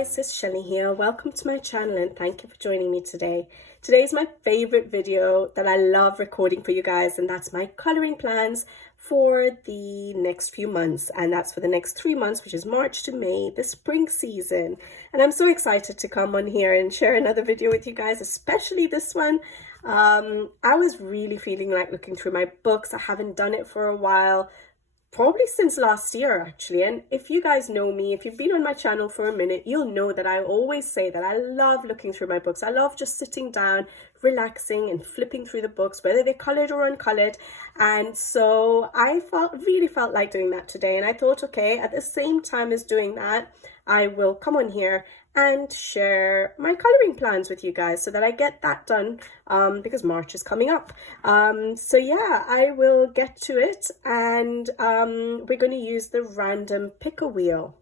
guys, it's Shelly here. Welcome to my channel and thank you for joining me today. Today is my favorite video that I love recording for you guys, and that's my coloring plans for the next few months, and that's for the next 3 months, which is March to May, the spring season. And I'm so excited to come on here and share another video with you guys, especially this one. I was really feeling like looking through my books. I haven't done it for a while, probably since last year actually. And if you guys know me, if you've been on my channel for a minute, you'll know that I always say that I love looking through my books. I love just sitting down, relaxing and flipping through the books, whether they're colored or uncolored. And so I really felt like doing that today, and I thought, okay, at the same time as doing that, I will come on here and share my coloring plans with you guys so that I get that done, because March is coming up. So yeah, I will get to it, and we're going to use the random picker wheel.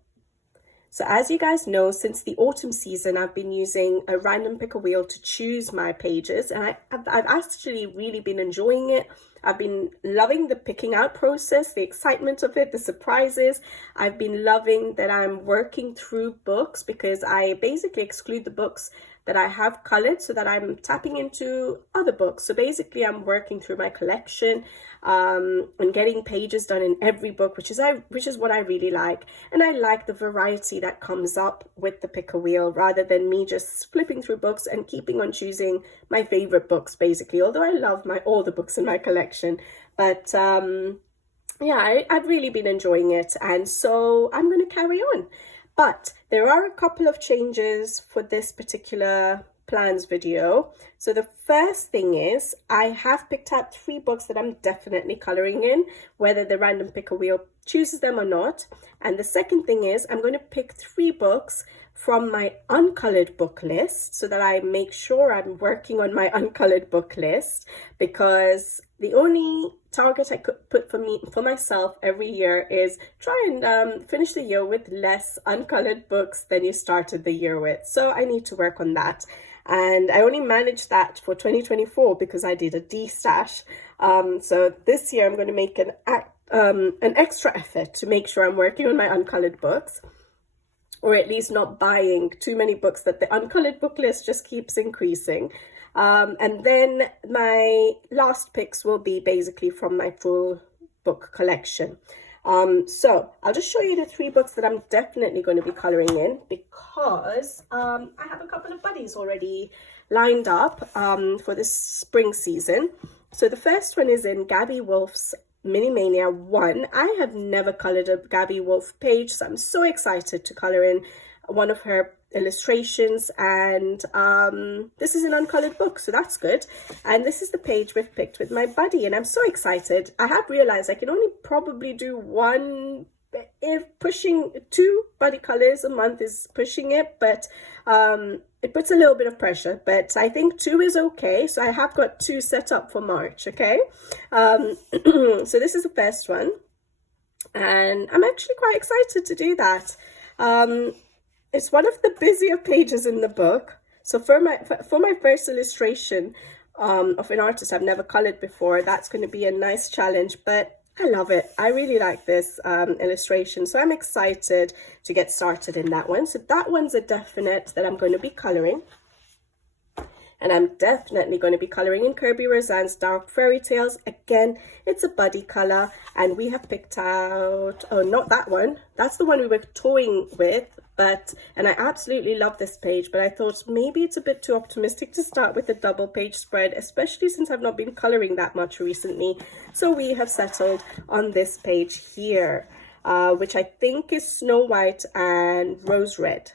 So as you guys know, since the autumn season, I've been using a random picker wheel to choose my pages, and I've actually really been enjoying it. I've been loving the picking out process, the excitement of it, the surprises. I've been loving that I'm working through books, because I basically exclude the books that I have colored so that I'm tapping into other books. So basically I'm working through my collection and getting pages done in every book, which is what I really like. And I like the variety that comes up with the picker wheel, rather than me just flipping through books and keeping on choosing my favorite books basically, although I love all the books in my collection. But yeah, I've really been enjoying it, and so I'm going to carry on. But there are a couple of changes for this particular plans video. So the first thing is, I have picked out 3 books that I'm definitely coloring in, whether the random picker wheel chooses them or not. And the second thing is, I'm going to pick 3 books from my uncolored book list, so that I make sure I'm working on my uncolored book list, because the only target I could put for myself every year is try and finish the year with less uncolored books than you started the year with. So I need to work on that, and I only managed that for 2024 because I did a D-stash. So this year I'm going to make an extra effort to make sure I'm working on my uncolored books, or at least not buying too many books that the uncolored book list just keeps increasing. And then my last picks will be basically from my full book collection. So I'll just show you the 3 books that I'm definitely going to be coloring in, because I have a couple of buddies already lined up for this spring season. So the first one is in Gabby Wolf's Mini Mania 1. I have never colored a Gabby Wolf page, so I'm so excited to color in one of her illustrations, and this is an uncolored book, so that's good. And this is the page we've picked with my buddy, and I'm so excited. I have realized I can only probably do 1, if pushing 2 buddy colors a month is pushing it, but it puts a little bit of pressure, but I think 2 is okay. So I have got 2 set up for March. Okay. So this is the first one, and I'm actually quite excited to do that. It's one of the busier pages in the book. So for my first illustration of an artist I've never colored before, that's going to be a nice challenge, but I love it. I really like this illustration, so I'm excited to get started in that one. So that one's a definite that I'm going to be coloring. And I'm definitely going to be coloring in Kirby Rosanes Dark Fairy Tales. Again, it's a buddy color, and we have picked out, oh, not that one. That's the one we were toying with, and I absolutely love this page, but I thought maybe it's a bit too optimistic to start with a double page spread, especially since I've not been coloring that much recently. So we have settled on this page here, which I think is Snow White and Rose Red.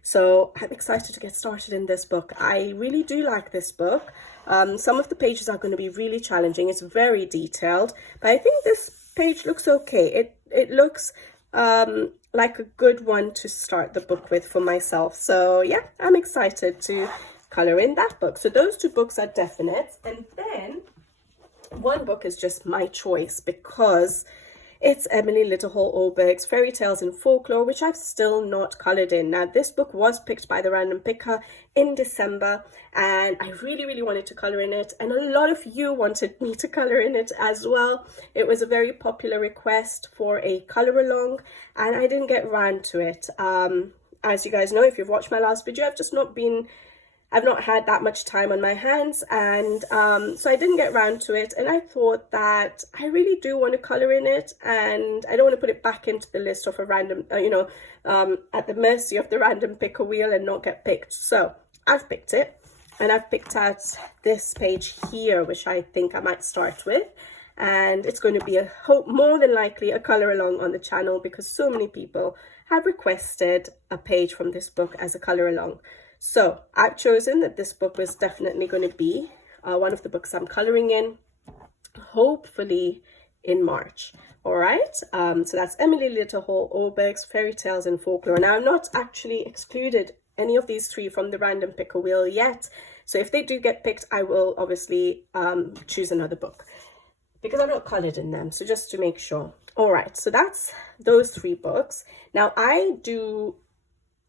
So I'm excited to get started in this book. I really do like this book. Some of the pages are going to be really challenging. It's very detailed, but I think this page looks okay. It looks like a good one to start the book with for myself. So yeah, I'm excited to color in that book. So those 2 books are definite. And then one book is just my choice, because it's Emily Littlehall-Olberg's Fairy Tales and Folklore, which I've still not colored in. Now, this book was picked by the random picker in December, and I really, really wanted to color in it. And a lot of you wanted me to color in it as well. It was a very popular request for a color along, and I didn't get around to it. As you guys know, if you've watched my last video, I've not had that much time on my hands, and so I didn't get around to it, and I thought that I really do want to color in it, and I don't want to put it back into the list of a random, at the mercy of the random picker wheel and not get picked. So I've picked it, and I've picked out this page here, which I think I might start with, and it's going to be more than likely a color along on the channel, because so many people have requested a page from this book as a color along. So I've chosen that this book was definitely going to be one of the books I'm coloring in, hopefully in March. All right, so that's Emily Little Hall Oberg's Fairy Tales and Folklore. Now, I'm not actually excluded any of these three from the random picker wheel yet, so if they do get picked, I will obviously choose another book, because I'm not colored in them, so just to make sure. All right, so that's those three books. Now, I do,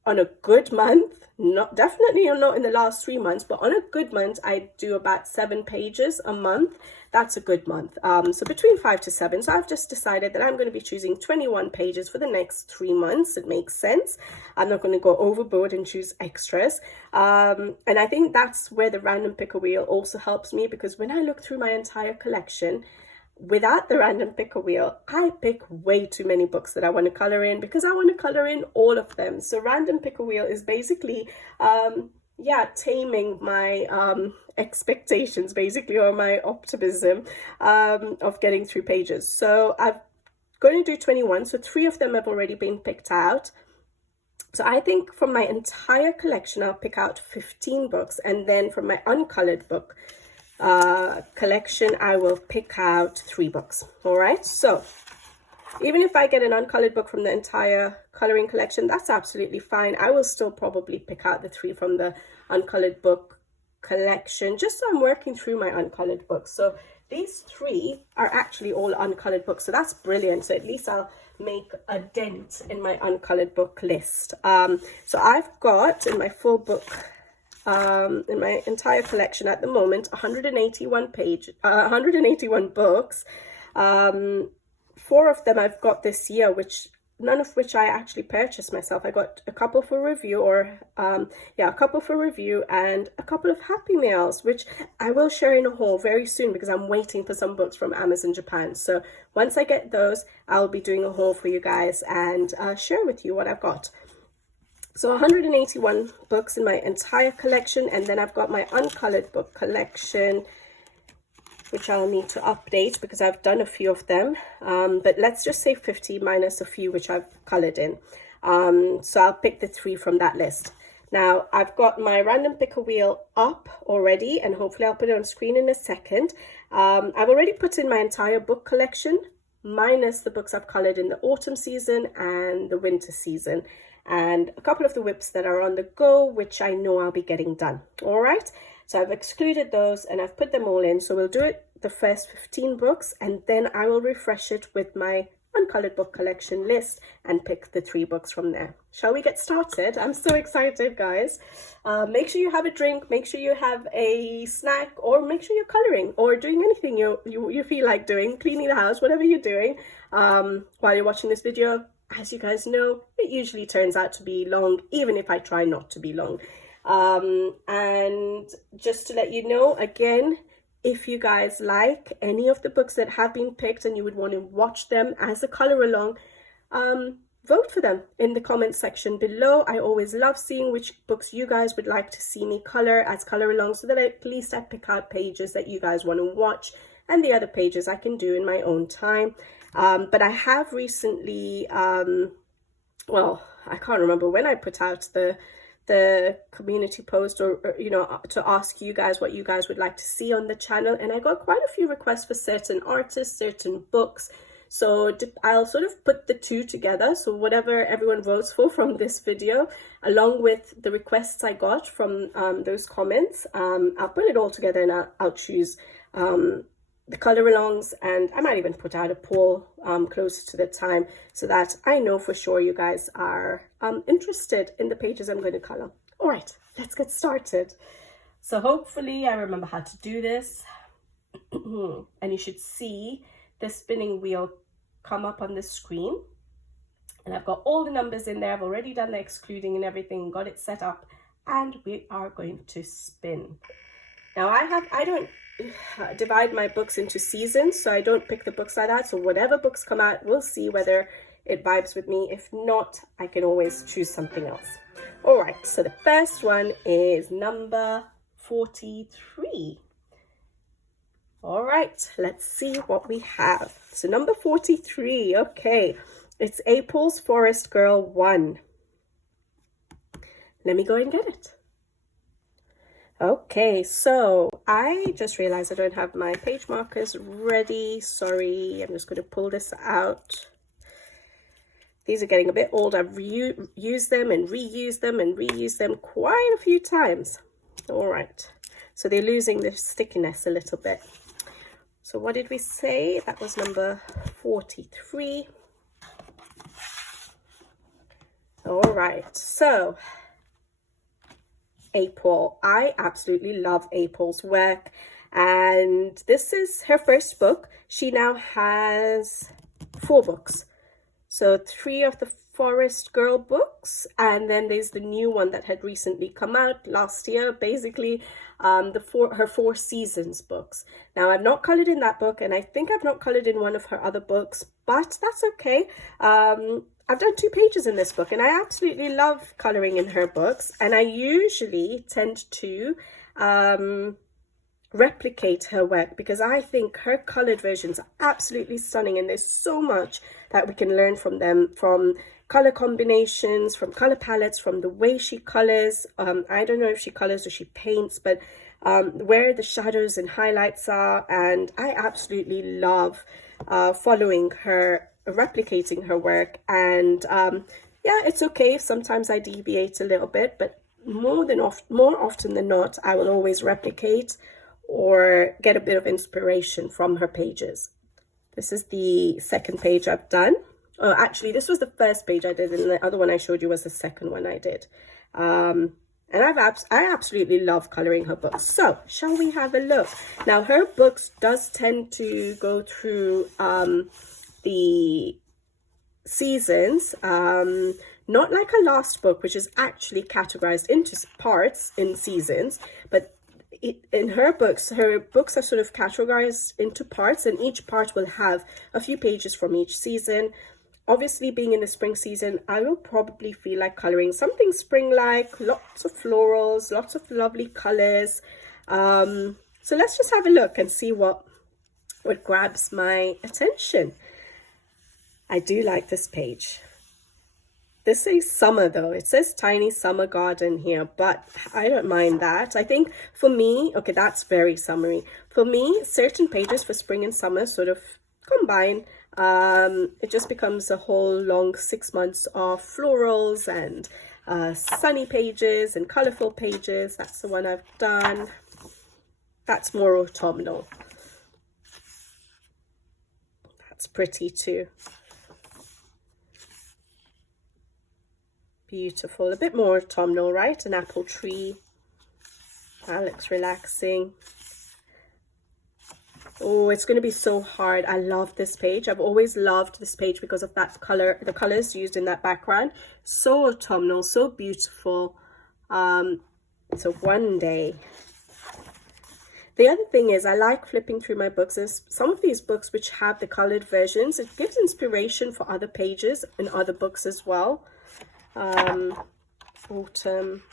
on a good month, definitely not in the last 3 months, but on a good month, I do about 7 pages a month. That's a good month. So between 5 to 7. So I've just decided that I'm going to be choosing 21 pages for the next 3 months. It makes sense. I'm not going to go overboard and choose extras. And I think that's where the random picker wheel also helps me, because when I look through my entire collection, without the random picker wheel, I pick way too many books that I want to color in, because I want to color in all of them. So random picker wheel is basically taming my expectations, basically, or my optimism of getting through pages. So I'm going to do 21, so 3 of them have already been picked out. So I think from my entire collection, I'll pick out 15 books, and then from my uncolored book collection, I will pick out 3 books. All right, so even if I get an uncolored book from the entire coloring collection, that's absolutely fine. I will still probably pick out the 3 from the uncolored book collection, just so I'm working through my uncolored books. So these 3 are actually all uncolored books, so that's brilliant. So at least I'll make a dent in my uncolored book list. So I've got in my full book, in my entire collection at the moment, 181 books. 4 of them I've got this year, none of which I actually purchased myself. I got a couple for review, a couple for review, and a couple of Happy Mails, which I will share in a haul very soon, because I'm waiting for some books from Amazon Japan. So once I get those, I'll be doing a haul for you guys and share with you what I've got. So 181 books in my entire collection, and then I've got my uncolored book collection, which I'll need to update because I've done a few of them. But let's just say 50 minus a few which I've colored in. So I'll pick the 3 from that list. Now, I've got my random picker wheel up already, and hopefully I'll put it on screen in a second. I've already put in my entire book collection, minus the books I've colored in the autumn season and the winter season, and a couple of the whips that are on the go, which I know I'll be getting done. All right, so I've excluded those and I've put them all in. So we'll do it the first 15 books, and then I will refresh it with my uncolored book collection list and pick the 3 books from there. Shall we get started? I'm so excited, guys. Make sure you have a drink, make sure you have a snack, or make sure you're coloring or doing anything you feel like doing, cleaning the house, whatever you're doing while you're watching this video. As you guys know, it usually turns out to be long, even if I try not to be long. And just to let you know, again, if you guys like any of the books that have been picked and you would want to watch them as a color along, vote for them in the comment section below. I always love seeing which books you guys would like to see me color as color along, so that at least I pick out pages that you guys want to watch, and the other pages I can do in my own time. But I have recently, well, I can't remember when I put out the community post, or to ask you guys what you guys would like to see on the channel, and I got quite a few requests for certain artists, certain books. So I'll sort of put the 2 together. So whatever everyone votes for from this video, along with the requests I got from those comments, I'll put it all together, and I'll choose the color alongs, and I might even put out a poll closer to the time, so that I know for sure you guys are interested in the pages I'm going to color. All right, let's get started. So hopefully I remember how to do this. And you should see the spinning wheel come up on the screen, And I've got all the numbers in there. I've already done the excluding and everything, got it set up, and we are going to spin. Now I don't divide my books into seasons, so I don't pick the books like that. So whatever books come out, we'll see whether it vibes with me. If not, I can always choose something else. All right, so the first one is number 43. All right, let's see what we have. So number 43, okay. It's April's Forest Girl 1. Let me go and get it. Okay, so I just realized I don't have my page markers ready. Sorry, I'm just going to pull this out. These are getting a bit old. I've used them and reused them and reused them quite a few times. All right, so they're losing the stickiness a little bit. So what did we say? That was number 43. All right, so April. I absolutely love April's work, and this is her first book. She now has 4 books. So 3 of the Forest Girl books, and then there's the new one that had recently come out last year, basically her 4 seasons books. Now I've not colored in that book, and I think I've not colored in one of her other books, but that's okay. I've done 2 pages in this book, and I absolutely love coloring in her books, and I usually tend to replicate her work because I think her colored versions are absolutely stunning, and there's so much that we can learn from them, from color combinations, from color palettes, from the way she colors. I don't know if she colors or she paints, but where the shadows and highlights are, and I absolutely love following her, replicating her work. And yeah, it's okay if sometimes I deviate a little bit, but more often than not, I will always replicate or get a bit of inspiration from her pages. This is the second page I've done. Oh, actually, this was the first page I did, and the other one I showed you was the second one I did. And I absolutely love coloring her books. So shall we have a look? Now, her books does tend to go through the seasons, not like her last book, which is actually categorized into parts in seasons, but in her books are sort of categorized into parts, and each part will have a few pages from each season. Obviously, being in the spring season, I will probably feel like coloring something spring-like, lots of florals, lots of lovely colors. So let's just have a look and see what grabs my attention. I do like this page. This says summer though. It says tiny summer garden here, but I don't mind that. I think for me, okay, that's very summery. For me, certain pages for spring and summer sort of combine. It just becomes a whole long 6 months of florals and sunny pages and colorful pages. That's the one I've done. That's more autumnal. That's pretty too. Beautiful. A bit more autumnal, right? An apple tree. That looks relaxing. Oh, it's going to be so hard. I love this page. I've always loved this page because of that color, the colors used in that background. So autumnal, so beautiful. So one day. The other thing is I like flipping through my books. There's some of these books which have the colored versions. It gives inspiration for other pages in other books as well. Autumn.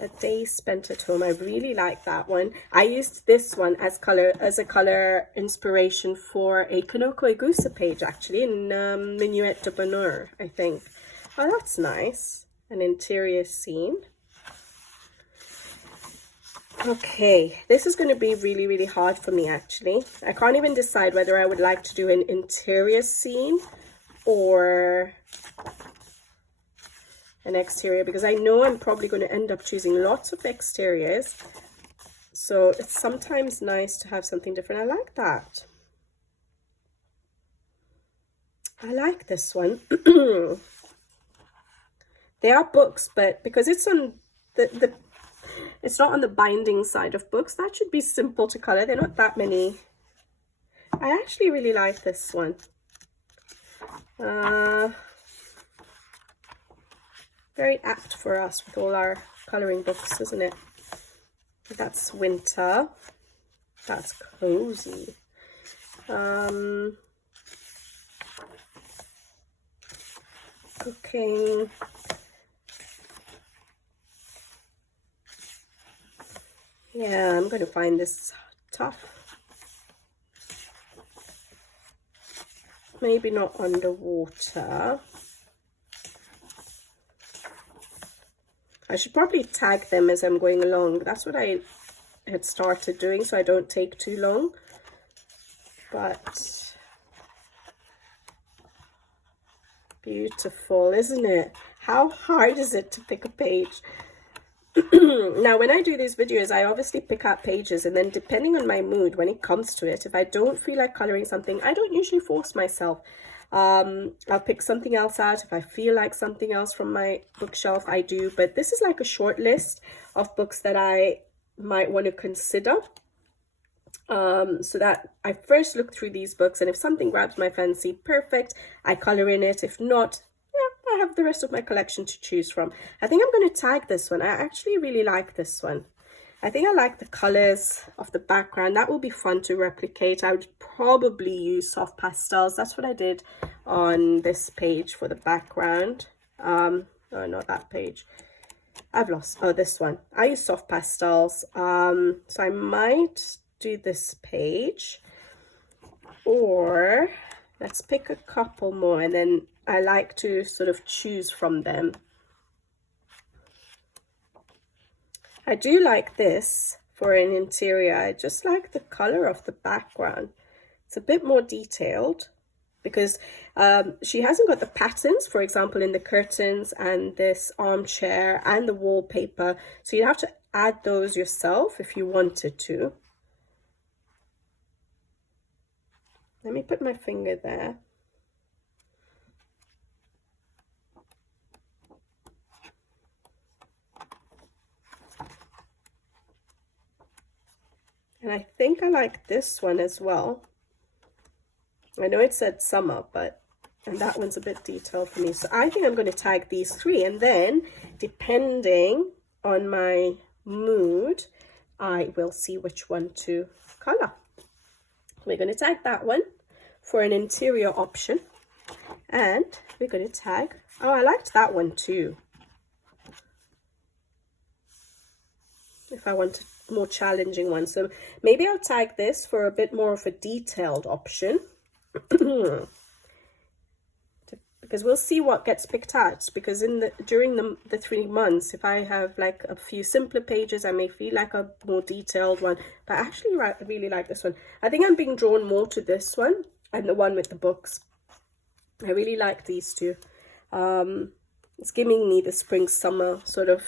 A Day Spent at Home. I really like that one. I used this one as a color inspiration for a Kanoko Egusa page, actually, in Minuet de Bonheur, I think. Oh, that's nice. An interior scene. Okay, this is going to be really, really hard for me, actually. I can't even decide whether I would like to do an interior scene or an exterior, because I know I'm probably going to end up choosing lots of exteriors. So it's sometimes nice to have something different. I like that. I like this one. They are books, but because it's on it's not on the binding side of books, that should be simple to color. They're not that many. I actually really like this one. Very apt for us with all our colouring books, isn't it? That's winter. That's cozy. Cooking. Yeah, I'm going to find this tough. Maybe not underwater. I should probably tag them as I'm going along. That's what I had started doing, so I don't take too long. But beautiful, isn't it? How hard is it to pick a page? Now, when I do these videos, I obviously pick out pages, and then depending on my mood, when it comes to it, if I don't feel like coloring something, I don't usually force myself. I'll pick something else out. If I feel like something else from my bookshelf, I do. But this is like a short list of books that I might want to consider. So that I first look through these books, and if something grabs my fancy, perfect, I color in it. If not, I have the rest of my collection to choose from. I think I'm going to tag this one. I actually really like this one. I think I like the colors of the background. That will be fun to replicate. I would probably use soft pastels. That's what I did on this page for the background. Oh, not that page. I've lost. Oh, this one. I use soft pastels. So I might do this page. Or let's pick a couple more, and then I like to sort of choose from them. I do like this for an interior. I just like the color of the background. It's a bit more detailed because she hasn't got the patterns, for example, in the curtains and this armchair and the wallpaper. So you have to add those yourself if you wanted to. Let me put my finger there. And I think I like this one as well. I know it said summer, and that one's a bit detailed for me. So I think I'm going to tag these three, and then depending on my mood, I will see which one to color. We're going to tag that one for an interior option, and we're going to tag, oh, I liked that one too. If I want a more challenging one, so maybe I'll tag this for a bit more of a detailed option. Because we'll see what gets picked out, because during the 3 months, if I have like a few simpler pages, I may feel like a more detailed one. But I actually really like this one. I think I'm being drawn more to this one and the one with the books. I really like these two. It's giving me the spring summer sort of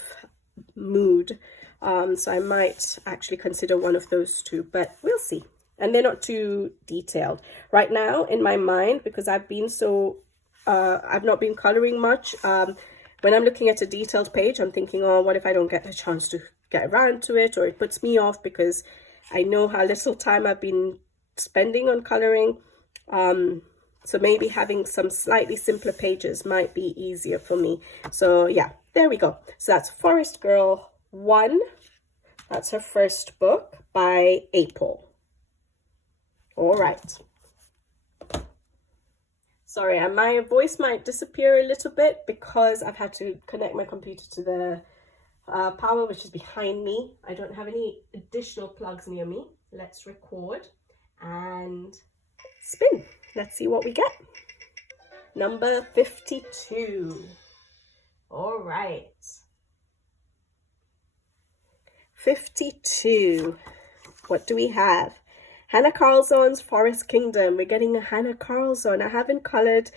mood. So I might actually consider one of those two, but we'll see. And they're not too detailed right now in my mind, because I've been so I've not been coloring much. When I'm looking at a detailed page, I'm thinking, oh, what if I don't get a chance to get around to it, or it puts me off because I know how little time I've been spending on coloring. So maybe having some slightly simpler pages might be easier for me. So yeah, there we go. So that's Forest Girl 1. That's her first book by April. All right. Sorry, and my voice might disappear a little bit because I've had to connect my computer to the power, which is behind me. I don't have any additional plugs near me. Let's record and spin. Let's see what we get. Number 52. All right. 52. What do we have? Hannah Karlzon's Forest Kingdom. We're getting a Hannah Karlzon. I haven't colored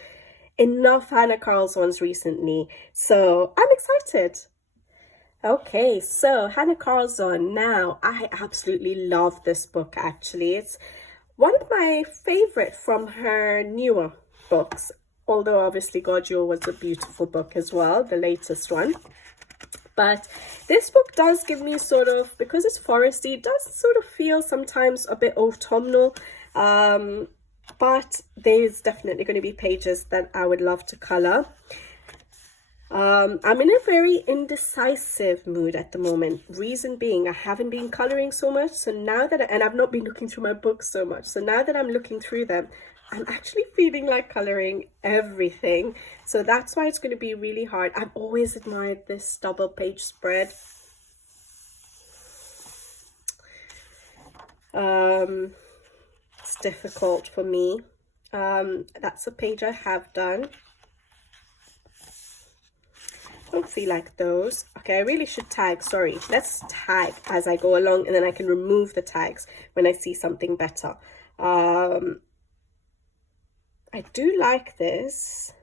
enough Hannah Karlzons recently, so I'm excited. Okay, so Hannah Karlzon. Now, I absolutely love this book, actually. It's one of my favorite from her newer books, although obviously Gojo was a beautiful book as well, the latest one. But this book does give me sort of, because it's foresty, it does sort of feel sometimes a bit autumnal. but there's definitely going to be pages that I would love to color. I'm in a very indecisive mood at the moment. Reason being, I haven't been coloring so much. So now that and I've not been looking through my books so much. So now that I'm looking through them, I'm actually feeling like coloring everything. So that's why it's going to be really hard. I've always admired this double page spread. It's difficult for me. That's a page I have done. Don't feel like those. Okay, I really should tag. Sorry, let's tag as I go along, and then I can remove the tags when I see something better. I do like this,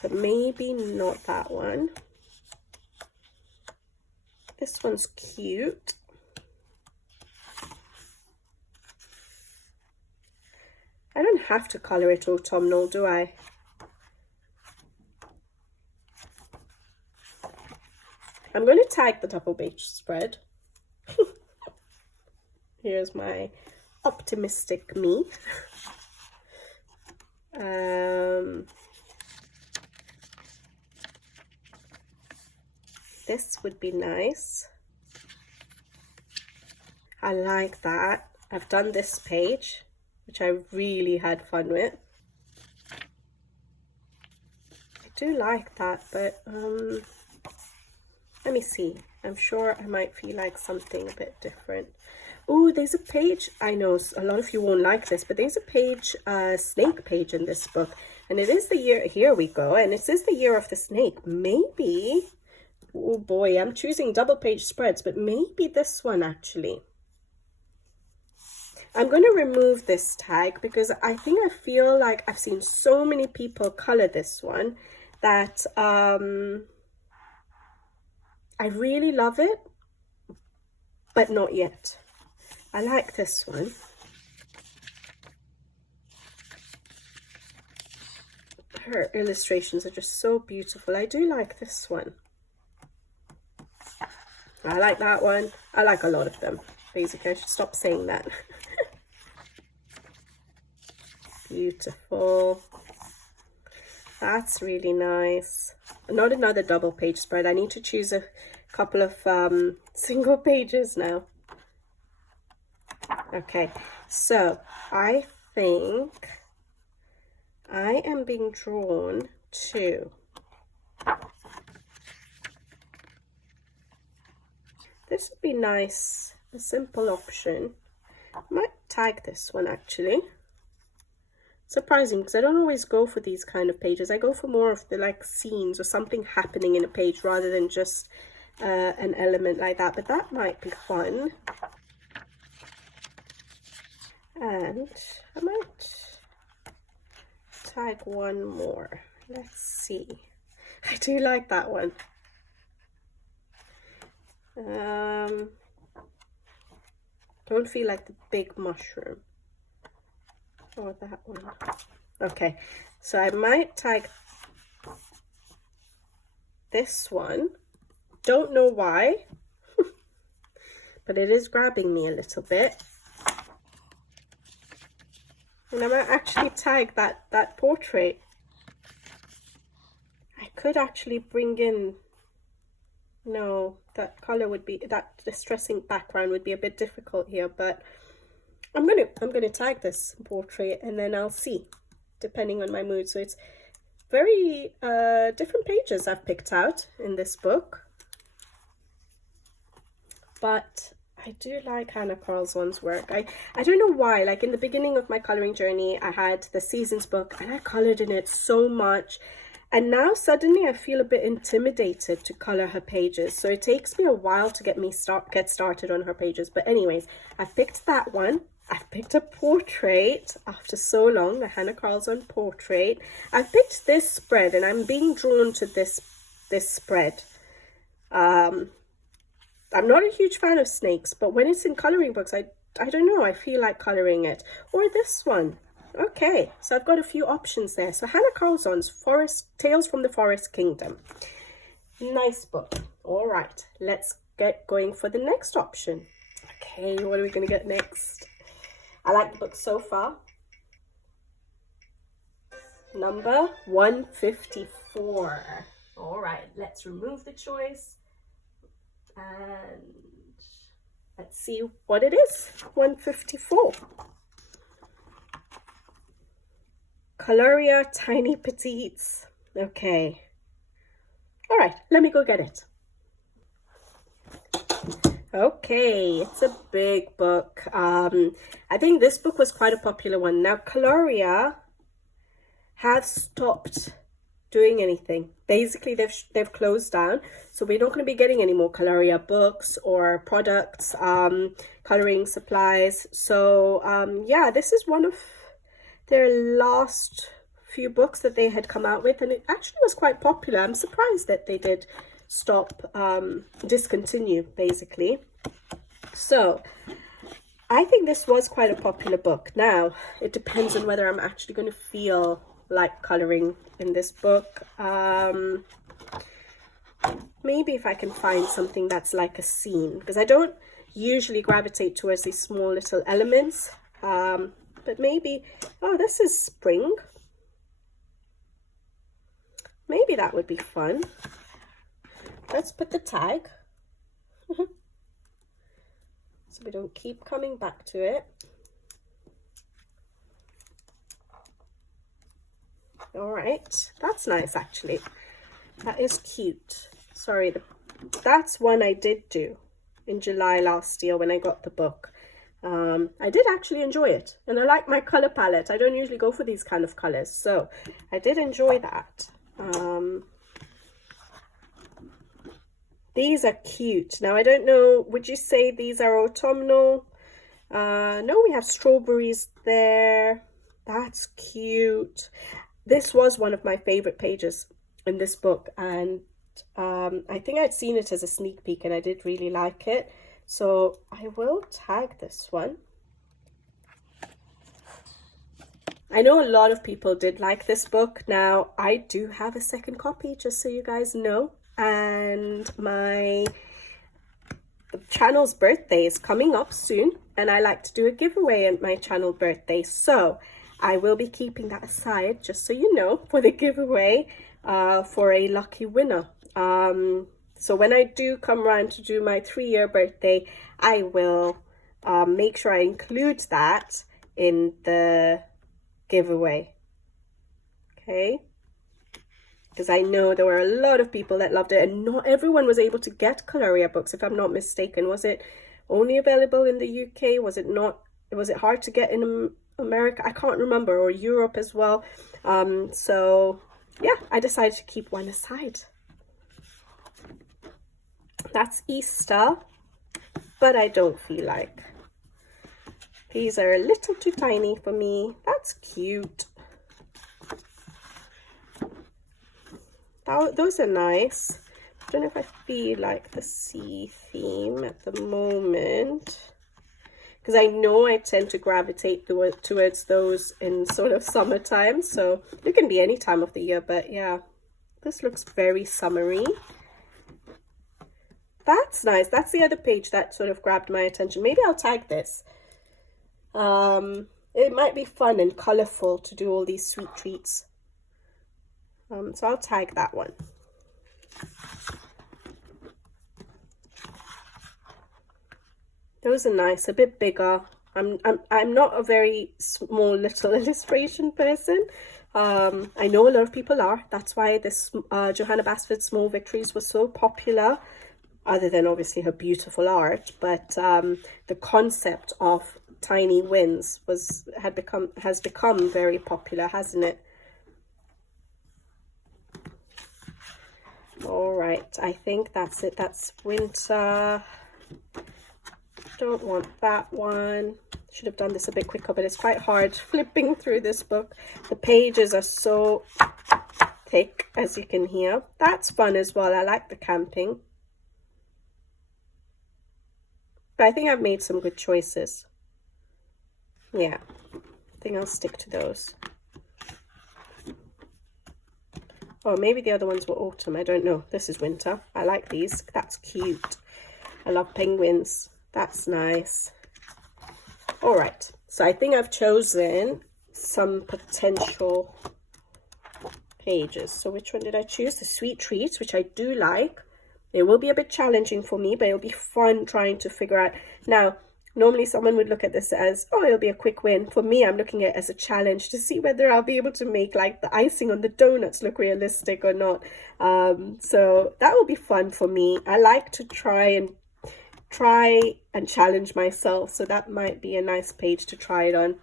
but maybe not that one. This one's cute. I don't have to color it autumnal, do I? I'm going to tag the double page spread. Here's my optimistic me. This would be nice. I like that. I've done this page, which I really had fun with. I do like that, but let me see. I'm sure I might feel like something a bit different. Oh, there's a page. I know a lot of you won't like this, but there's a page, snake page in this book. And it is the year, here we go. And it says the year of the snake. Maybe, oh boy, I'm choosing double page spreads, but maybe this one actually. I'm going to remove this tag because I feel like I've seen so many people color this one that I really love it, but not yet. I like this one. Her illustrations are just so beautiful. I do like this one. I like that one. I like a lot of them. Basically, I should stop saying that. Beautiful. That's really nice. Not another double page spread. I need to choose a couple of single pages now. Okay, so I think I am being drawn to this. Would be nice, a simple option. I might tag this one actually. Surprising, because I don't always go for these kind of pages. I go for more of the like scenes or something happening in a page rather than just an element like that, but that might be fun. And I might tag one more. Let's see. I do like that one. Don't feel like the big mushroom. Or that one. Okay, so I might tag this one. Don't know why, but it is grabbing me a little bit. And I might actually tag that portrait. I could actually bring in, no, that color would be, that distressing background would be a bit difficult here, but I'm gonna tag this portrait and then I'll see, depending on my mood. So it's very different pages I've picked out in this book, but I do like Hannah Karlzon's work. I don't know why, like in the beginning of my coloring journey, I had the Seasons book and I colored in it so much. And now suddenly I feel a bit intimidated to color her pages. So it takes me a while to get started on her pages. But anyways, I've picked that one. I've picked a portrait after so long, the Hannah Karlzon portrait. I've picked this spread and I'm being drawn to this spread. I'm not a huge fan of snakes, but when it's in coloring books, I don't know, I feel like coloring it. Or this one. Okay, so I've got a few options there. So Hannah Karlzon's Tales from the Forest Kingdom. Nice book. All right, let's get going for the next option. Okay, what are we going to get next? I like the book so far. number 154. All right, let's remove the choice and let's see what it is. 154. Coloria Tiny Petites. Okay. All right, let me go get it. Okay, it's a big book. I think this book was quite a popular one. Now, Coloria have stopped doing anything. Basically, they've closed down, so we're not going to be getting any more Coloria books or products, coloring supplies. So yeah, this is one of their last few books that they had come out with, and it actually was quite popular. I'm surprised that they did stop, discontinue, basically. So I think this was quite a popular book. Now it depends on whether I'm actually going to feel like coloring in this book. Maybe if I can find something that's like a scene, because I don't usually gravitate towards these small little elements, but maybe, oh, this is spring. Maybe that would be fun. Let's put the tag so we don't keep coming back to it. All right, that's nice actually. That is cute. Sorry, that's one I did do in July last year when I got the book. I did actually enjoy it, and I like my color palette. I don't usually go for these kind of colors, so I did enjoy that. These are cute. Now, I don't know, would you say these are autumnal? No, we have strawberries there. That's cute. This was one of my favorite pages in this book, and I think I'd seen it as a sneak peek and I did really like it. So I will tag this one. I know a lot of people did like this book. Now, I do have a second copy, just so you guys know. And my channel's birthday is coming up soon, and I like to do a giveaway at my channel birthday. So I will be keeping that aside, just so you know, for the giveaway for a lucky winner. So when I do come around to do my 3-year birthday, I will make sure I include that in the giveaway. Okay? Because I know there were a lot of people that loved it, and not everyone was able to get Coloria books, if I'm not mistaken. Was it only available in the UK? Was it not? Was it hard to get in America? I can't remember, or Europe as well. So yeah, I decided to keep one aside. That's Easter, but I don't feel like. These are a little too tiny for me. That's cute. Those are nice. I don't know if I feel like the sea theme at the moment, because I know I tend to gravitate towards those in sort of summertime. So it can be any time of the year, but yeah, this looks very summery. That's nice. That's the other page that sort of grabbed my attention. Maybe I'll tag this. It might be fun and colorful to do all these sweet treats. So I'll tag that one. Those are nice, a bit bigger. I'm not a very small little illustration person. I know a lot of people are. That's why this Johanna Basford's Small Victories was so popular, other than obviously her beautiful art. But the concept of tiny wins has become very popular, hasn't it? All right, I think that's it. That's winter. Don't want that one. Should have done this a bit quicker, but it's quite hard flipping through this book. The pages are so thick, as you can hear. That's fun as well. I like the camping. But I think I've made some good choices. Yeah, I think I'll stick to those. Oh, maybe the other ones were autumn. I don't know. This is winter. I like these. That's cute. I love penguins. That's nice. All right. So I think I've chosen some potential pages. So which one did I choose? The Sweet Treats, which I do like. It will be a bit challenging for me, but it'll be fun trying to figure out. Now, normally someone would look at this as, oh, it'll be a quick win. For me, I'm looking at it as a challenge to see whether I'll be able to make like the icing on the donuts look realistic or not. So that will be fun for me. I like to try and challenge myself. So that might be a nice page to try it on.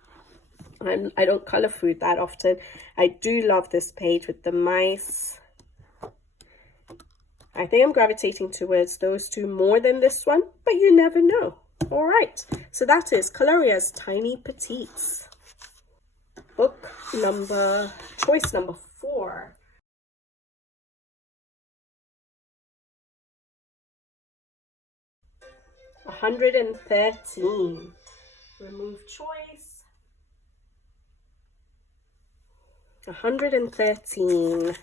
And I don't color food that often. I do love this page with the mice. I think I'm gravitating towards those two more than this one, but you never know. All right, so that is Coloria's Tiny Petites. Choice number 4. $113. Remove choice. 113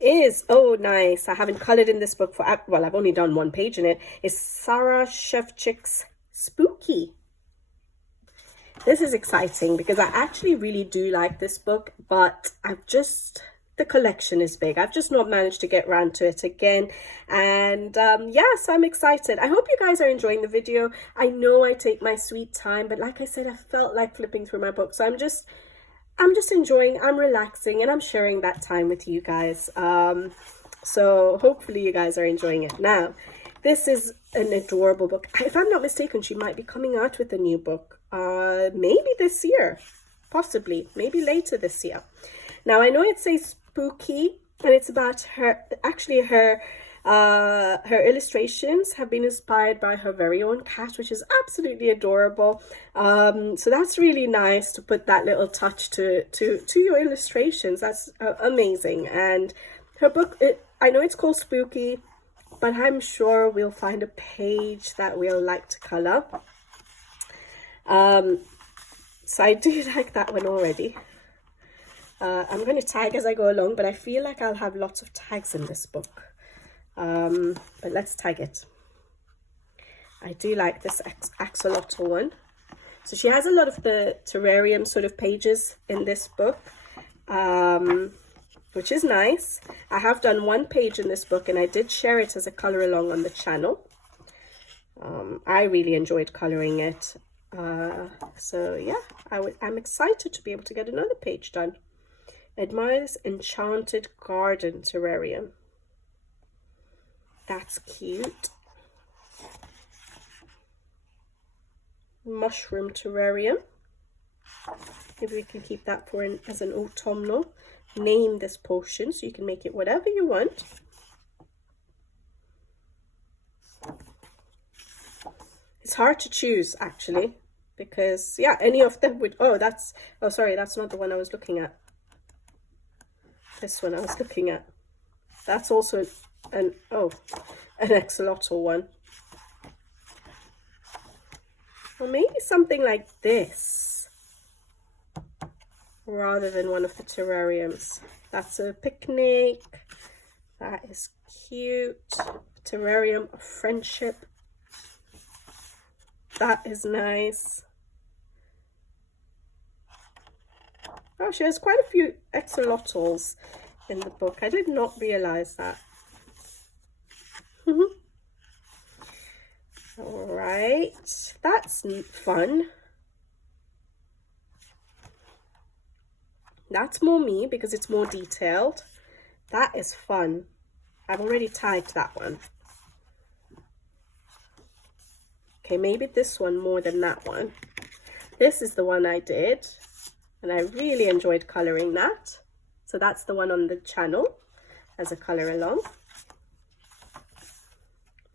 is, oh nice, I haven't colored in this book for, well, I've only done one page in it. It's Sara Shevchik's Spooky. This is exciting because I actually really do like this book, but the collection is big. I've just not managed to get around to it again. And yeah, so I'm excited. I hope you guys are enjoying the video. I know I take my sweet time, but like I said, I felt like flipping through my book. So I'm just enjoying, I'm relaxing, and I'm sharing that time with you guys. So hopefully you guys are enjoying it. Now, this is an adorable book. If I'm not mistaken, she might be coming out with a new book. Maybe this year, possibly, maybe later this year. Now, I know it says spooky, and it's about her, actually her illustrations have been inspired by her very own cat, which is absolutely adorable. So that's really nice to put that little touch to your illustrations. That's amazing. And her book, I know it's called Spooky, but I'm sure we'll find a page that we'll like to color. So I do like that one already. I'm going to tag as I go along, but I feel like I'll have lots of tags in this book. But let's tag it. I do like this axolotl one. So she has a lot of the terrarium sort of pages in this book, which is nice. I have done one page in this book, and I did share it as a color along on the channel. I really enjoyed coloring it. So yeah, I'm excited to be able to get another page done. Admires Enchanted Garden Terrarium. That's cute. Mushroom Terrarium. Maybe we can keep that for as an autumnal. Name this potion, so you can make it whatever you want. It's hard to choose actually, because yeah, any of them would, oh sorry, that's not the one I was looking at. This one I was looking at. That's also an axolotl one. Or maybe something like this, rather than one of the terrariums. That's a picnic. That is cute. Terrarium of friendship. That is nice. Oh, she has quite a few axolotls in the book. I did not realize that. All right, that's fun. That's more me because it's more detailed. That is fun. I've already tagged that one. Okay, maybe this one more than that one. This is the one I did, and I really enjoyed coloring that. So that's the one on the channel as a color along.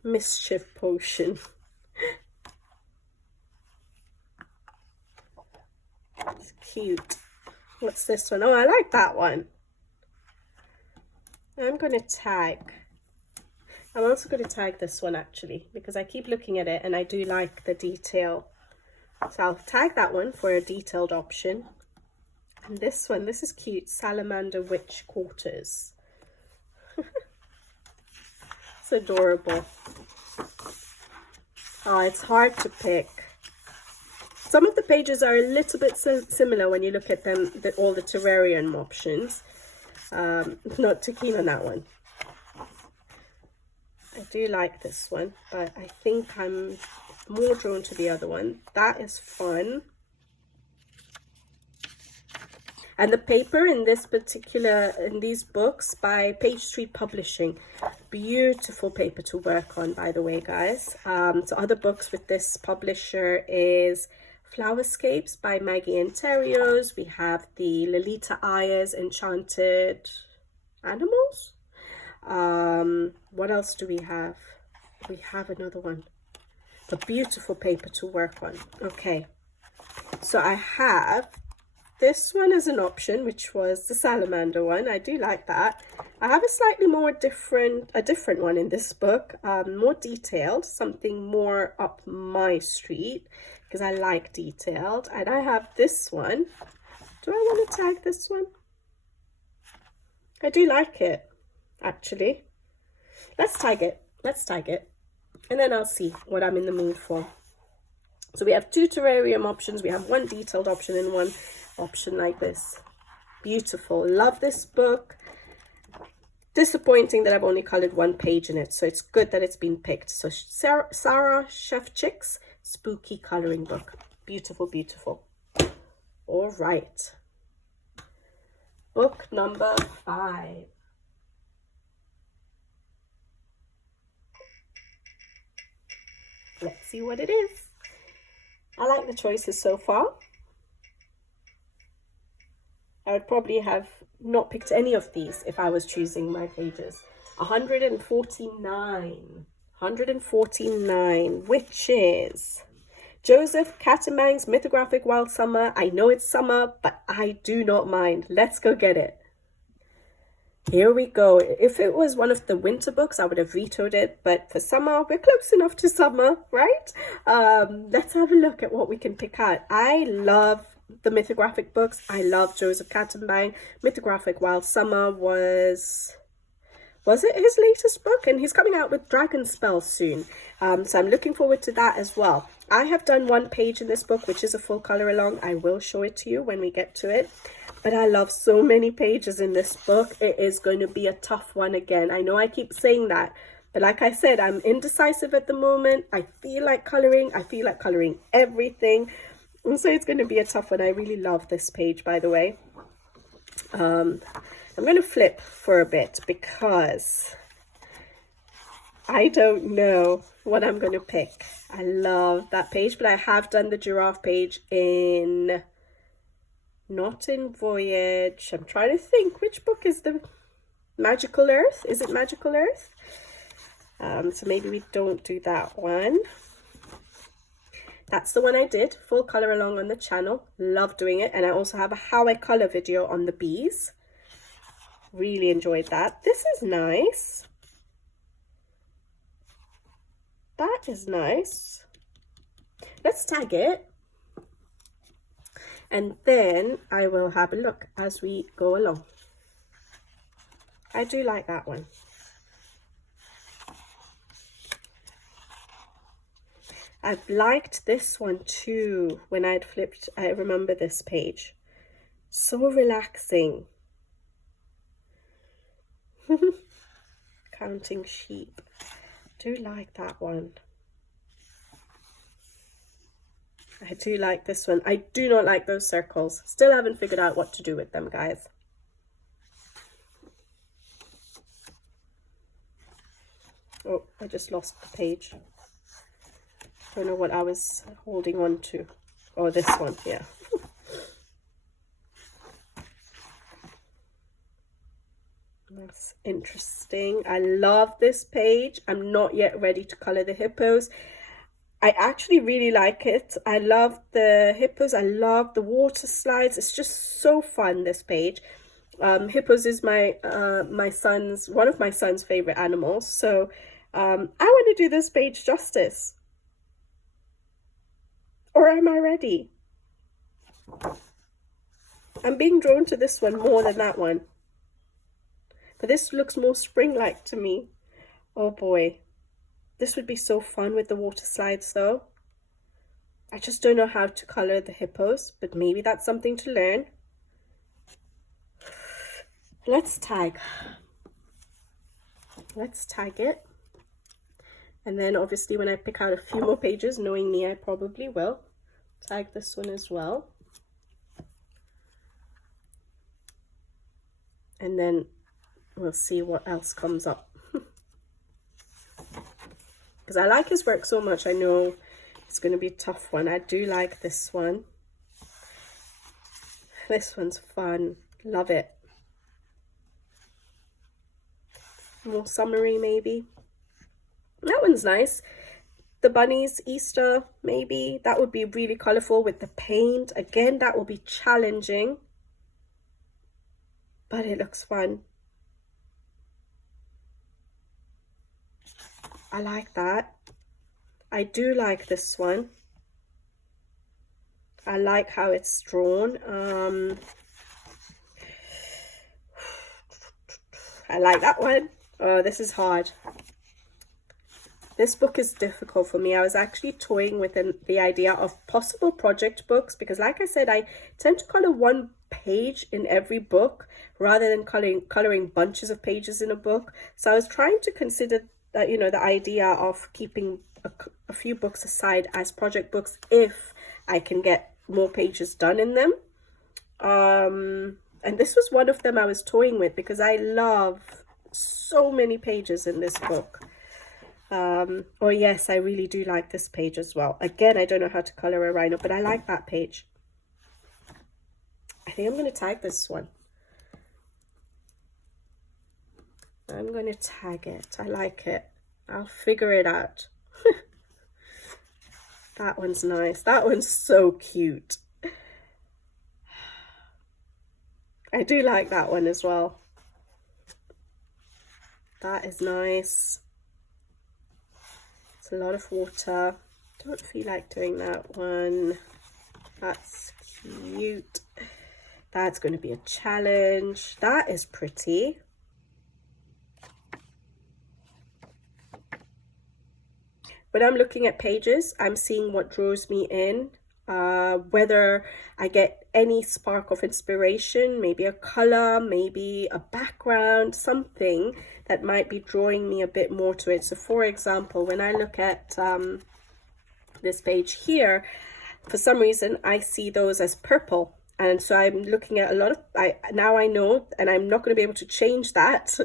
Mischief Potion. It's cute. What's this one? Oh, I like that one. I'm going to tag. I'm also going to tag this one actually, because I keep looking at it and I do like the detail. So I'll tag that one for a detailed option. And this one, this is cute. Salamander Witch Quarters. It's adorable. Oh, it's hard to pick. Some of the pages are a little bit similar when you look at them, all the terrarium options. Not too keen on that one. I do like this one, but I think I'm more drawn to the other one. That is fun. And the paper in these books by Page Street Publishing, beautiful paper to work on, by the way, guys. So other books with this publisher is Flowerscapes by Maggie Interios. We have the Lolita Ayers Enchanted Animals. What else do we have? We have another one. A beautiful paper to work on. Okay, so I have this one as an option, which was the salamander one. I do like that. I have a slightly more different one in this book, more detailed, something more up my street, because I like detailed. And I have this one. Do I want to tag this one? I do like it, actually. Let's tag it. And then I'll see what I'm in the mood for. So we have 2 terrarium options. We have 1 detailed option and 1 option like this. Beautiful. Love this book. Disappointing that I've only colored 1 page in it, so it's good that it's been picked. So Sara Shevchik's spooky coloring book. Beautiful, beautiful. All right. Book number 5. Let's see what it is. I like the choices so far. I would probably have not picked any of these if I was choosing my pages. 149, which is Joseph Catamang's Mythographic Wild Summer. I know it's summer, but I do not mind. Let's go get it. Here we go. If it was one of the winter books, I would have vetoed it, but for summer, we're close enough to summer, right? Let's have a look at what we can pick out. I love the Mythographic books. I love Joseph Catamang. Mythographic Wild Summer was it his latest book? And he's coming out with Dragon Spell soon. So I'm looking forward to that as well. I have done 1 page in this book, which is a full color along. I will show it to you when we get to it. But I love so many pages in this book. It is going to be a tough one again. I know I keep saying that, but like I said, I'm indecisive at the moment. I feel like coloring. I feel like coloring everything. And so it's going to be a tough one. I really love this page, by the way. I'm going to flip for a bit because I don't know what I'm going to pick. I love that page, but I have done the giraffe page not in Voyage. I'm trying to think, which book is the Magical Earth? Is it Magical Earth? So maybe we don't do that one. That's the one I did, full color along on the channel. Love doing it. And I also have a how I color video on the bees. Really enjoyed that. This is nice. That is nice. Let's tag it. And then I will have a look as we go along. I do like that one. I've liked this one too when I'd flipped. I remember this page. So relaxing. Counting sheep. Do like that one. I do like this one. I do not like those circles. Still haven't figured out what to do with them, guys. Oh, I just lost the page. Don't know what I was holding on to. Oh, this one, yeah. That's interesting. I love this page. I'm not yet ready to color the hippos. I actually really like it. I love the hippos. I love the water slides. It's just so fun, this page. Hippos is one of my son's favorite animals. So I want to do this page justice. Or am I ready? I'm being drawn to this one more than that one. But this looks more spring-like to me. Oh boy. This would be so fun with the water slides though. I just don't know how to color the hippos, but maybe that's something to learn. Let's tag it. And then obviously when I pick out a few more pages, knowing me, I probably will tag this one as well. And then we'll see what else comes up. Because I like his work so much, I know it's going to be a tough one. I do like this one. This one's fun. Love it. More summery maybe. That one's nice. The bunnies, Easter, maybe. That would be really colourful with the paint. Again, that will be challenging. But it looks fun. I like that. I do like this one. I like how it's drawn. I like that one. Oh, this is hard. This book is difficult for me. I was actually toying with the idea of possible project books because, like I said, I tend to color one page in every book rather than coloring bunches of pages in a book. So I was trying to consider that, you know, the idea of keeping a few books aside as project books if I can get more pages done in them. And this was one of them I was toying with because I love so many pages in this book. Oh yes, I really do like this page as well. Again, I don't know how to color a rhino, but I like that page. I think I'm going to tag this one. I'm going to tag it. I like it. I'll figure it out. That one's nice. That one's so cute. I do like that one as well. That is nice. It's a lot of water. Don't feel like doing that one. That's cute. That's going to be a challenge. That is pretty. When I'm looking at pages, I'm seeing what draws me in, whether I get any spark of inspiration, maybe a color, maybe a background, something that might be drawing me a bit more to it. So for example, when I look at this page here, for some reason, I see those as purple. And so I'm looking at a lot of, now I know, and I'm not going to be able to change that.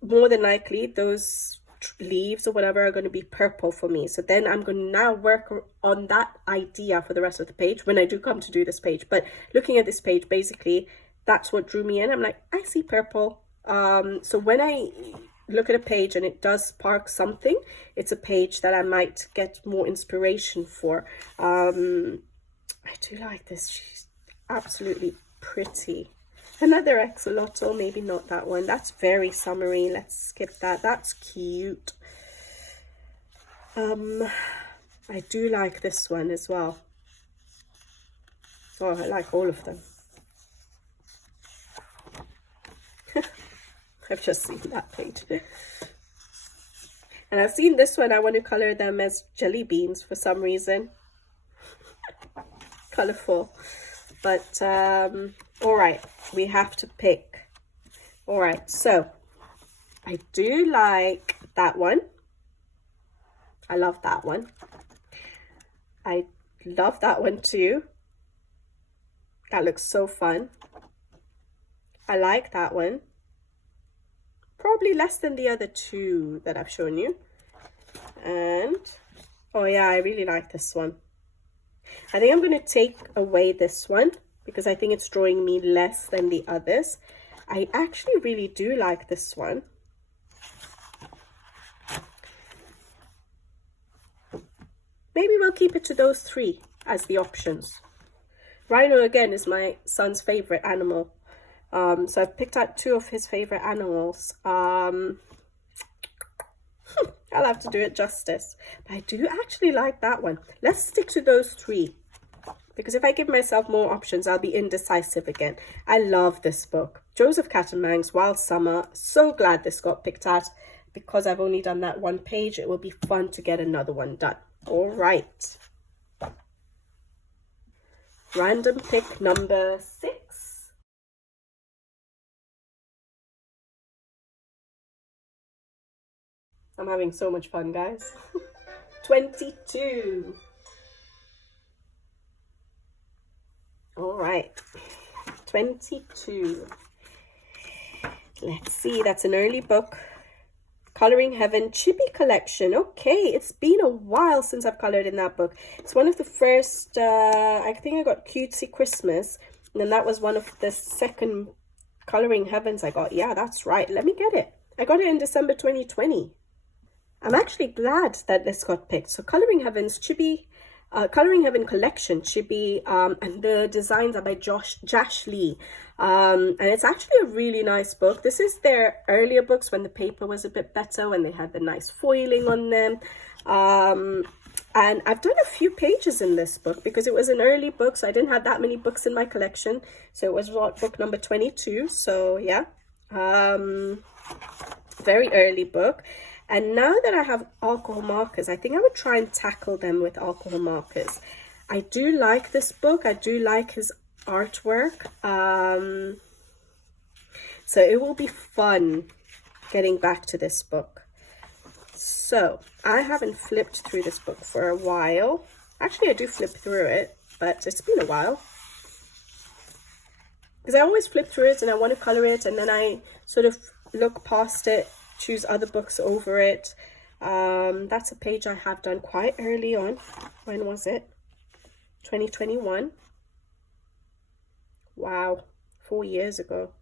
More than likely, those leaves or whatever are going to be purple for me. So then I'm going to now work on that idea for the rest of the page when I do come to do this page. But looking at this page, basically, that's what drew me in. I'm like, I see purple. So when I look at a page and it does spark something, it's a page that I might get more inspiration for. I do like this. She's absolutely pretty. Another axolotl, maybe not that one. That's very summery. Let's skip that. That's cute. I do like this one as well. Oh, I like all of them. I've just seen that page. And I've seen this one. I want to color them as jelly beans for some reason. Colorful. But all right, we have to pick. All right, so I do like that one. I love that one. I love that one too. That looks so fun. I like that one. Probably less than the other two that I've shown you. And oh yeah, I really like this one. I think I'm going to take away this one because I think it's drawing me less than the others. I actually really do like this one. Maybe we'll keep it to those three as the options. Rhino, again, is my son's favorite animal. So I've picked out two of his favorite animals. I'll have to do it justice. But I do actually like that one. Let's stick to those three. Because if I give myself more options, I'll be indecisive again. I love this book. Joseph Catamang's Wild Summer. So glad this got picked out. Because I've only done that one page, it will be fun to get another one done. All right. Random pick number 6. I'm having so much fun, guys. 22. All right, 22. Let's see, that's an early book. Coloring Heaven Chippy collection. Okay, it's been a while since I've colored in that book. It's one of the first, I think I got Cutesy Christmas, and then that was one of the second Coloring Heavens I got. Yeah, that's right. Let me get it. I got it in December 2020. I'm actually glad that this got picked. So Coloring Heaven's Chippy, Coloring Heaven collection, Chippy, and the designs are by Jash Lee. And it's actually a really nice book. This is their earlier books when the paper was a bit better, when they had the nice foiling on them. And I've done a few pages in this book because it was an early book, so I didn't have that many books in my collection. So it was book number 22. So yeah, very early book. And now that I have alcohol markers, I think I would try and tackle them with alcohol markers. I do like this book. I do like his artwork. So it will be fun getting back to this book. So I haven't flipped through this book for a while. Actually, I do flip through it, but it's been a while. Because I always flip through it and I want to color it, and then I sort of look past it, choose other books over it. That's a page I have done quite early on. When was it? 2021. Wow, 4 years ago.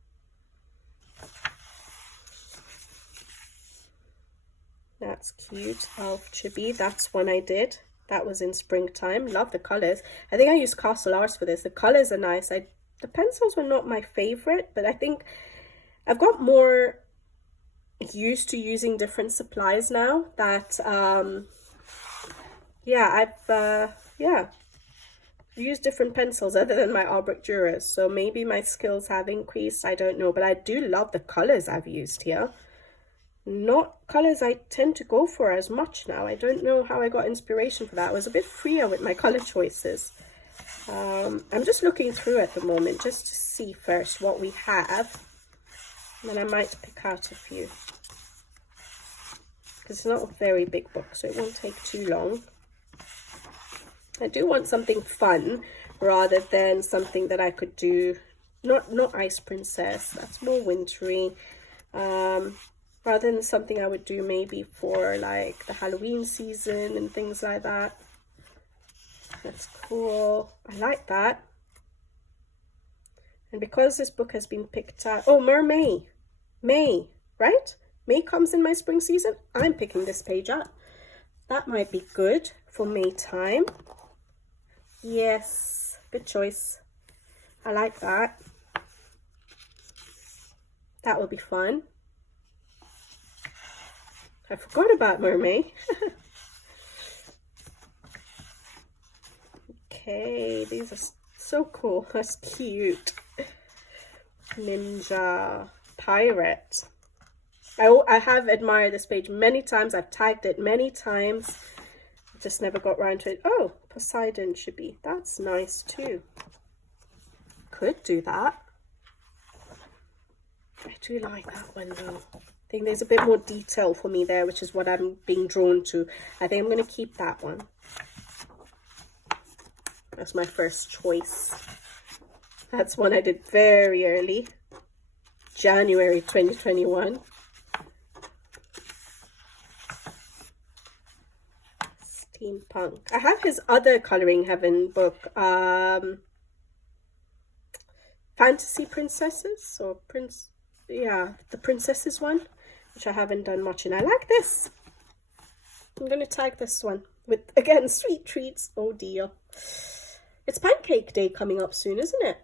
That's cute. Elf Chippy. That's one I did. That was in springtime. Love the colors. I think I used Castle Arts for this. The colors are nice. The pencils were not my favorite, but I think I've got more used to using different supplies now that I've used different pencils other than my Albrecht Duras, so maybe my skills have increased. I don't know, but I do love the colors I've used here. Not colors I tend to go for as much now. I don't know how I got inspiration for that. I was a bit freer with my color choices. I'm just looking through at the moment just to see first what we have, and then I might pick out a few, because it's not a very big book, so it won't take too long. I do want something fun rather than something that I could do, not Ice Princess, that's more wintry, rather than something I would do maybe for like the Halloween season and things like that. That's cool. I like that. And because this book has been picked out, oh, May, right? May comes in my spring season. I'm picking this page up. That might be good for May time. Yes, good choice. I like that. That will be fun. I forgot about Mermaid. Okay, these are so cool. That's cute. Ninja Pirate. I have admired this page many times. I've tagged it many times. Just never got around to it. Oh, Poseidon should be. That's nice too. Could do that. I do like that one though. I think there's a bit more detail for me there, which is what I'm being drawn to. I think I'm going to keep that one. That's my first choice. That's one I did very early. January 2021. Steampunk. I have his other Coloring Heaven book. Fantasy Princesses, or the Princesses one, which I haven't done much in. I like this. I'm going to tag this one with, again, sweet treats. Oh dear. It's Pancake Day coming up soon, isn't it?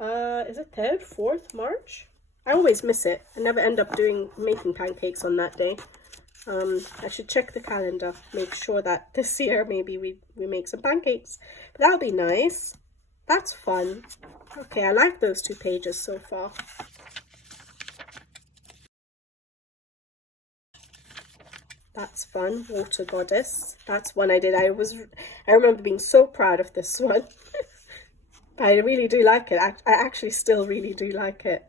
Is it 3rd, 4th March? I always miss it. I never end up making pancakes on that day. I should check the calendar, make sure that this year maybe we make some pancakes. But that'll be nice. That's fun. Okay, I like those 2 pages so far. That's fun. Water Goddess. That's one I did. I remember being so proud of this one. I really do like it. I actually still really do like it.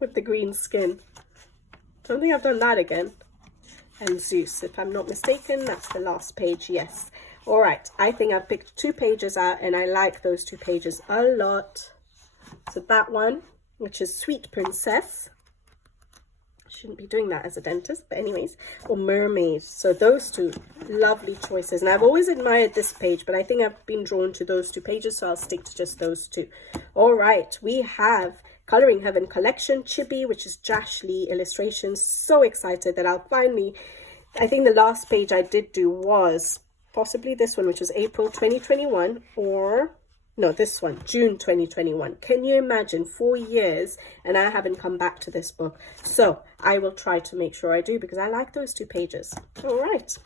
With the green skin. Don't think I've done that again. And Zeus, if I'm not mistaken, that's the last page. Yes. All right, I think I've picked 2 pages out, and I like those 2 pages a lot. So that one, which is Sweet Princess. Shouldn't be doing that as a dentist, but anyways, or Mermaid. So those 2 lovely choices, and I've always admired this page, but I think I've been drawn to those 2 pages, so I'll stick to just those 2. All right, we have Colouring Heaven Collection, Chippy, which is Josh Lee illustrations. So excited that I'll finally, I think the last page I did do was possibly this one, which was April 2021, or no, this one, June 2021. Can you imagine 4 years and I haven't come back to this book? So I will try to make sure I do, because I like those 2 pages. All right.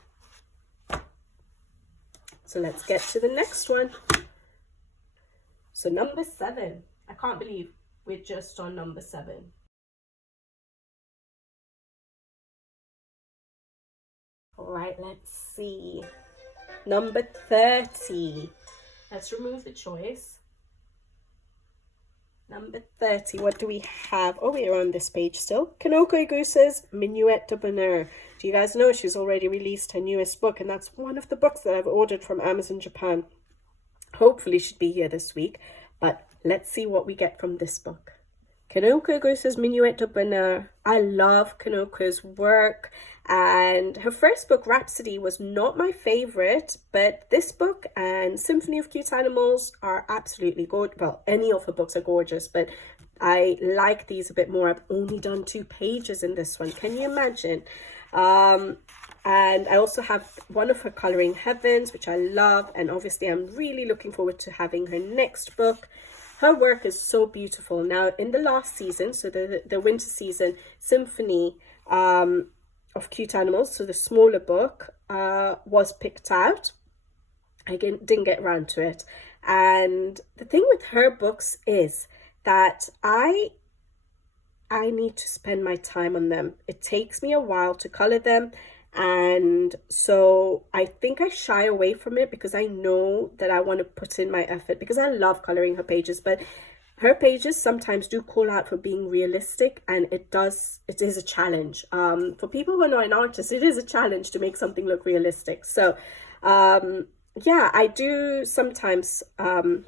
So let's get to the next one. So number 7. I can't believe we're just on number 7. All right, let's see. Number 30. Let's remove the choice. Number 30, what do we have? Oh, we're on this page still. Kanoko Igusa's Minuet de Bonheur. Do you guys know she's already released her newest book? And that's one of the books that I've ordered from Amazon Japan. Hopefully should be here this week. But let's see what we get from this book. Kanoko Igusa's Minuet de Bonheur. I love Kanoko's work. And her first book, Rhapsody, was not my favorite, but this book and Symphony of Cute Animals are absolutely gorgeous. Well, any of her books are gorgeous, but I like these a bit more. I've only done 2 pages in this one. Can you imagine? And I also have one of her Colouring Heavens, which I love. And obviously, I'm really looking forward to having her next book. Her work is so beautiful. Now, in the last season, so the winter season, Symphony of Cute Animals, so the smaller book, was picked out. I didn't get around to it. And the thing with her books is that I need to spend my time on them. It takes me a while to colour them. And so I think I shy away from it because I know that I want to put in my effort, because I love colouring her pages, but her pages sometimes do call out for being realistic, and it is a challenge. For people who are not an artist, it is a challenge to make something look realistic. So yeah, I do sometimes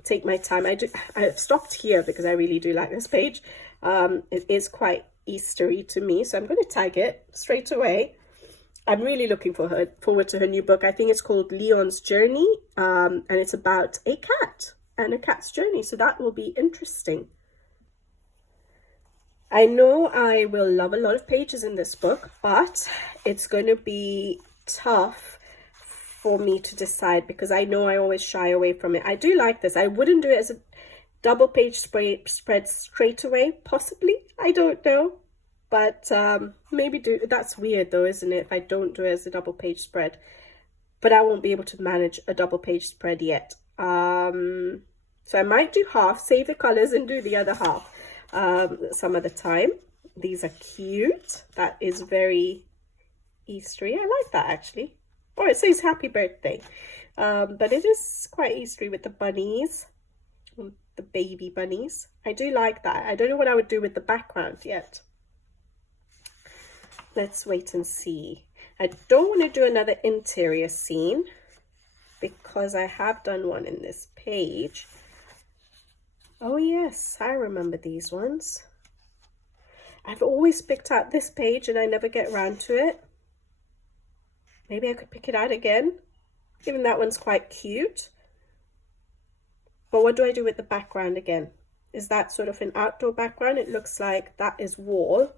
take my time. I've stopped here because I really do like this page. It is quite Eastery to me, so I'm going to tag it straight away. I'm really looking forward to her new book. I think it's called Leon's Journey, and it's about a cat and a cat's journey, so that will be interesting. I know I will love a lot of pages in this book, but it's going to be tough for me to decide because I know I always shy away from it. I do like this. I wouldn't do it as a double page spread straight away, possibly. I don't know. But maybe do. That's weird though, isn't it? If I don't do it as a double page spread. But I won't be able to manage a double page spread yet. So I might do half, save the colours and do the other half some other time. These are cute. That is very Eastery. I like that actually. Oh, it says happy birthday. But it is quite Eastery with the bunnies. The baby bunnies. I do like that. I don't know what I would do with the background yet. Let's wait and see. I don't want to do another interior scene because I have done one in this page. Oh yes, I remember these ones. I've always picked out this page and I never get around to it. Maybe I could pick it out again, given that one's quite cute. But what do I do with the background again? Is that sort of an outdoor background? It looks like that is wall.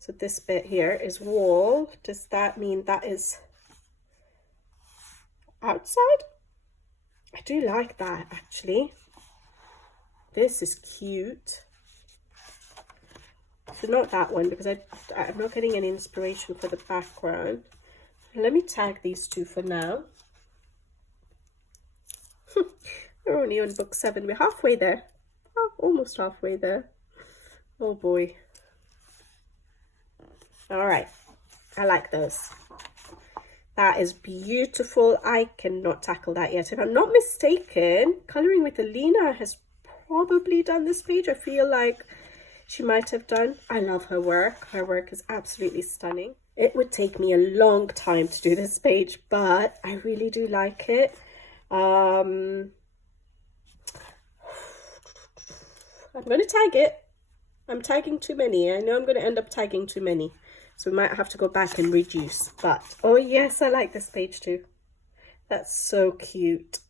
So this bit here is wall. Does that mean that is outside? I do like that actually. This is cute. So not that one because I'm not getting any inspiration for the background. Let me tag these two for now. We're only on book 7. We're halfway there. Oh, almost halfway there. Oh boy. All right, I like those. That is beautiful. I cannot tackle that yet. If I'm not mistaken, Colouring with Alina has probably done this page. I feel like she might have done. I love her work. Her work is absolutely stunning. It would take me a long time to do this page, but I really do like it. I'm going to tag it. I'm tagging too many. I know I'm going to end up tagging too many. So we might have to go back and reduce. But, oh yes, I like this page too. That's so cute.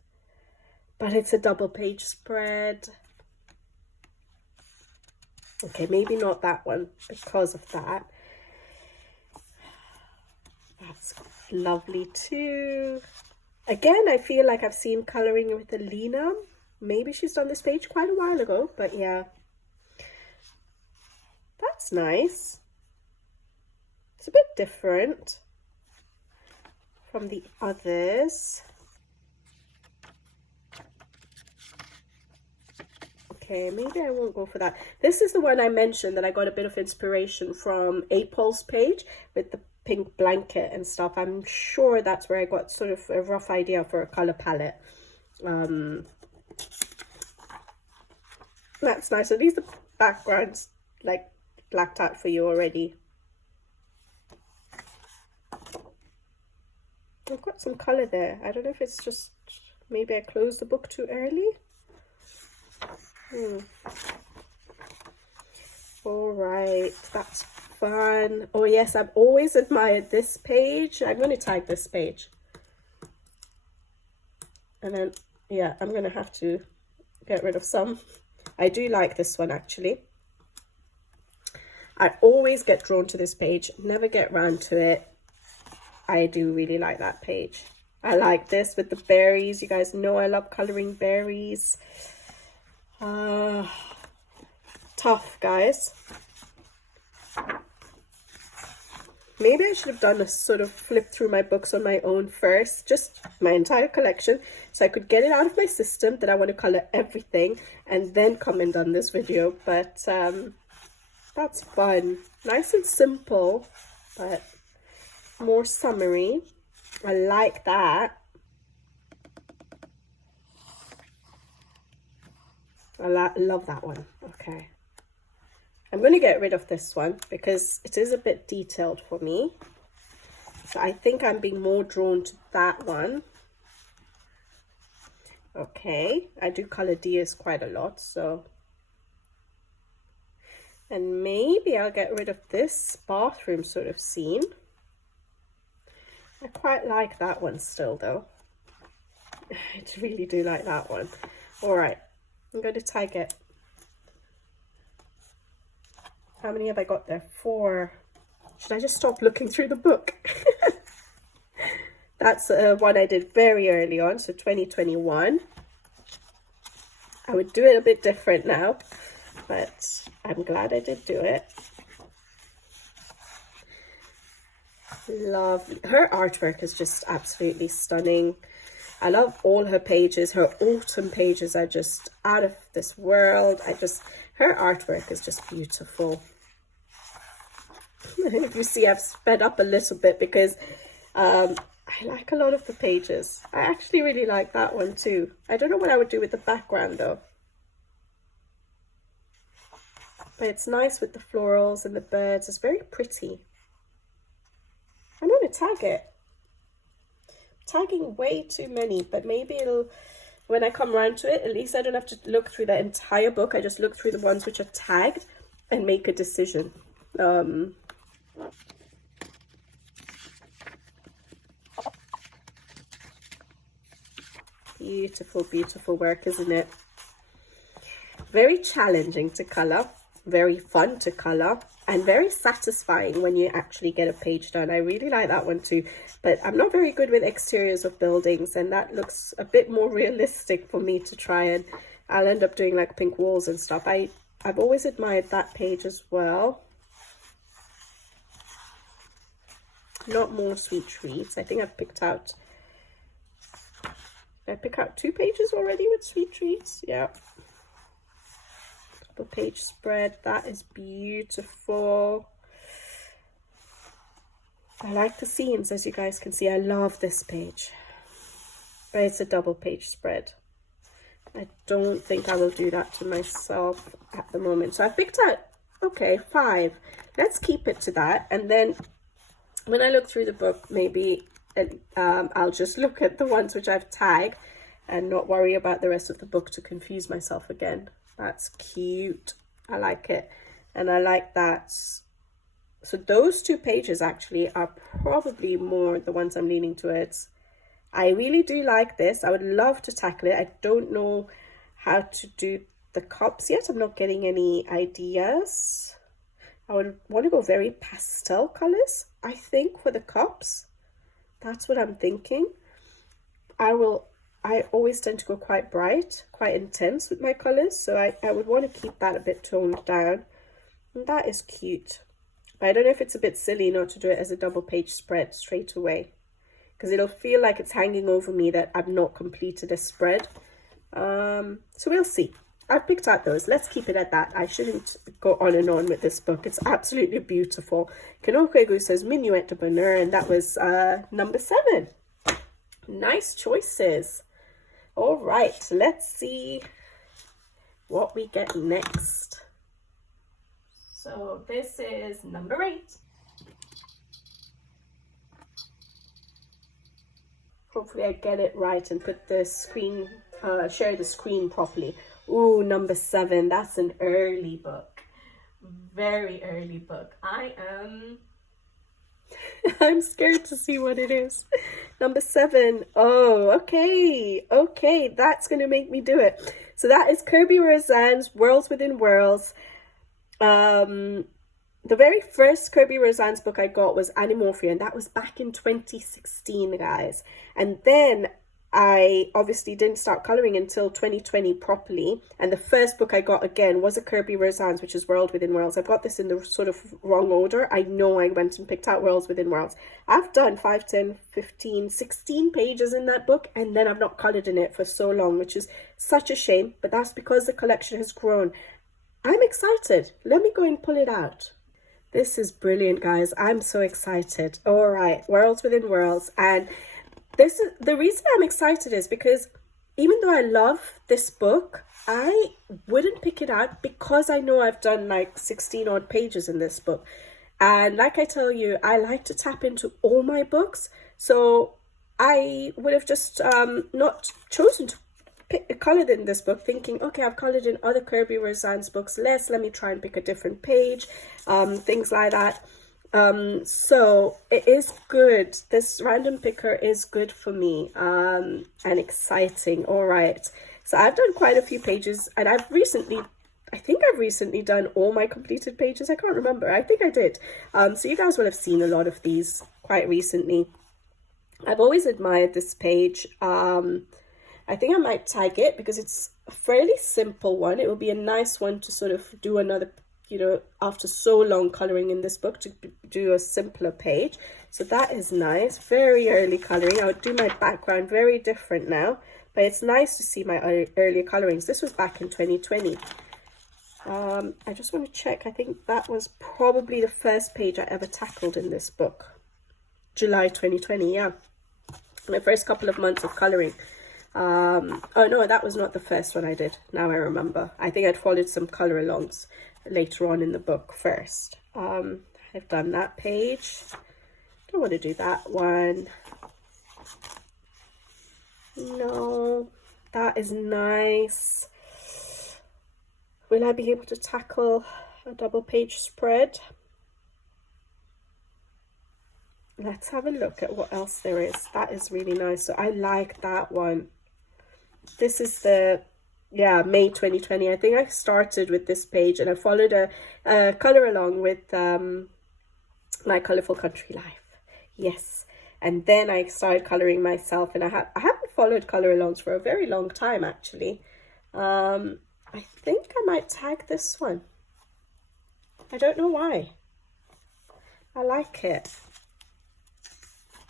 But it's a double page spread. Okay, maybe not that one because of that. That's lovely too. Again, I feel like I've seen colouring with Alina. Maybe she's done this page quite a while ago, but yeah. That's nice. It's a bit different from the others. Okay, maybe I won't go for that. This is the one I mentioned that I got a bit of inspiration from April's page with the pink blanket and stuff. I'm sure that's where I got sort of a rough idea for a colour palette. That's nice. At least the background's like blacked out for you already. I've got some colour there. I don't know if it's just maybe I closed the book too early. All right, that's fun. Oh yes, I've always admired this page. I'm going to tag this page. And then, yeah, I'm going to have to get rid of some. I do like this one actually. I always get drawn to this page, never get round to it. I do really like that page. I like this with the berries. You guys know I love colouring berries. Tough, guys. Maybe I should have done a sort of flip through my books on my own first, just my entire collection, so I could get it out of my system that I want to colour everything and then come and done this video. But that's fun. Nice and simple, but more summery. I like that. I love that one. Okay. I'm going to get rid of this one because it is a bit detailed for me. So I think I'm being more drawn to that one. Okay. I do colour Diaz quite a lot, so. And maybe I'll get rid of this bathroom sort of scene. I quite like that one still though. I really do like that one. All right. I'm going to tag it. How many have I got there? 4. Should I just stop looking through the book? That's one I did very early on, so 2021. I would do it a bit different now, but I'm glad I did do it. Lovely. Her artwork is just absolutely stunning. I love all her pages. Her autumn pages are just out of this world. Her artwork is just beautiful. If you see, I've sped up a little bit because I like a lot of the pages. I actually really like that one too. I don't know what I would do with the background though. But it's nice with the florals and the birds. It's very pretty. I'm going to tag it. Tagging way too many, but maybe it'll, when I come around to it, at least I don't have to look through the entire book. I just look through the ones which are tagged and make a decision. Beautiful, beautiful work, isn't it? Very challenging to colour, very fun to colour, and very satisfying when you actually get a page done. I really like that one too, but I'm not very good with exteriors of buildings, and that looks a bit more realistic for me to try, and I'll end up doing like pink walls and stuff. I've always admired that page as well. Not more sweet treats. I think I've picked out, I pick out 2 pages already with sweet treats. Yeah. Double page spread. That is beautiful. I like the seams, as you guys can see. I love this page. But it's a double page spread. I don't think I will do that to myself at the moment. So I picked out Okay, 5. Let's keep it to that. And then when I look through the book, maybe I'll just look at the ones which I've tagged and not worry about the rest of the book to confuse myself again. That's cute. I like it. And I like that. So those 2 pages actually are probably more the ones I'm leaning towards. I really do like this. I would love to tackle it. I don't know how to do the cups yet. I'm not getting any ideas. I would want to go very pastel colors, I think, for the cups. That's what I'm thinking. I always tend to go quite bright, quite intense with my colors, so I would want to keep that a bit toned down. And that is cute. But I don't know if it's a bit silly not to do it as a double page spread straight away, because it'll feel like it's hanging over me that I've not completed a spread. So we'll see. I've picked out those. Let's keep it at that. I shouldn't go on and on with this book. It's absolutely beautiful. Kanokwegu says Minuet de Bonheur, and that was number 7. Nice choices. All right, let's see what we get next. So this is number 8. Hopefully I get it right and put the screen, share the screen properly. Ooh, number 7. That's an early book. Very early book. I'm scared to see what it is. Number 7. Oh, okay. Okay, that's going to make me do it. So that is Kirby Rosanes' Worlds Within Worlds. The very first Kirby Rosanes book I got was Animorphia, and that was back in 2016, guys. And then I obviously didn't start colouring until 2020 properly, and the first book I got again was a Kirby Rosanes, which is World Within Worlds. I've got this in the sort of wrong order. I know I went and picked out Worlds Within Worlds. I've done 5, 10, 15, 16 pages in that book, and then I've not coloured in it for so long, which is such a shame, but that's because the collection has grown. I'm excited. Let me go and pull it out. This is brilliant, guys. I'm so excited. All right, Worlds Within Worlds. And this is the reason I'm excited is because even though I love this book, I wouldn't pick it out because I know I've done like 16 odd pages in this book. And like I tell you, I like to tap into all my books. So I would have just not chosen to colored in this book, thinking, okay, I've colored in other Kirby Rosanes books less, let me try and pick a different page, things like that. So it is good. This random picker is good for me, and exciting. All right, so I've done quite a few pages, and I think I've recently done all my completed pages. I can't remember. I think I did. So you guys will have seen a lot of these quite recently. I've always admired this page. I think I might tag it because it's a fairly simple one. It will be a nice one to sort of do another, after so long colouring in this book, to do a simpler page. So that is nice. Very early colouring. I would do my background very different now, but it's nice to see my earlier colourings. This was back in 2020. I just want to check. I think that was probably the first page I ever tackled in this book. July 2020, yeah. My first couple of months of colouring. Oh no, that was not the first one I did. Now I remember. I think I'd followed some colour alongs later on in the book first. I've done that page. Don't want to do that one. No, that is nice. Will I be able to tackle a double page spread? Let's have a look at what else there is. That is really nice. So I like that one. This is the, May 2020. I think I started with this page and I followed a colour along with My Colourful Country Life. Yes. And then I started colouring myself, and I haven't followed colour alongs for a very long time, actually. I think I might tag this one. I don't know why. I like it.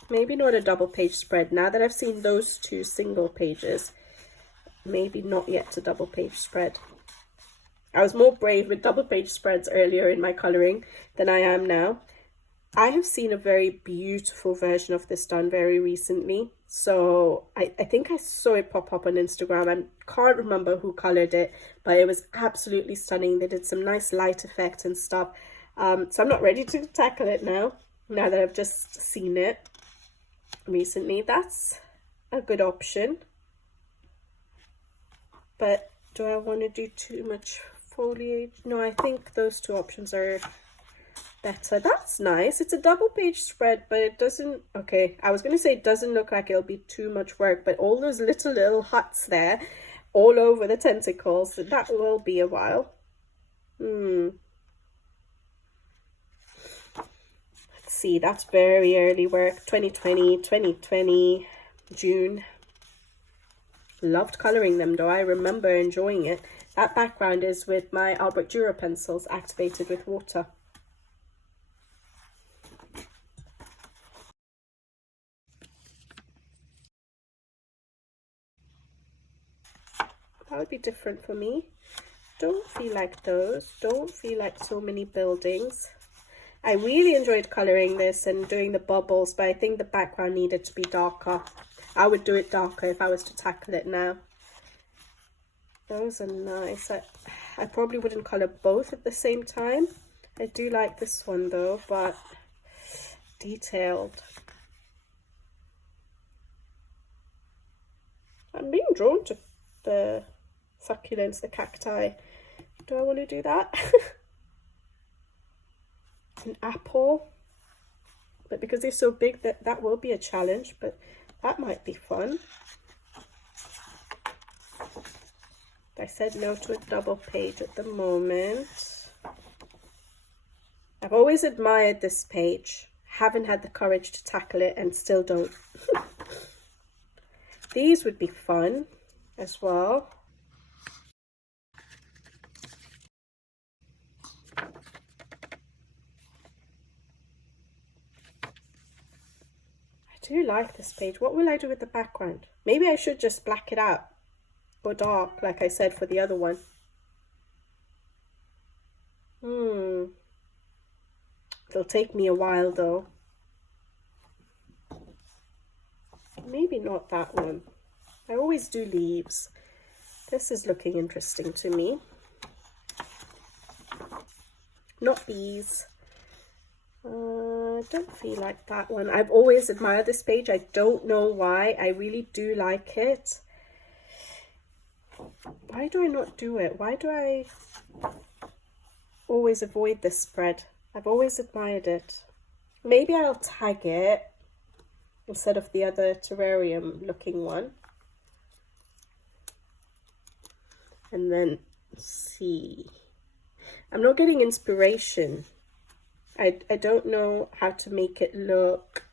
Maybe not a double page spread. Now that I've seen those 2 single pages, maybe not yet a double page spread. I was more brave with double page spreads earlier in my colouring than I am now. I have seen a very beautiful version of this done very recently. So I think I saw it pop up on Instagram and can't remember who colored it, but it was absolutely stunning. They did some nice light effects and stuff. So I'm not ready to tackle it now that I've just seen it recently. That's a good option. But do I want to do too much foliage? No, I think those two options are better. That's nice. It's a double page spread, but it doesn't, okay, I was going to say it doesn't look like it'll be too much work, but all those little huts there all over the tentacles, that will be a while. Let's see, that's very early work. 2020 June. Loved coloring them though. I remember enjoying it. That background is with my Albert Dürer pencils activated with water. That would be different for me. Don't feel like those. Don't feel like so many buildings. I really enjoyed coloring this and doing the bubbles, but I think the background needed to be darker. I would do it darker if I was to tackle it now. Those are nice. I probably wouldn't color both at the same time. I do like this one though, but detailed. I'm being drawn to the succulents, the cacti. Do I want to do that? An apple, but because they're so big that will be a challenge, but that might be fun. I said no to a double page at the moment. I've always admired this page, haven't had the courage to tackle it and still don't. These would be fun as well. I do like this page. What will I do with the background? Maybe I should just black it out or dark, like I said for the other one. It'll take me a while though. Maybe not that one. I always do leaves. This is looking interesting to me. Not these. I don't feel like that one. I've always admired this page. I don't know why. I really do like it. Why do I not do it? Why do I always avoid this spread? I've always admired it. Maybe I'll tag it instead of the other terrarium looking one. And then see. I'm not getting inspiration. I don't know how to make it look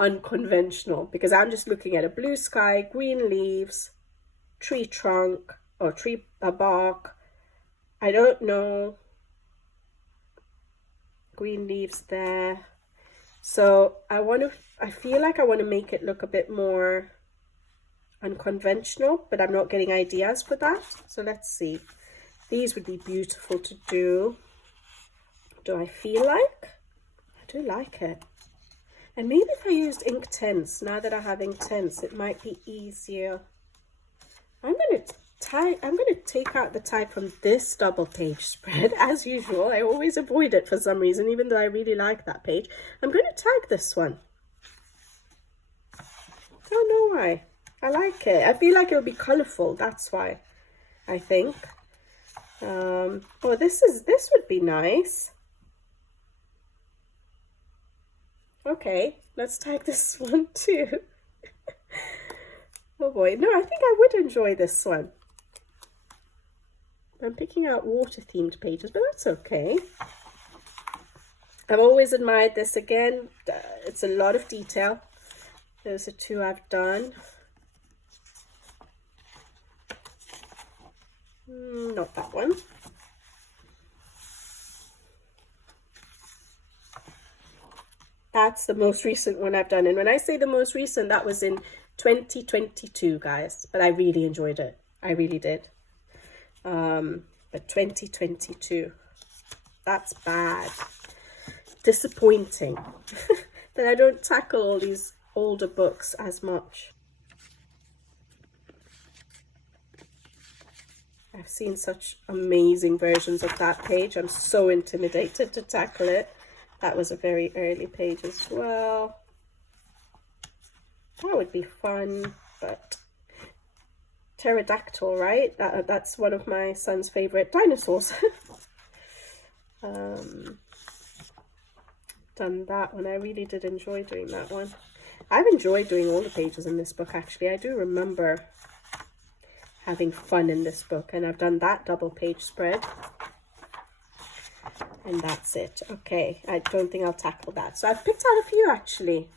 unconventional because I'm just looking at a blue sky, green leaves, tree trunk or tree bark. I don't know. Green leaves there. So I feel like I want to make it look a bit more unconventional, but I'm not getting ideas for that. So let's see. These would be beautiful to do. Do I feel like? I do like it. And maybe if I used ink tints, now that I have ink tints, it might be easier. I'm going to take out the type from this double page spread as usual. I always avoid it for some reason, even though I really like that page. I'm going to tag this one. Don't know why. I like it. I feel like it'll be colourful. That's why, I think. Oh, this would be nice. Okay, let's tag this one too. Oh boy, no, I think I would enjoy this one. I'm picking out water themed pages, but that's okay. I've always admired this again. It's a lot of detail. Those are two I've done. Not that one. That's the most recent one I've done. And when I say the most recent, that was in 2022, guys. But I really enjoyed it. I really did. But 2022. That's bad. Disappointing that I don't tackle all these older books as much. I've seen such amazing versions of that page. I'm so intimidated to tackle it. That was a very early page as well. That would be fun, but pterodactyl, right? That's one of my son's favorite dinosaurs. Done that one. I really did enjoy doing that one. I've enjoyed doing all the pages in this book, actually. I do remember having fun in this book, and I've done that double page spread. And that's it. Okay, I don't think I'll tackle that. So I've picked out a few, actually.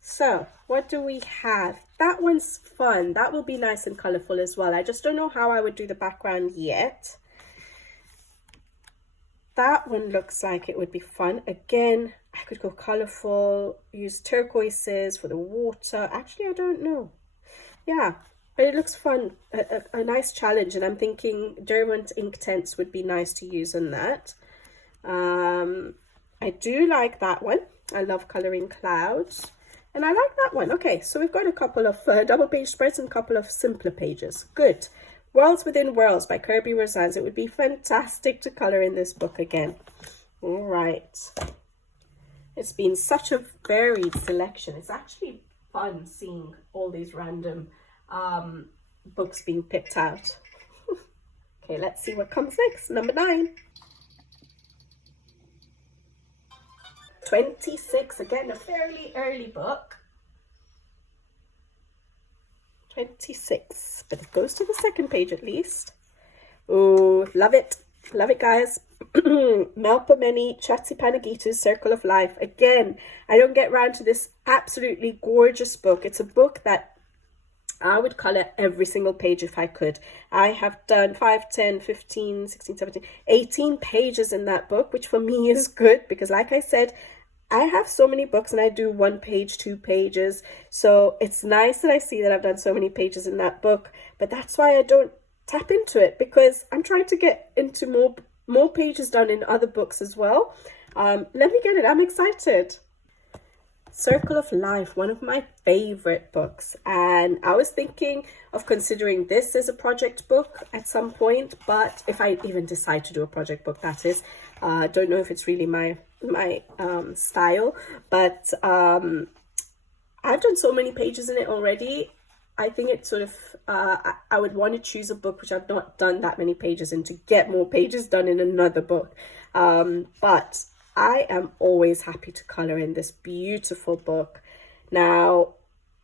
So what do we have? That one's fun. That will be nice and colorful as well. I just don't know how I would do the background yet. That one looks like it would be fun. Again, I could go colorful, use turquoises for the water. Actually, I don't know. Yeah, but it looks fun. A nice challenge. And I'm thinking Derwent Inktense would be nice to use on that. I do like that one. I love coloring clouds. And I like that one. Okay, so we've got a couple of double page spreads and a couple of simpler pages. Good. Worlds Within Worlds by Kirby Rosanes. It would be fantastic to color in this book again. All right. It's been such a varied selection. It's actually fun seeing all these random books being picked out. Okay, let's see what comes next. Number 9. 26. Again, a fairly early book. 26, but it goes to the second page at least. Oh, love it guys. Melpomene Chatsipanagitu's Circle of Life. Again, I don't get around to this absolutely gorgeous book. It's a book that I would color every single page if I could. I have done 5, 10, 15, 16, 17, 18 pages in that book, which for me is good because like I said, I have so many books and I do 1 page, 2 pages. So it's nice that I see that I've done so many pages in that book, but that's why I don't tap into it because I'm trying to get into more pages done in other books as well. Let me get it. I'm excited. Circle of Life, one of my favorite books, and I was thinking of considering this as a project book at some point, but if I even decide to do a project book, that is, don't know if it's really my style, but I've done so many pages in it already. I think it's sort of I would want to choose a book which I've not done that many pages in to get more pages done in another book, but I am always happy to color in this beautiful book. Now,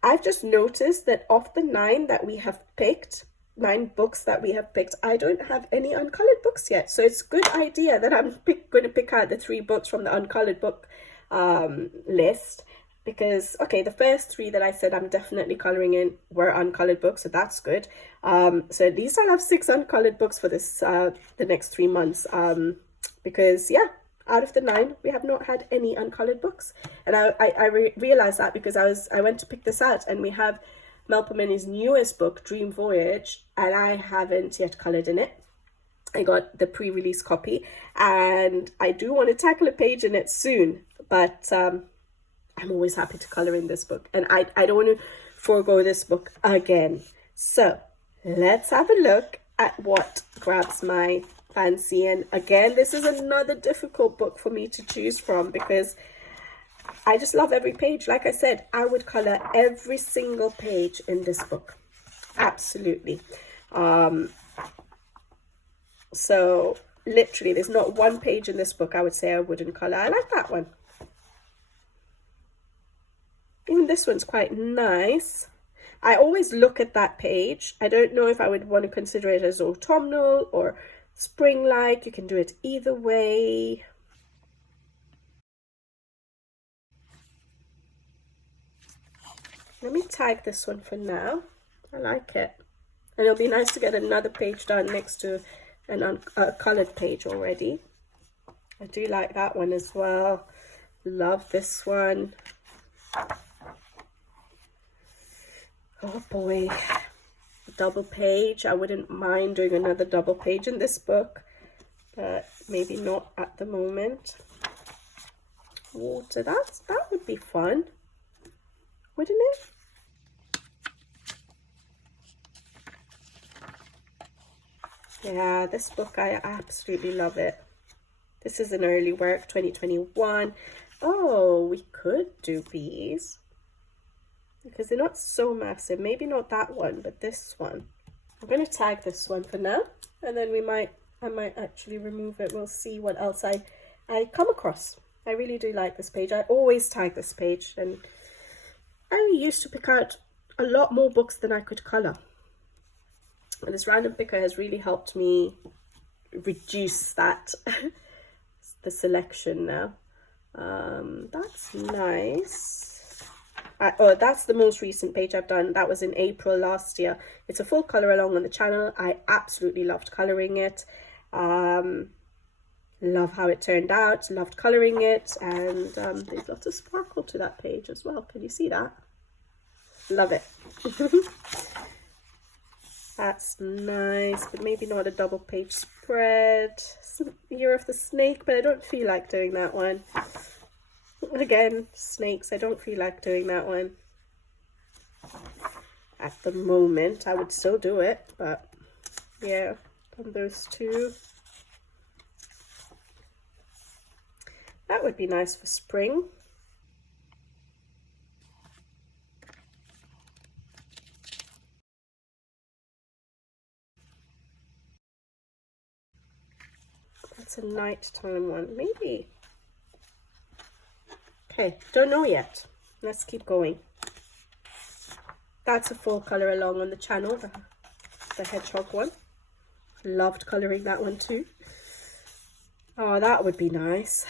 I've just noticed that of the 9 that we have picked, 9 books that we have picked, I don't have any uncolored books yet. So it's a good idea that I'm going to pick out the 3 books from the uncolored book list. Because, okay, the first 3 that I said I'm definitely coloring in were uncolored books, so that's good. So at least I'll have 6 uncolored books for this the next 3 months. Because, yeah, out of the 9, we have not had any uncolored books. And I realized that because I went to pick this out, and we have Melpomene's newest book, Dream Voyage, and I haven't yet colored in it. I got the pre-release copy, and I do want to tackle a page in it soon, but I'm always happy to color in this book, and I don't want to forego this book again. So let's have a look at what grabs my fancy. And again, this is another difficult book for me to choose from because I just love every page. Like I said, I would color every single page in this book. Absolutely. So literally there's not one page in this book I would say I wouldn't color. I like that one. Even this one's quite nice. I always look at that page. I don't know if I would want to consider it as autumnal or spring-like. You can do it either way. Let me tag this one for now. I like it. And it'll be nice to get another page done next to a colored page already. I do like that one as well. Love this one. Oh boy, double page. I wouldn't mind doing another double page in this book, but maybe not at the moment. Water, that would be fun, wouldn't it? Yeah, this book, I absolutely love it. This is an early work, 2021. Oh, we could do these because they're not so massive. Maybe not that one, but this one. I'm going to tag this one for now, and then I might actually remove it. We'll see what else I come across. I really do like this page. I always tag this page, and I used to pick out a lot more books than I could colour. And this random picker has really helped me reduce that, the selection now. That's nice. Oh, that's the most recent page I've done. That was in April last year. It's a full colour along on the channel. I absolutely loved colouring it. Love how it turned out. Loved colouring it. And there's lots of sparkle to that page as well. Can you see that? Love it. That's nice, but maybe not a double page spread. Year of the Snake, but I don't feel like doing that one. Again, snakes, I don't feel like doing that one. At the moment, I would still do it, but yeah, on those two. That would be nice for spring. That's a nighttime one, maybe. Okay, don't know yet. Let's keep going. That's a full colour along on the channel, the hedgehog one. Loved colouring that one too. Oh, that would be nice.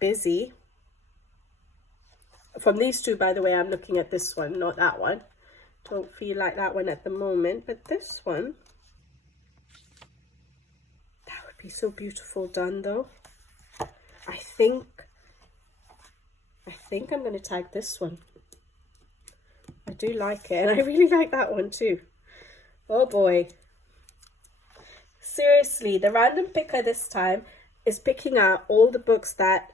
Busy. From these two, by the way, I'm looking at this one, not that one. Don't feel like that one at the moment, but this one, that would be so beautiful done though. I think I'm going to tag this one. I do like it, and I really like that one too. Oh boy. Seriously, the random picker this time is picking out all the books that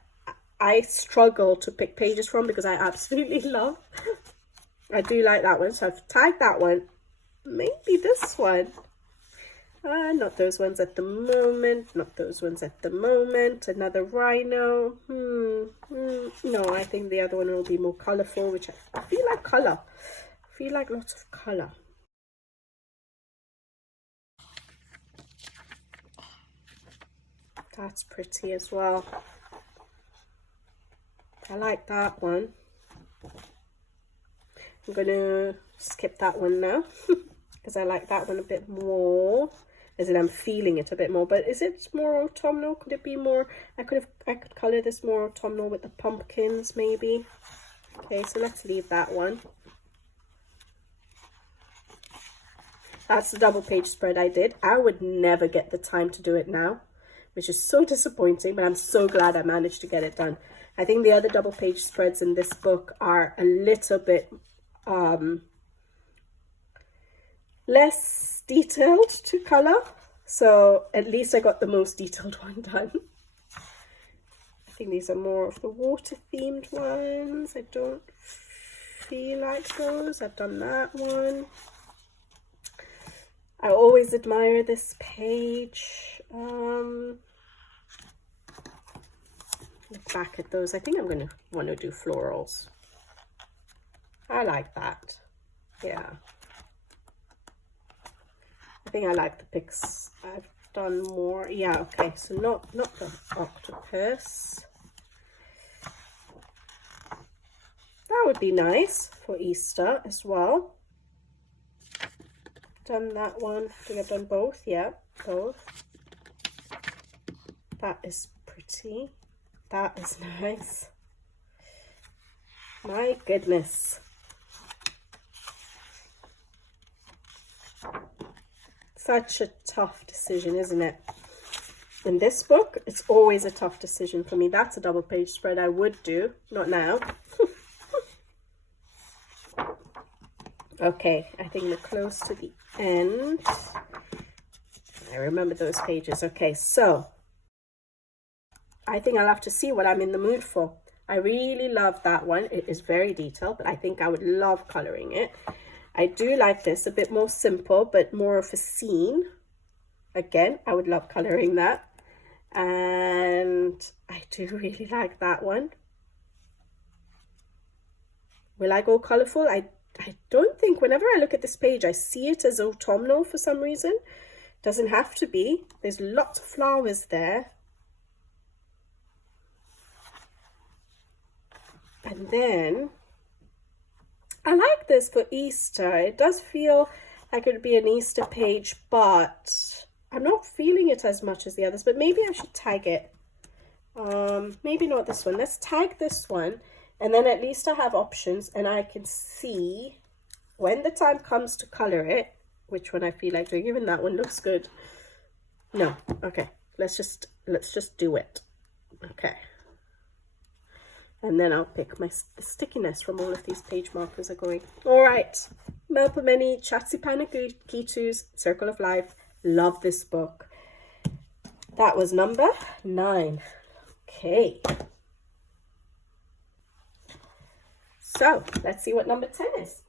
I struggle to pick pages from because I absolutely love. I do like that one, so I've tagged that one. Maybe this one. Not those ones at the moment. Not those ones at the moment. Another rhino. No, I think the other one will be more colourful, which I feel like colour. I feel like lots of colour. That's pretty as well. I like that one. I'm going to skip that one now because I like that one a bit more. As in, I'm feeling it a bit more. But is it more autumnal? Could it be more? I could colour this more autumnal with the pumpkins, maybe. Okay, so let's leave that one. That's the double page spread I did. I would never get the time to do it now, which is so disappointing, but I'm so glad I managed to get it done. I think the other double page spreads in this book are a little bit less detailed to colour, so at least I got the most detailed one done. I think these are more of the water themed ones. I don't feel like those. I've done that one. I always admire this page. Look back at those. I think I'm going to want to do florals. I like that. Yeah. I think I like the picks. I've done more. Yeah, okay. So not the octopus. That would be nice for Easter as well. Done that one. I think I've done both. Yeah, both. That is pretty. That is nice. My goodness. Such a tough decision, isn't it? In this book, it's always a tough decision for me. That's a double page spread I would do. Not now. Okay, I think we're close to the end. I remember those pages. Okay, so I think I'll have to see what I'm in the mood for. I really love that one. It is very detailed, but I think I would love coloring it. I do like this, a bit more simple, but more of a scene. Again, I would love coloring that. And I do really like that one. Will I go colorful? I don't think, whenever I look at this page, I see it as autumnal for some reason. Doesn't have to be. There's lots of flowers there. And then I like this for Easter. It does feel like it would be an Easter page, but I'm not feeling it as much as the others, but maybe I should tag it. Maybe not this one. Let's tag this one, and then at least I have options and I can see when the time comes to color it, which one I feel like doing. Even that one looks good. No, okay. Let's just do it. Okay. And then I'll pick the stickiness from all of these page markers are going. All right. Melpomene, Chatsipanakitus, Circle of Life. Love this book. That was number 9. Okay. So let's see what number 10 is.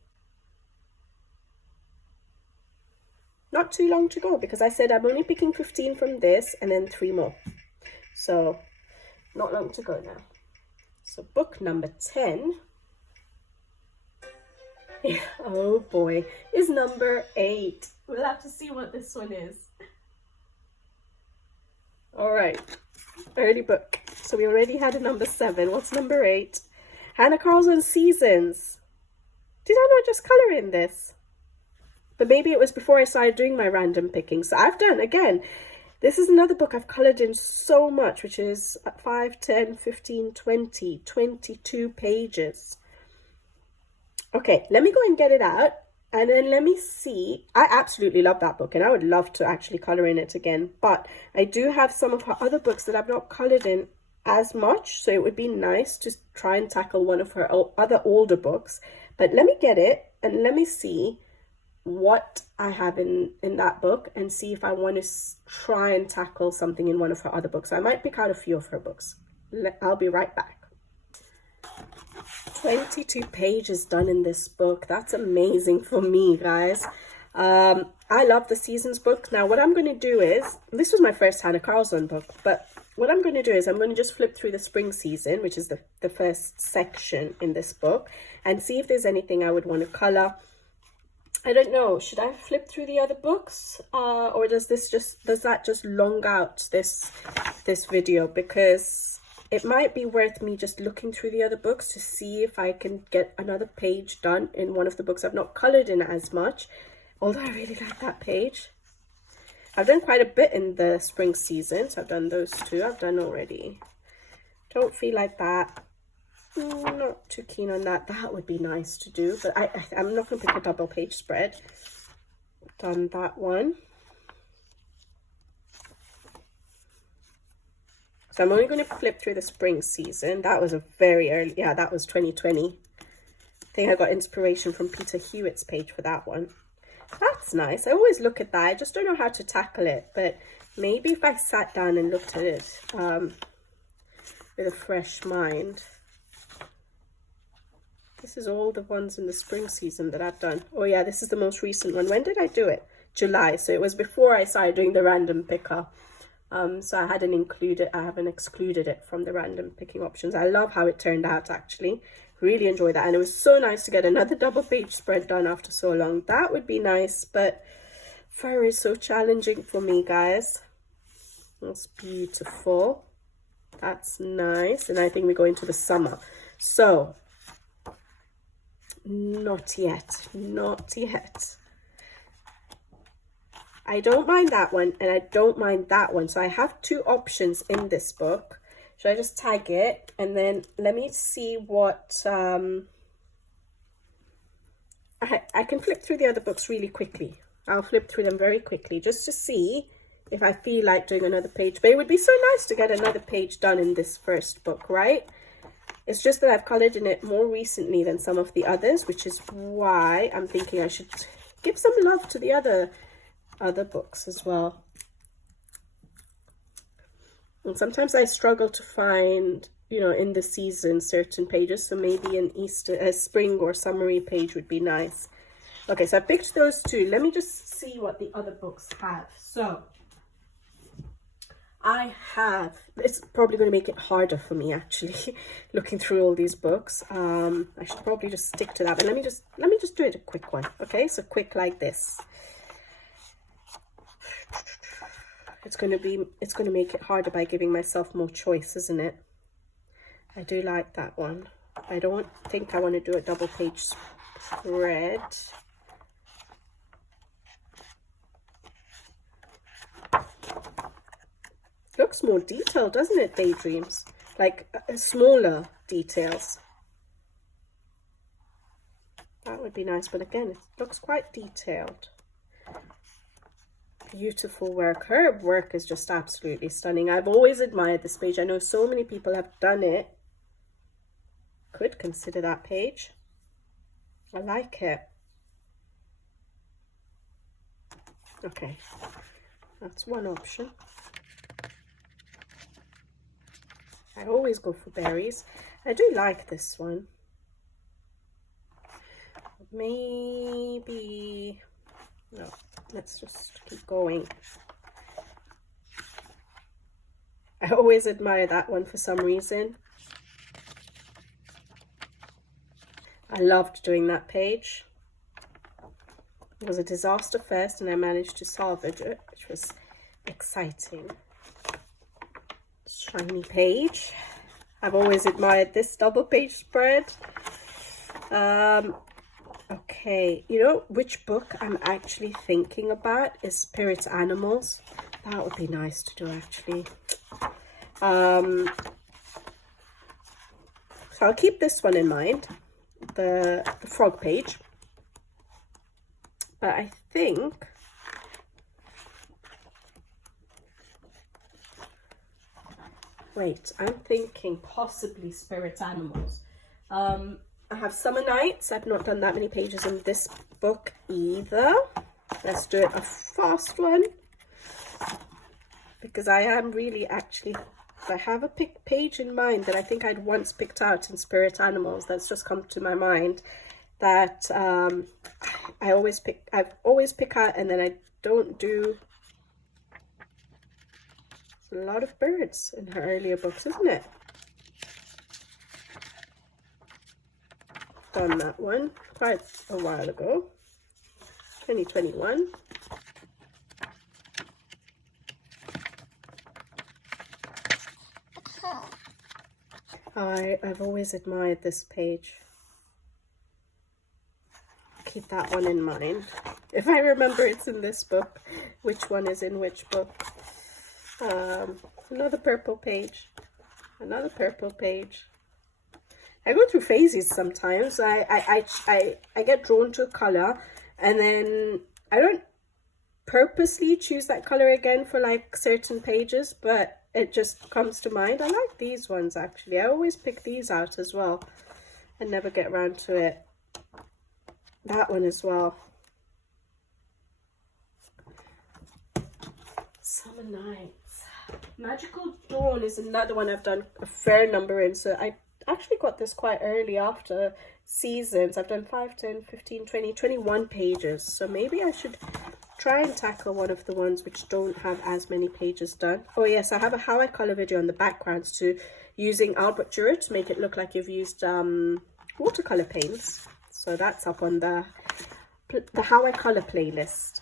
Not too long to go because I said I'm only picking 15 from this and then 3 more. So not long to go now. So book number 10, oh boy, is number 8. We'll have to see what this one is. All right, early book. So we already had a number 7. What's number 8? Hannah Karlzon Seasons. Did I not just color in this? But maybe it was before I started doing my random picking. So I've done, again, this is another book I've coloured in so much, which is 5, 10, 15, 20, 22 pages. Okay, let me go and get it out, and then let me see. I absolutely love that book, and I would love to actually colour in it again. But I do have some of her other books that I've not coloured in as much, so it would be nice to try and tackle one of her other older books. But let me get it, and let me see what I have in that book and see if I want to try and tackle something in one of her other books. I might pick out a few of her books. I'll be right back. 22 pages done in this book. That's amazing for me, guys. I love the Seasons book. Now what I'm going to do is, this was my first Hannah Karlzon book, but what I'm going to do is I'm going to just flip through the spring season, which is the first section in this book, and see if there's anything I would want to colour. I don't know, should I flip through the other books, or does that just long out this video? Because it might be worth me just looking through the other books to see if I can get another page done in one of the books I've not coloured in as much, although I really like that page. I've done quite a bit in the spring season, so I've done those 2 I've done already. Don't feel like that. Not too keen on that. That would be nice to do, but I'm not going to pick a double page spread. Done that one. So I'm only going to flip through the spring season. That was a very early, yeah, that was 2020. I think I got inspiration from Peter Hewitt's page for that one. That's nice. I always look at that. I just don't know how to tackle it, but maybe if I sat down and looked at it with a fresh mind. This is all the ones in the spring season that I've done. Oh yeah, this is the most recent one. When did I do it? July. So it was before I started doing the random picker. So I haven't excluded it from the random picking options. I love how it turned out, actually. Really enjoy that. And it was so nice to get another double page spread done after so long. That would be nice, but fur is so challenging for me, guys. That's beautiful. That's nice. And I think we go into the summer. So not yet, not yet. I don't mind that one, and I don't mind that one. So I have 2 options in this book. Should I just tag it? And then let me see what I can flip through the other books really quickly. I'll flip through them very quickly just to see if I feel like doing another page. But it would be so nice to get another page done in this first book, right? It's just that I've coloured in it more recently than some of the others, which is why I'm thinking I should give some love to the other books as well. And sometimes I struggle to find, you know, in the season certain pages. So maybe an Easter, a spring or summery page would be nice. Okay, so I picked those two. Let me just see what the other books have. So I have, it's probably going to make it harder for me actually, looking through all these books. I should probably just stick to that. But let me just do it a quick one. Okay, so quick like this. It's going to make it harder by giving myself more choice, isn't it? I do like that one. I don't think I want to do a double page spread. Looks more detailed, doesn't it, Daydreams? Like smaller details. That would be nice, but again, it looks quite detailed. Beautiful work. Her work is just absolutely stunning. I've always admired this page. I know so many people have done it. Could consider that page. I like it. Okay, that's one option. I always go for berries. I do like this one. Maybe, no, let's just keep going. I always admire that one for some reason. I loved doing that page. It was a disaster first and I managed to salvage it, which was exciting. Shiny page. I've always admired this double page spread. Okay, you know which book I'm actually thinking about is Spirit Animals. That would be nice to do actually. So I'll keep this one in mind, the frog page. But I think wait, I'm thinking possibly Spirit Animals. I have Summer Nights. I've not done that many pages in this book either. Let's do it a fast one. Because I am really actually, I have a page in mind that I think I'd once picked out in Spirit Animals. That's just come to my mind. That I've always pick out and then I don't do. A lot of birds in her earlier books, isn't it? Done that one quite a while ago, 2021. I've always admired this page. Keep that one in mind. If I remember it's in this book, which one is in which book. Another purple page. Another purple page. I go through phases sometimes. I get drawn to a color and then I don't purposely choose that color again for like certain pages, but it just comes to mind. I like these ones actually. I always pick these out as well and never get around to it. That one as well. Summer Nights. Magical Dawn is another one I've done a fair number in. So I actually got this quite early after seasons. I've done 5, 10, 15, 20, 21 pages. So maybe I should try and tackle one of the ones which don't have as many pages done. Oh yes, I have a how I color video on the backgrounds too, using Albert Dürer to make it look like you've used watercolor paints. So that's up on the how I color playlist.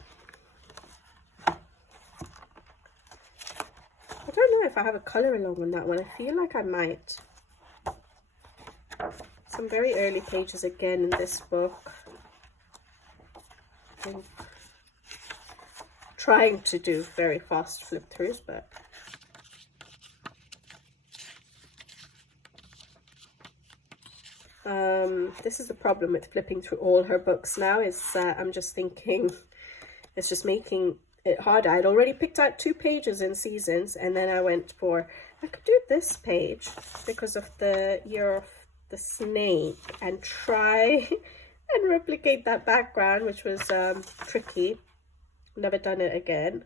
I don't know if I have a color along on that one. I feel like I might. Some very early pages again in this book. I'm trying to do very fast flip throughs, but this is the problem with flipping through all her books now, is I'm just thinking it's just making it harder. I'd already picked out 2 pages in seasons, and then I went for, I could do this page because of the year of the snake and try and replicate that background, which was tricky. Never done it again.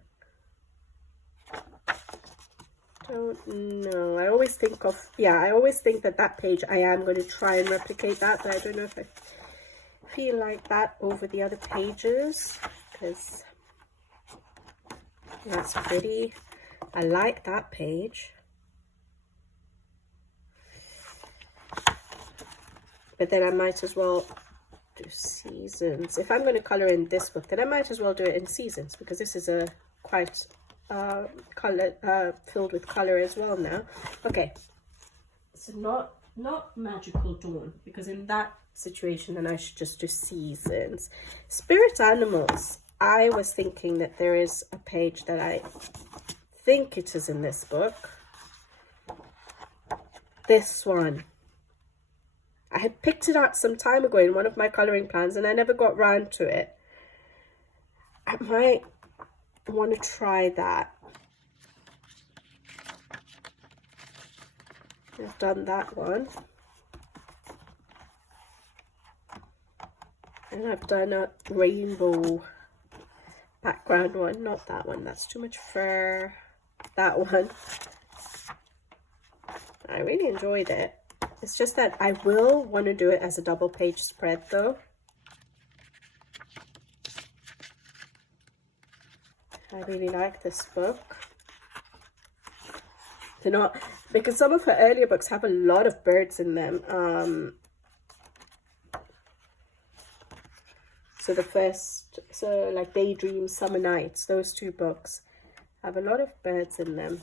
Don't know. I always think of, yeah, I always think that that page I am going to try and replicate that, but I don't know if I feel like that over the other pages, because that's pretty. I like that page. But then I might as well do seasons. If I'm going to color in this book, then I might as well do it in seasons, because this is a quite color filled with color as well now. Okay, so not magical dawn, because in that situation then I should just do seasons. Spirit animals, I was thinking that there is a page that I think it is in this book, this one. I had picked it up some time ago in one of my coloring plans and I never got round to it. I might want to try that. I've done that one. And I've done a rainbow background one. Not that one. That's too much fur. That one. I really enjoyed it. It's just that I will want to do it as a double page spread though. I really like this book. They're not, because some of her earlier books have a lot of birds in them. So like Daydream, Summer Nights, those two books have a lot of birds in them.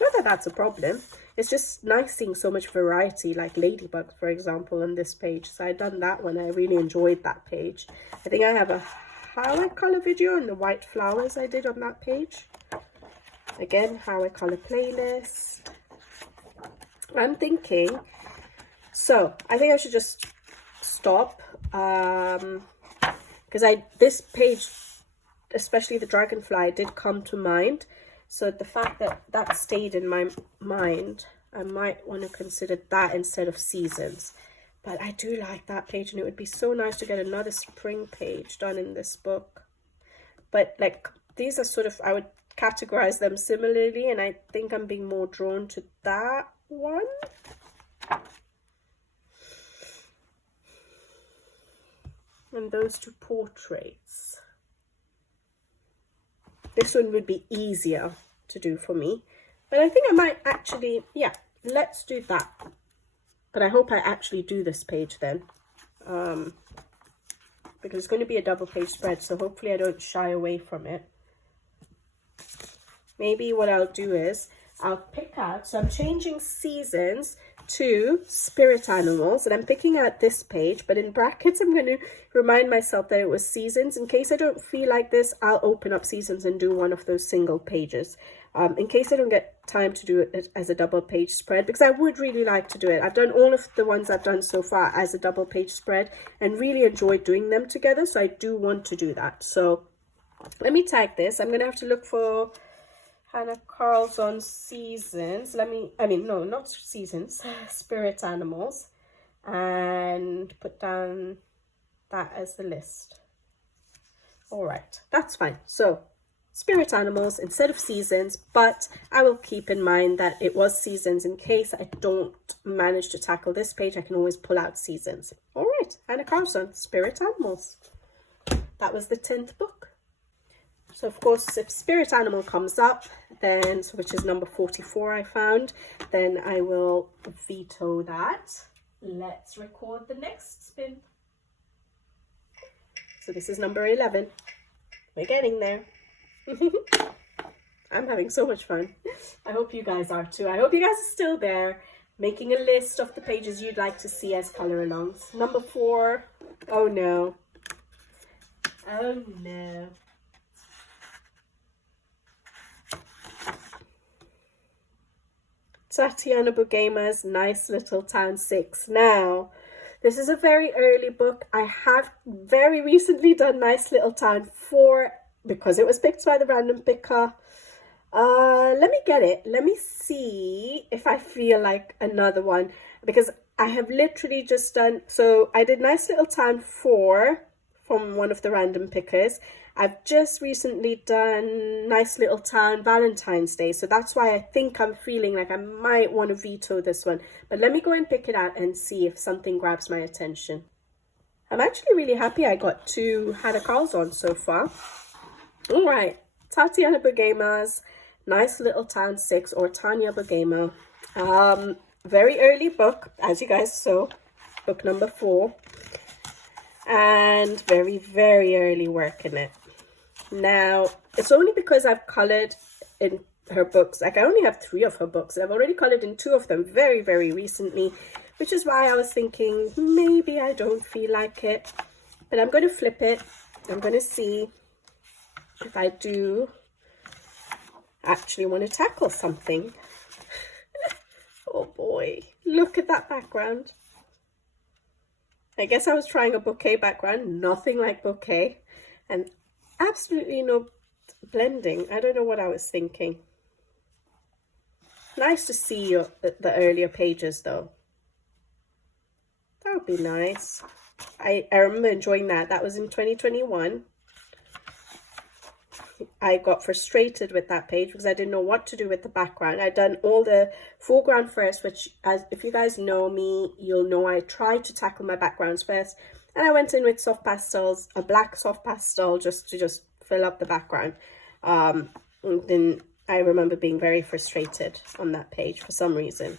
Not that that's a problem. It's just nice seeing so much variety, like Ladybug, for example, on this page. So I done that one. I really enjoyed that page. I think I have a how I color video on the white flowers I did on that page. Again, how I color playlist. I'm thinking, so I think I should just stop, because this page, especially the dragonfly, did come to mind. So the fact that that stayed in my mind, I might want to consider that instead of seasons. But I do like that page, and it would be so nice to get another spring page done in this book. But like, these are sort of, I would categorize them similarly, and I think I'm being more drawn to that one. And those two portraits. This one would be easier to do for me. But I think I might actually, yeah, let's do that. But I hope I actually do this page then. Because it's going to be a double page spread, so hopefully I don't shy away from it. Maybe what I'll do is, I'll pick out, so I'm changing seasons to spirit animals, and I'm picking out this page, but in brackets I'm going to remind myself that it was seasons. In case I don't feel like this, I'll open up seasons and do one of those single pages, in case I don't get time to do it as a double page spread, because I would really like to do it. I've done all of the ones I've done so far as a double page spread and really enjoyed doing them together, so I do want to do that. So let me tag this. I'm going to have to look for Hannah Karlzon seasons. No, not seasons, spirit animals, and put down that as the list. All right, that's fine. So spirit animals instead of seasons, but I will keep in mind that it was seasons in case I don't manage to tackle this page. I can always pull out seasons. All right, Hannah Karlzon, spirit animals. That was the 10th book. So of course, if spirit animal comes up, then, which is number 44 I found, then I will veto that. Let's record the next spin. So this is number 11. We're getting there. I'm having so much fun. I hope you guys are too. I hope you guys are still there, making a list of the pages you'd like to see as color alongs. Number 4. Oh no. Oh no. Tatiana Bugema's Nice Little Town 6. Now, this is a very early book. I have very recently done Nice Little Town 4 because it was picked by the random picker. Let me get it. Let me see if I feel like another one, because I have literally just done, so I did Nice Little Town 4 from one of the random pickers. I've just recently done Nice Little Town Valentine's Day, so that's why I think I'm feeling like I might want to veto this one. But let me go and pick it out and see if something grabs my attention. I'm actually really happy I got to had a Karlzon so far. All right, Tatiana Bergama's Nice Little Town 6, or Tanya Bergama. Very early book, as you guys saw, book number 4. And very, very early work in it. Now, it's only because I've coloured in her books. Like, I only have 3 of her books. I've already coloured in 2 of them very, very recently, which is why I was thinking maybe I don't feel like it. But I'm going to flip it. I'm going to see if I do actually want to tackle something. Oh boy, look at that background. I guess I was trying a bouquet background, nothing like bouquet, and absolutely no blending. I don't know what I was thinking. Nice to see the earlier pages though. That would be nice. I remember enjoying that. That was in 2021. I got frustrated with that page because I didn't know what to do with the background. I'd done all the foreground first, which, as if you guys know me, you'll know I try to tackle my backgrounds first. And I went in with soft pastels, a black soft pastel, just to fill up the background. And then I remember being very frustrated on that page for some reason.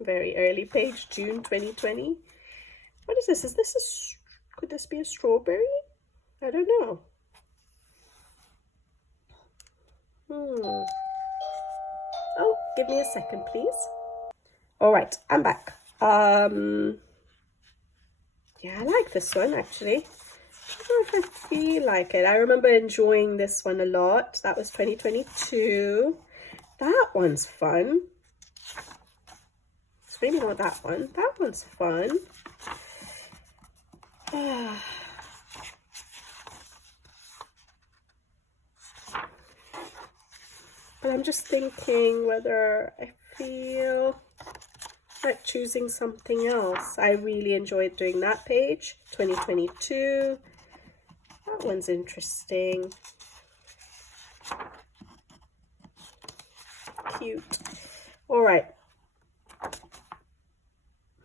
Very early page, June 2020. What is this? Is this a... Could this be a strawberry? I don't know. Oh, give me a second, please. All right, I'm back. Yeah, I like this one, actually. I don't know if I feel like it. I remember enjoying this one a lot. That was 2022. That one's fun. It's maybe not that one. That one's fun. But I'm just thinking whether I feel like choosing something else. I really enjoyed doing that page, 2022. That one's interesting. Cute. All right.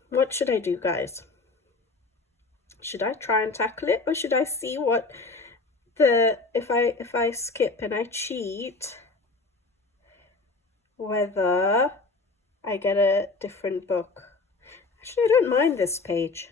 What should I do, guys? Should I try and tackle it, or should I see what if I skip and I cheat, whether I get a different book? Actually, I don't mind this page.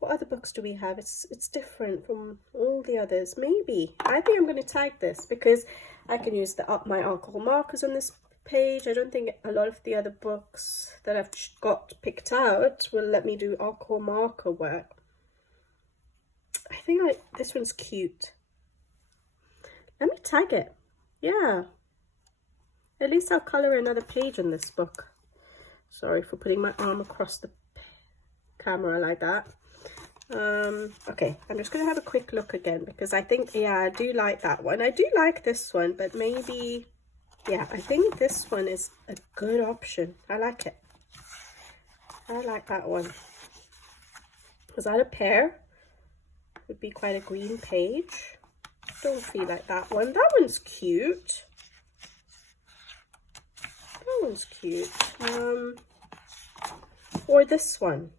What other books do we have? It's different from all the others. Maybe. I think I'm going to tag this because I can use my alcohol markers on this page. I don't think a lot of the other books that I've got picked out will let me do alcohol marker work. I think this one's cute. Let me tag it. Yeah. At least I'll colour another page in this book. Sorry for putting my arm across the camera like that. Okay, I'm just going to have a quick look again because I think, yeah, I do like that one. I do like this one, but maybe, yeah, I think this one is a good option. I like it. I like that one. Was that a pear? Would be quite a green page. Don't feel like that one. That one's cute. That one's cute. Or this one.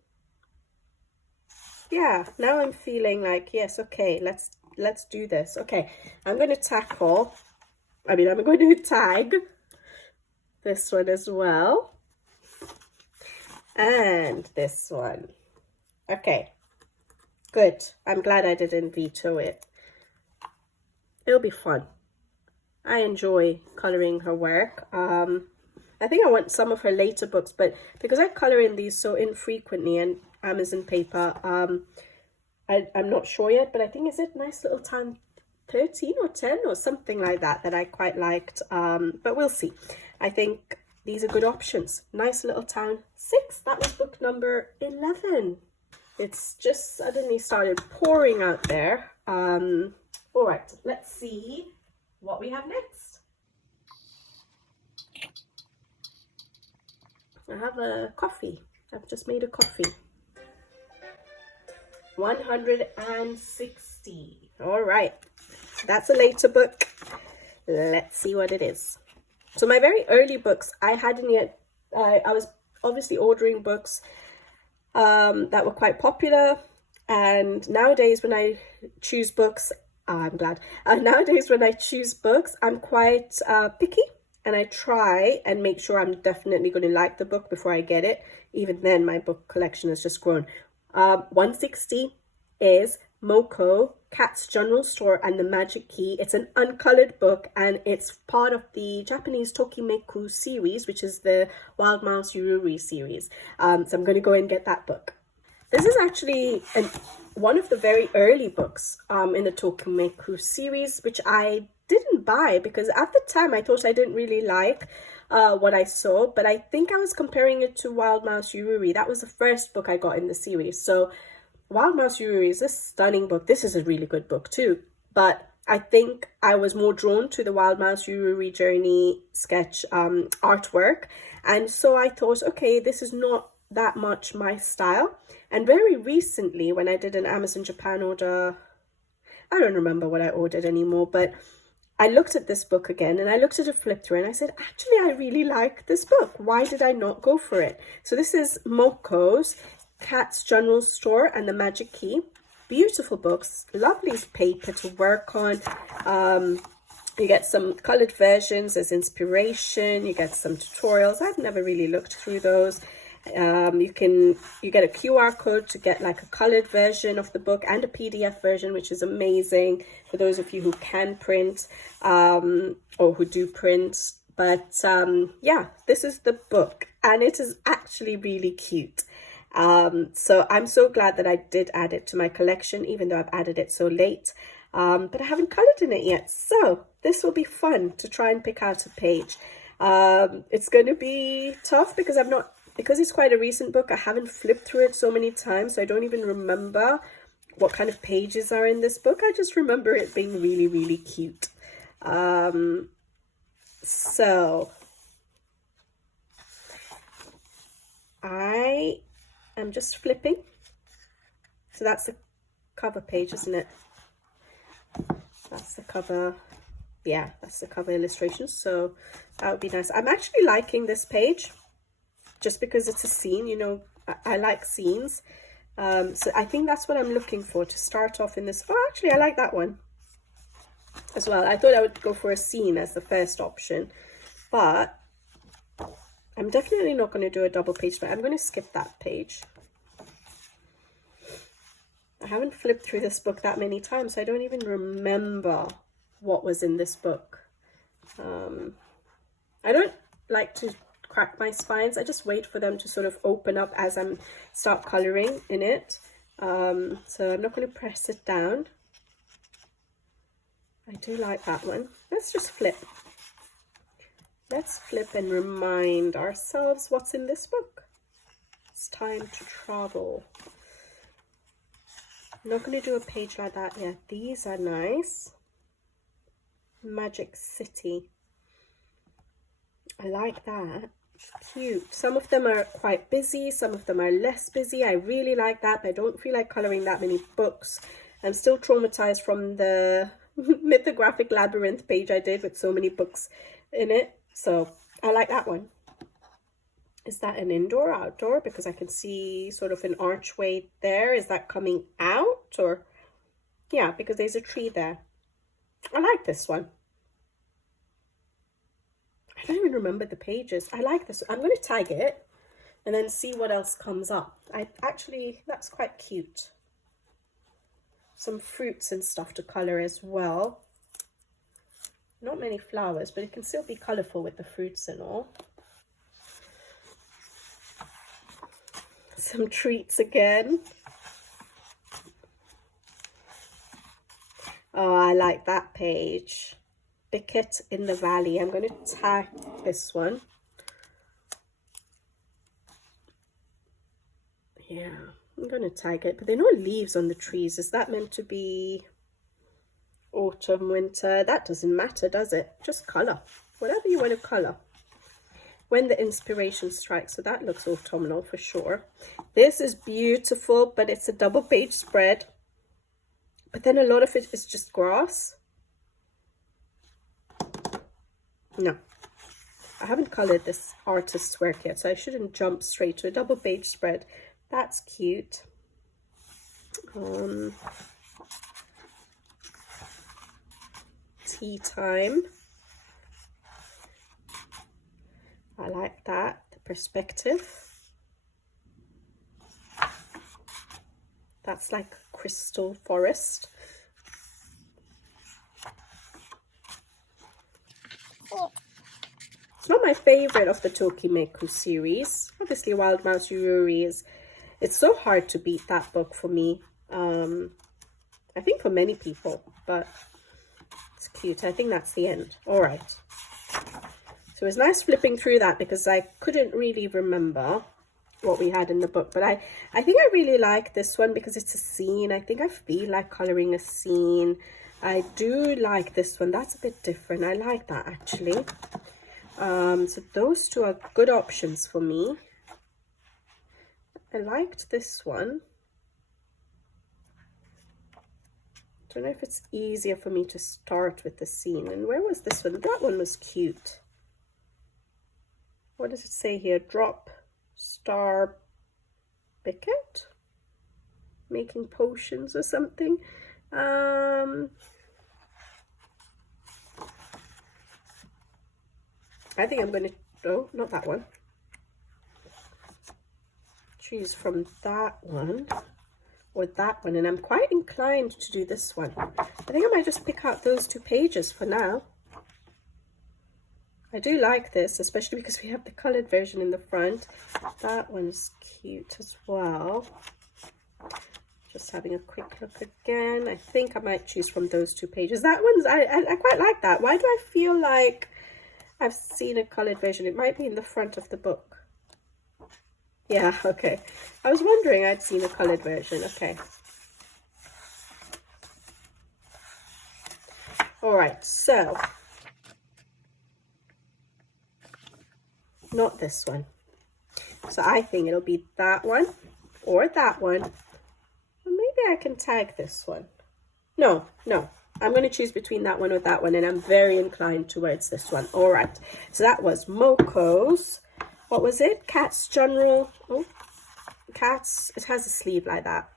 Yeah, now I'm feeling like, yes, okay, let's do this. Okay, I'm going to I'm going to tag this one as well. And this one. Okay, good. I'm glad I didn't veto it. It'll be fun. I enjoy colouring her work. I think I want some of her later books, but because I colour in these so infrequently and Amazon paper, I'm not sure yet, but I think, is it Nice Little Town 13 or 10 or something like that I quite liked, but we'll see. I think these are good options. Nice Little Town 6, that was book number 11. It's just suddenly started pouring out there. All right, let's see what we have next. I have a coffee. I've just made a coffee. 160. All right, that's a later book. Let's see what it is. So my very early books, I hadn't yet, I was obviously ordering books that were quite popular. And nowadays when I choose books, I'm glad. Nowadays when I choose books, I'm quite picky. And I try and make sure I'm definitely going to like the book before I get it. Even then, my book collection has just grown. 160 is Moco, Cat's General Store and the Magic Key. It's an uncolored book and it's part of the Japanese Tokimeku series, which is the Wild Mouse Yururi series. So I'm going to go and get that book. This is actually one of the very early books in the Tokimeku series, which I didn't buy because at the time I thought I didn't really like what I saw, but I think I was comparing it to Wild Mouse Yururi. That was the first book I got in the series. So Wild Mouse Yururi is a stunning book. This is a really good book too, but I think I was more drawn to the Wild Mouse Yururi journey sketch artwork, and so I thought, okay, this is not that much my style. And very recently when I did an Amazon Japan order, I don't remember what I ordered anymore, but I looked at this book again and I looked at a flip through and I said, actually, I really like this book. Why did I not go for it? So this is Moco's Cat's General Store and the Magic Key. Beautiful books, lovely paper to work on. You get some colored versions as inspiration. You get some tutorials. I've never really looked through those. You get a QR code to get like a colored version of the book and a PDF version, which is amazing for those of you who can print or who do print. But yeah, this is the book and it is actually really cute. So I'm so glad that I did add it to my collection, even though I've added it so late. But I haven't colored in it yet, so this will be fun to try and pick out a page. It's going to be tough because because it's quite a recent book, I haven't flipped through it so many times, so I don't even remember what kind of pages are in this book. I just remember it being really, really cute. So I am just flipping. So that's the cover page, isn't it? That's the cover. Yeah, that's the cover illustration. So that would be nice. I'm actually liking this page just because it's a scene, you know, I like scenes. So I think that's what I'm looking for to start off in this. Oh, actually, I like that one as well. I thought I would go for a scene as the first option, but I'm definitely not going to do a double page, but I'm going to skip that page. I haven't flipped through this book that many times, so I don't even remember what was in this book. I don't like to crack my spines. I just wait for them to sort of open up as I'm start coloring in it. So I'm not going to press it down. I do like that one. Let's just flip. Let's flip and remind ourselves what's in this book. It's time to travel. I'm not going to do a page like that yet. These are nice. Magic City. I like that. Cute. Some of them are quite busy, some of them are less busy. I really like that, but I don't feel like coloring that many books. I'm still traumatized from the Mythographic Labyrinth page I did with so many books in it. So I like that one. Is that an indoor or outdoor? Because I can see sort of an archway there. Is that coming out? Or yeah, because there's a tree there. I like this one. I don't even remember the pages. I like this. I'm going to tag it and then see what else comes up. That's quite cute. Some fruits and stuff to color as well. Not many flowers, but it can still be colorful with the fruits and all. Some treats again. Oh, I like that page. Thicket in the Valley. I'm going to tag this one. Yeah, I'm going to tag it, but there are no leaves on the trees. Is that meant to be autumn, winter? That doesn't matter, does it? Just color. Whatever you want to color. When the Inspiration Strikes. So that looks autumnal for sure. This is beautiful, but it's a double page spread. But then a lot of it is just grass. No, I haven't colored this artist's work yet, so I shouldn't jump straight to a double page spread. That's cute. Tea Time. I like that, the perspective. That's like crystal forest. It's not my favorite of the Tokimeki series. Obviously, Wild Mouse Yuri is, it's so hard to beat that book for me. I think for many people, but it's cute. I think that's the end. All right. So it was nice flipping through that because I couldn't really remember what we had in the book. But I think I really like this one because it's a scene. I think I feel like coloring a scene. I do like this one. That's a bit different. I like that actually. So those two are good options for me. I liked this one. I don't know if it's easier for me to start with the scene. And where was this one? That one was cute. What does it say here? Drop Star Bicket? Making potions or something. I think I'm going to, oh, not that one. Choose from that one or that one. And I'm quite inclined to do this one. I think I might just pick out those 2 pages for now. I do like this, especially because we have the colored version in the front. That one's cute as well. Just having a quick look again. I think I might choose from those 2 pages. That one's, I quite like that. Why do I feel like I've seen a colored version? It might be in the front of the book. Yeah, okay. I was wondering I'd seen a colored version. Okay. All right, so not this one. So I think it'll be that one or that one. Or maybe I can tag this one. No. I'm going to choose between that one or that one, and I'm very inclined towards this one. All right. So that was Moco's. What was it? Cat's General. Oh, Cat's. It has a sleeve like that.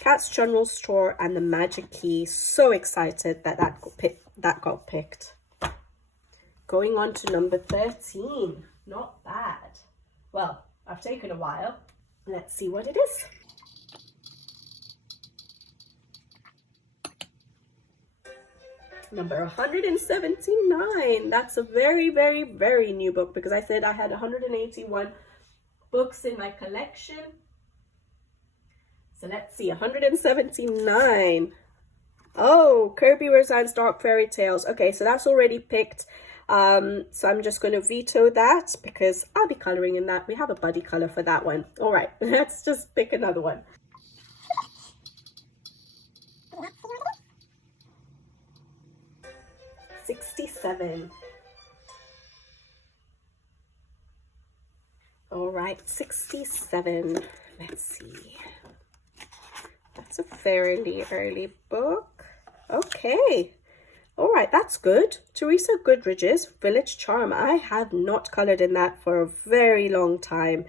Cat's General Store and the Magic Key. So excited that that got picked. Going on to number 13. Not bad. Well, I've taken a while. Let's see what it is. Number 179. That's a very, very, very new book because I said I had 181 books in my collection. So let's see, 179. Oh, Kirby Rosanes Dark Fairy Tales. Okay, so that's already picked. So I'm just going to veto that because I'll be coloring in that. We have a buddy color for that one. All right, let's just pick another one. All right, 67. Let's see. That's a fairly early book. Okay. All right, that's good. Teresa Goodridge's Village Charm. I have not colored in that for a very long time.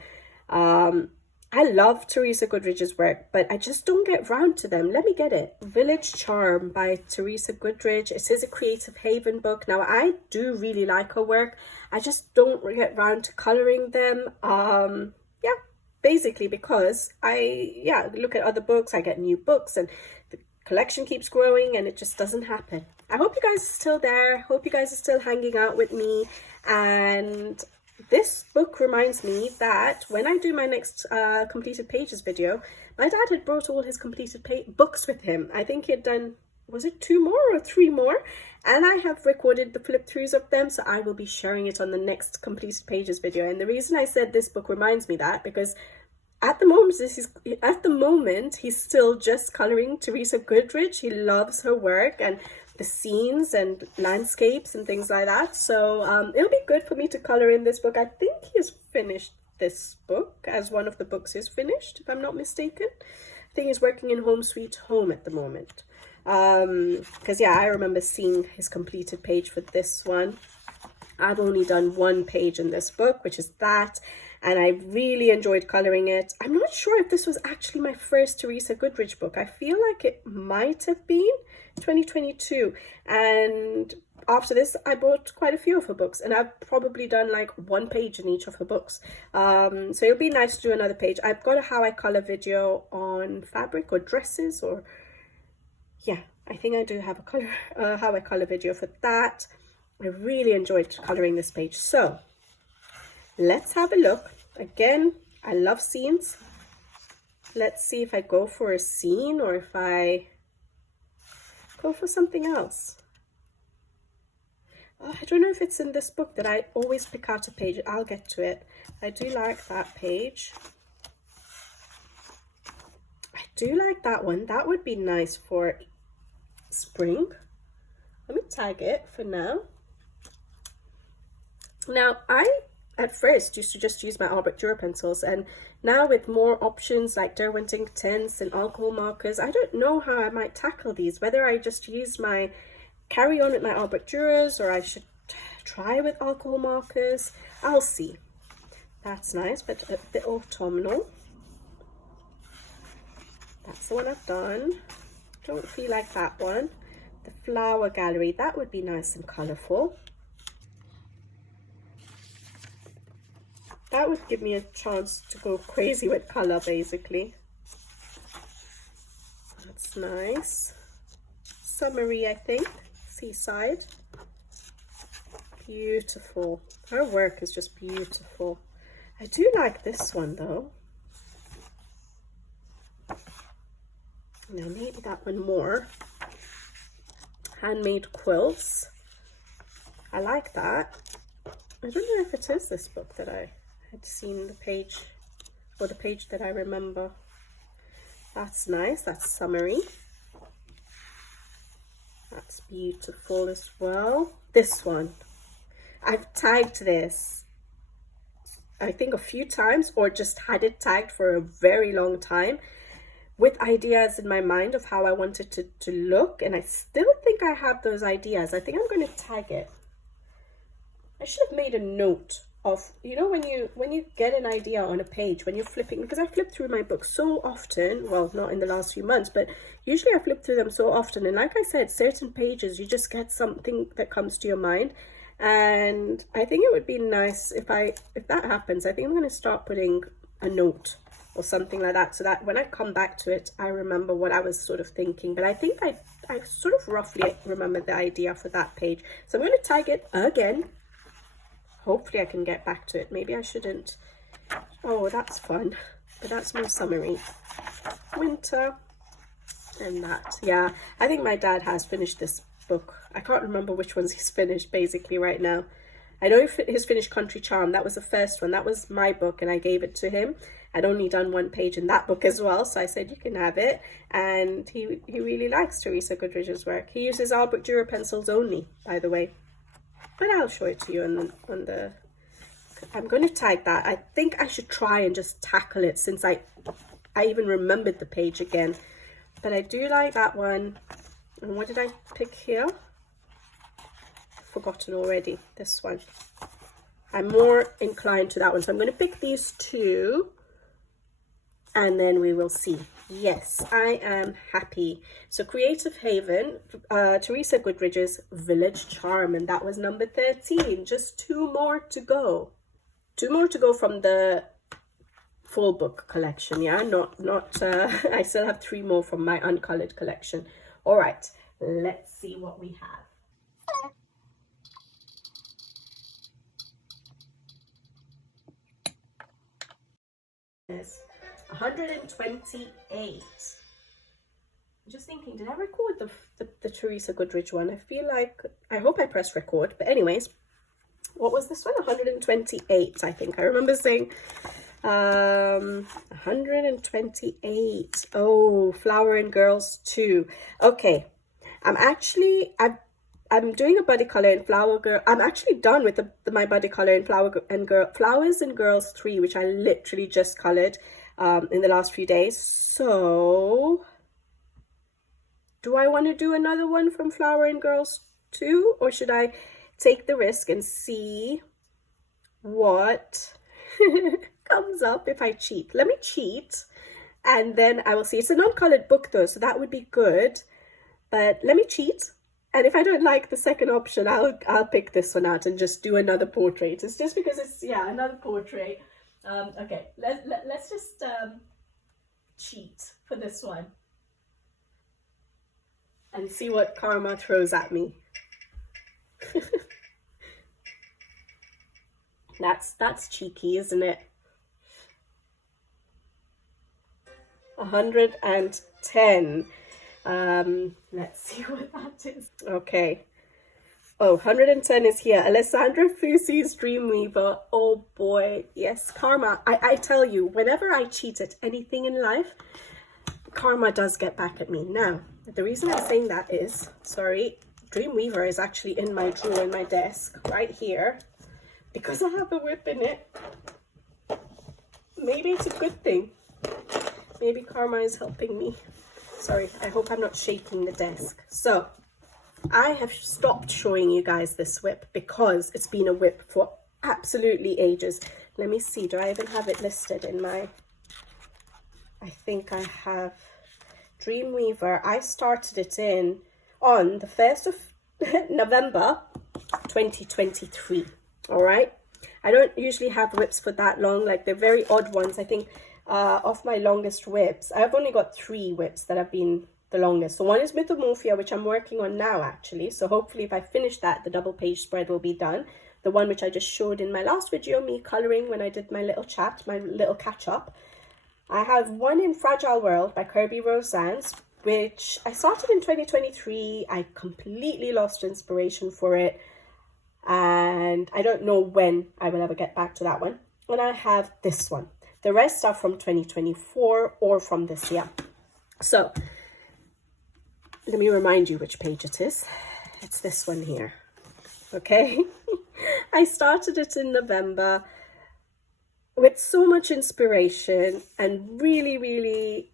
I love Teresa Goodridge's work, but I just don't get round to them. Let me get it. Village Charm by Teresa Goodridge. It is a Creative Haven book. Now, I do really like her work. I just don't get round to coloring them. Yeah, basically because I look at other books, I get new books, and the collection keeps growing, and it just doesn't happen. I hope you guys are still there. Hope you guys are still hanging out with me, and this book reminds me that when I do my next completed pages video, my dad had brought all his completed books with him. I think he had done, was it 2 more or 3 more? And I have recorded the flip throughs of them, so I will be sharing it on the next completed pages video. And the reason I said this book reminds me that, because at the moment, he's still just coloring Teresa Goodridge. He loves her work, and the scenes and landscapes and things like that. So it'll be good for me to color in this book. I think he has finished this book, as one of the books is finished, if I'm not mistaken. I think he's working in Home Sweet Home at the moment. Because yeah, I remember seeing his completed page for this one. I've only done one page in this book, which is that, and I really enjoyed coloring it. I'm not sure if this was actually my first Teresa Goodridge book. I feel like it might have been 2022, and after this I bought quite a few of her books, and I've probably done like one page in each of her books. So it'll be nice to do another page. I've got a how I color video on fabric or dresses, or yeah, I think I do have a color how I color video for that. I really enjoyed coloring this page. So let's have a look. Again, I love scenes. Let's see if I go for a scene or if I go for something else. Oh, I don't know if it's in this book that I always pick out a page. I'll get to it. I do like that page. I do like that one. That would be nice for spring. Let me tag it for now. Now, I at first used to just use my Albrecht Dürer pencils, and now with more options like Derwent ink tints and alcohol markers, I don't know how I might tackle these, whether I just use my carry on with my Albrecht Dürers or I should try with alcohol markers. I'll see. That's nice, but a bit autumnal. That's the one I've done. Don't feel like that one. The flower gallery, that would be nice and colourful. That would give me a chance to go crazy with colour, basically. That's nice. Summery, I think. Seaside. Beautiful. Her work is just beautiful. I do like this one, though. Now, maybe that one more. Handmade quilts. I like that. I don't know if it is this book that I had seen the page, or the page that I remember. That's nice. That's summery. That's beautiful as well. This one, I've tagged this I think a few times, or just had it tagged for a very long time with ideas in my mind of how I wanted to look, and I still think I have those ideas. I think I'm going to tag it. I should have made a note of, you know, when you get an idea on a page, when you're flipping, because I flip through my books so often, well, not in the last few months, but usually I flip through them so often, and like I said, certain pages you just get something that comes to your mind. And I think it would be nice if that happens. I think I'm going to start putting a note or something like that, so that when I come back to it, I remember what I was sort of thinking. But I think I sort of roughly remember the idea for that page. So I'm going to tag it again. Hopefully I can get back to it. Maybe I shouldn't. Oh, that's fun. But that's more summery. Winter. And that. Yeah, I think my dad has finished this book. I can't remember which ones he's finished basically right now. I know he's finished Country Charm. That was the first one. That was my book, and I gave it to him. I'd only done one page in that book as well, so I said, you can have it. And he really likes Teresa Goodridge's work. He uses Albrecht Dürer pencils only, by the way. But I'll show it to you on the... I'm going to tag that. I think I should try and just tackle it, since I even remembered the page again. But I do like that one. And what did I pick here? Forgotten already. This one. I'm more inclined to that one. So I'm going to pick these two. And then we will see. Yes, I am happy. So Creative Haven, Teresa Goodridge's Village Charm, and that was number 13. Just two more to go. Two more to go from the full book collection. Yeah, not I still have 3 more from my uncolored collection. All right, let's see what we have. Yes. 128. I'm just thinking, did I record the Teresa Goodridge one? I feel like, I hope I pressed record, but anyways, what was this one? 128, I think I remember saying. 128. Oh, Flower and Girls 2. Okay, I'm doing a buddy color in Flower Girl. I'm actually done with my buddy color in Flowers and Girls 3, which I literally just colored in the last few days. So do I want to do another one from Flower and Girls 2, or should I take the risk and see what comes up if I cheat? Let me cheat, and then I will see. It's a non-colored book though, so that would be good. But let me cheat, and if I don't like the second option, I'll pick this one out and just do another portrait. It's just because it's, yeah, another portrait. Okay, let's just cheat for this one and see what karma throws at me. That's cheeky, isn't it? 110. Let's see what that is. Okay. Oh, 110 is here. Alessandra Fusi's Dreamweaver. Oh boy. Yes, karma. I tell you, whenever I cheat at anything in life, karma does get back at me. Now, the reason I'm saying that is, sorry, Dreamweaver is actually in my drawer in my desk right here because I have a whip in it. Maybe it's a good thing. Maybe karma is helping me. Sorry, I hope I'm not shaking the desk. So I have stopped showing you guys this whip because it's been a whip for absolutely ages. Let me see, do I even have it listed in my, I think I have Dreamweaver. I started it on the 1st of November 2023. All right, I don't usually have whips for that long, like they're very odd ones. I think of my longest whips, I've only got 3 whips that have been the longest. So one is Mythographic, which I'm working on now actually, so hopefully if I finish that, the double page spread will be done. The one which I just showed in my last video, me coloring when I did my little chat, my little catch up. I have one in Fragile World by Kirby Rosanes, which I started in 2023. I completely lost inspiration for it, and I don't know when I will ever get back to that one. And I have this one. The rest are from 2024 or from this year. So let me remind you which page it is. It's this one here. Okay. I started it in November with so much inspiration and really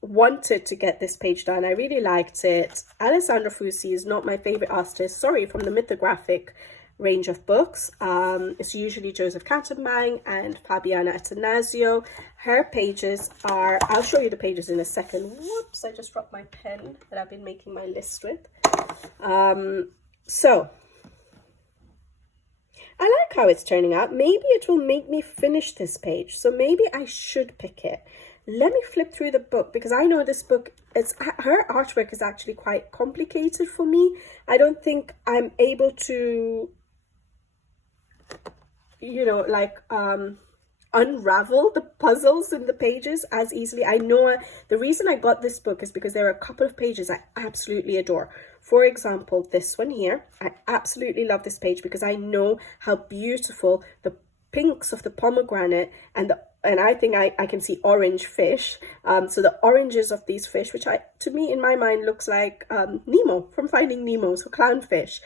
wanted to get this page done. I really liked it. Alessandra Fusi is not my favorite artist, sorry, from the Mythographic range of books. It's usually Joseph Kattenbang and Fabiana Attanasio. Her pages are, I'll show you the pages in a second. Whoops, I just dropped my pen that I've been making my list with. So I like how it's turning out. Maybe it will make me finish this page, so maybe I should pick it. Let me flip through the book, because I know this book, her artwork is actually quite complicated for me. I don't think I'm able to, you know, like unravel the puzzles in the pages as easily. I know the reason I got this book is because there are a couple of pages I absolutely adore. For example, this one here, I absolutely love this page because I know how beautiful the pinks of the pomegranate and I think I can see orange fish. So the oranges of these fish, which to me in my mind looks like Nemo from Finding Nemo, so clownfish.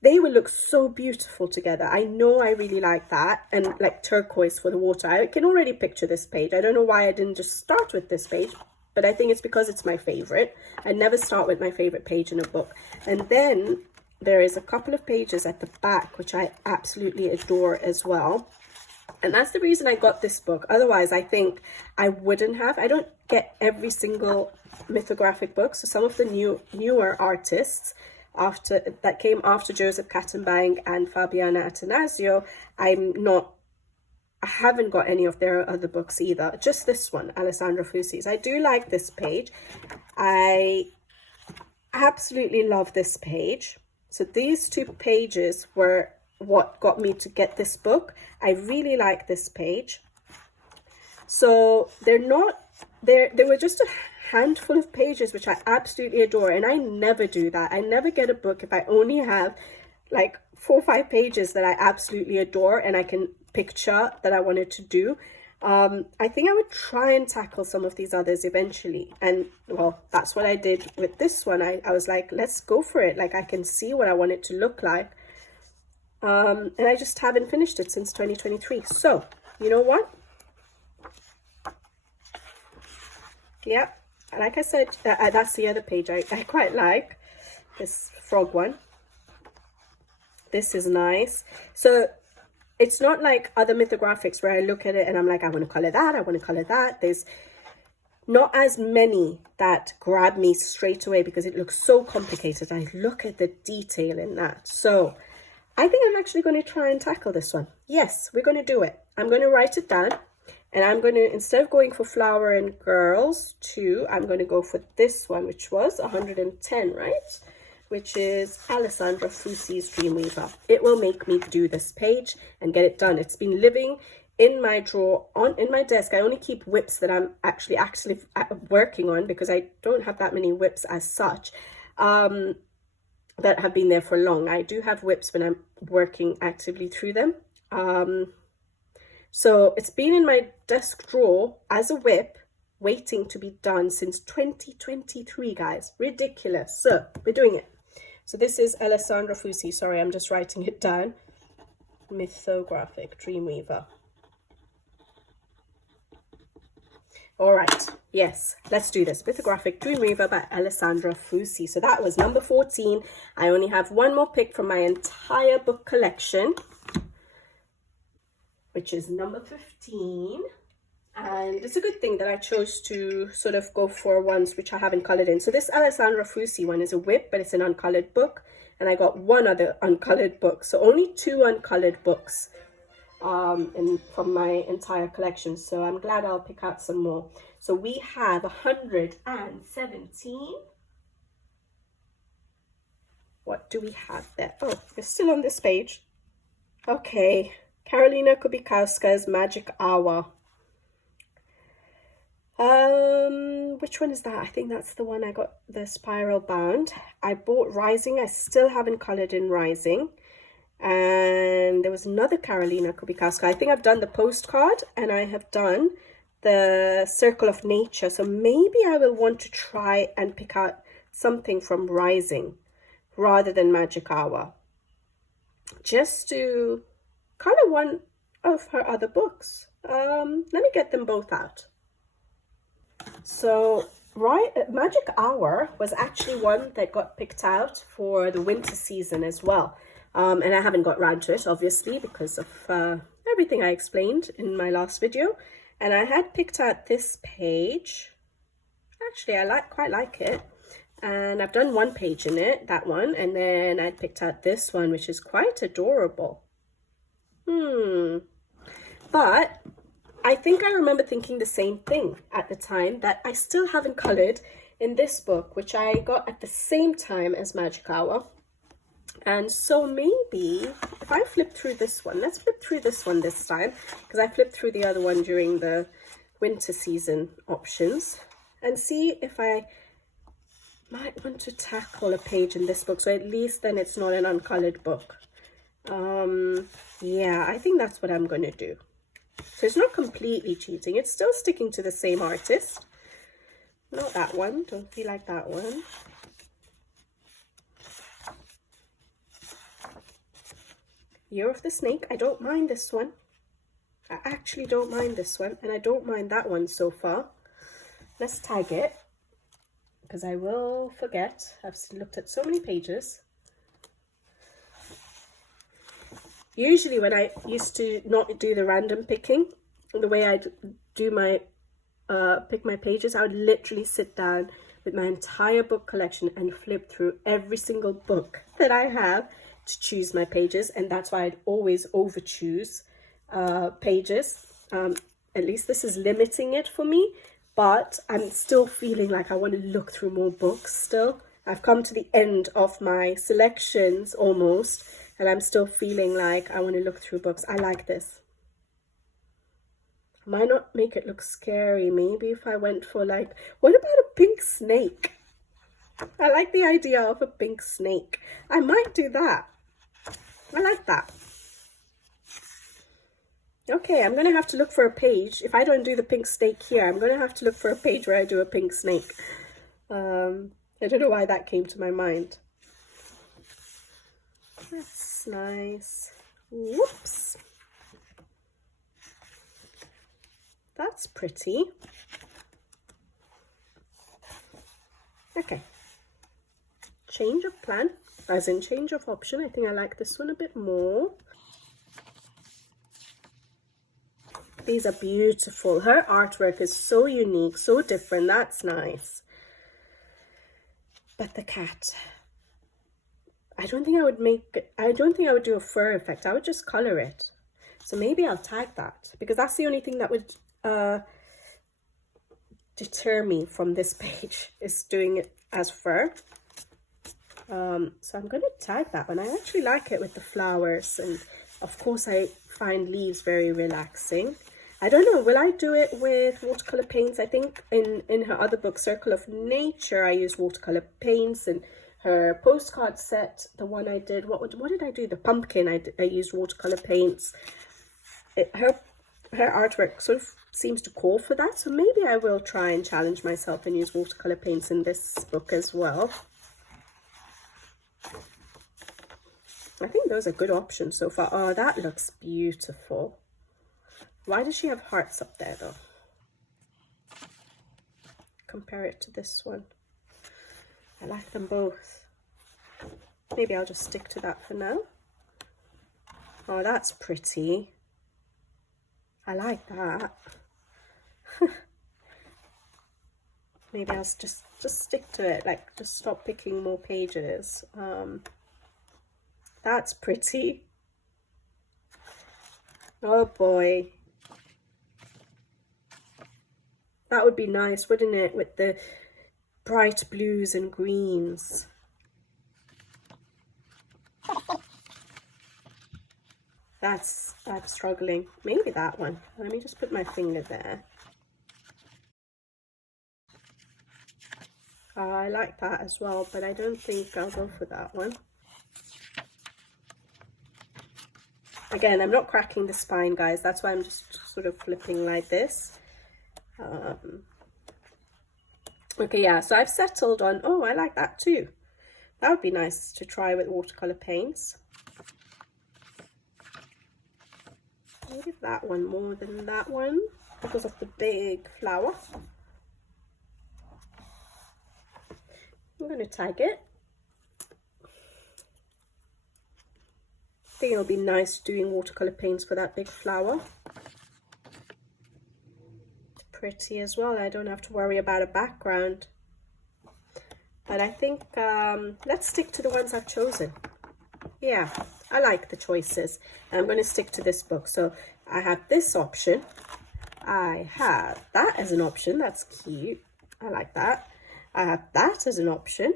They will look so beautiful together. I know I really like that, and like turquoise for the water. I can already picture this page. I don't know why I didn't just start with this page, but I think it's because it's my favorite. I never start with my favorite page in a book. And then there is a couple of pages at the back which I absolutely adore as well. And that's the reason I got this book. Otherwise, I think I wouldn't have. I don't get every single Mythographic book. So some of the newer artists that came after Joseph Kattenbang and Fabiana Attanasio, I haven't got any of their other books either. Just this one, Alessandra Fusi's. I do like this page. I absolutely love this page. So these 2 pages were what got me to get this book. I really like this page. So they were just a handful of pages which I absolutely adore, and I never do that. I never get a book if I only have like 4 or 5 pages that I absolutely adore and I can picture that I wanted to do. I think I would try and tackle some of these others eventually. And well, that's what I did with this one. I was like, let's go for it. Like, I can see what I want it to look like. And I just haven't finished it since 2023. So, you know what? Yeah, like I said, that's the other page I quite like. This frog one. This is nice. So it's not like other mythographics where I look at it and I'm like, I want to color that, I want to color that. There's not as many that grab me straight away because it looks so complicated. I look at the detail in that. So I think I'm actually going to try and tackle this one. Yes, we're going to do it. I'm going to write it down. And I'm going to, instead of going for Flower and Girls 2, I'm going to go for this one, which was 110, right? Which is Alessandra Fusi's Dreamweaver. It will make me do this page and get it done. It's been living in my drawer, in my desk. I only keep whips that I'm actually working on because I don't have that many whips as such that have been there for long. I do have whips when I'm working actively through them. So it's been in my desk drawer as a whip, waiting to be done since 2023, guys. Ridiculous. So we're doing it. So this is Alessandra Fusi. Sorry, I'm just writing it down. Mythographic Dreamweaver. All right. Yes, let's do this. Mythographic Dreamweaver by Alessandra Fusi. So that was number 14. I only have one more pick from my entire book collection, which is number 15. And it's a good thing that I chose to sort of go for ones which I haven't colored in. So this Alessandra Fusi one is a whip, but it's an uncolored book. And I got one other uncolored book. So only 2 uncolored books from my entire collection. So I'm glad I'll pick out some more. So we have 117. What do we have there? Oh, we're still on this page. Okay. Karolina Kubikowska's Magic Hour. Which one is that? I think that's the one I got, the spiral bound. I bought Rising. I still haven't colored in Rising. And there was another Karolina Kubikowska. I think I've done the postcard and I have done the Circle of Nature. So maybe I will want to try and pick out something from Rising rather than Magic Hour, just to color one of her other books. Let me get them both out. So Magic Hour was actually one that got picked out for the winter season as well. And I haven't got round to it, obviously, because of everything I explained in my last video. And I had picked out this page. Actually, I quite like it. And I've done one page in it, that one. And then I picked out this one, which is quite adorable. But I think I remember thinking the same thing at the time, that I still haven't colored in this book, which I got at the same time as Magic Hour. And so maybe if I flip through this one, let's flip through this one this time, because I flipped through the other one during the winter season options, and see if I might want to tackle a page in this book. So at least then it's not an uncolored book. Yeah, I think that's what I'm going to do. So it's not completely cheating. It's still sticking to the same artist. Not that one. Don't feel like that one. Year of the Snake. I don't mind this one. I actually don't mind this one. And I don't mind that one so far. Let's tag it, because I will forget. I've looked at so many pages. Usually when I used to not do the random picking, the way I do my pick my pages, I would literally sit down with my entire book collection and flip through every single book that I have to choose my pages. And that's why I'd always over choose pages. At least this is limiting it for me, but I'm still feeling like I want to look through more books still. I've come to the end of my selections almost, and I'm still feeling like I want to look through books. I like this. I might not make it look scary. Maybe if I went for like, what about a pink snake? I like the idea of a pink snake. I might do that. I like that. Okay, I'm going to have to look for a page. If I don't do the pink snake here, I'm going to have to look for a page where I do a pink snake. I don't know why that came to my mind. That's nice. Whoops. That's pretty. Okay. Change of plan, as in change of option. I think I like this one a bit more. These are beautiful. Her artwork is so unique, so different. That's nice. But the cat, I don't think I would do a fur effect. I would just color it. So maybe I'll tag that, because that's the only thing that would deter me from this page, is doing it as fur. So I'm going to tag that one. I actually like it with the flowers, and of course I find leaves very relaxing. I don't know, will I do it with watercolor paints? I think in her other book, Circle of Nature, I used watercolor paints, and her postcard set, the one I did, what did I do? The pumpkin, I used watercolor paints. Her artwork sort of seems to call for that, so maybe I will try and challenge myself and use watercolor paints in this book as well. I think those are good options so far. Oh, that looks beautiful. Why does she have hearts up there though? Compare it to this one. I like them both. Maybe I'll just stick to that for now. Oh, that's pretty. I like that. Maybe I'll just stick to it, like just stop picking more pages. That's pretty. Oh boy. That would be nice, wouldn't it, with the bright blues and greens. I'm struggling. Maybe that one. Let me just put my finger there. Oh, I like that as well, but I don't think I'll go for that one. Again, I'm not cracking the spine, guys. That's why I'm just sort of flipping like this. Okay, yeah, so I've settled on, oh, I like that too. That would be nice to try with watercolor paints. Maybe that one more than that one because of the big flower. I'm going to tag it. I think it'll be nice doing watercolor paints for that big flower. Pretty as well. I don't have to worry about a background. But I think let's stick to the ones I've chosen. Yeah, I like the choices. I'm going to stick to this book. So I have this option. I have that as an option. That's cute. I like that. I have that as an option.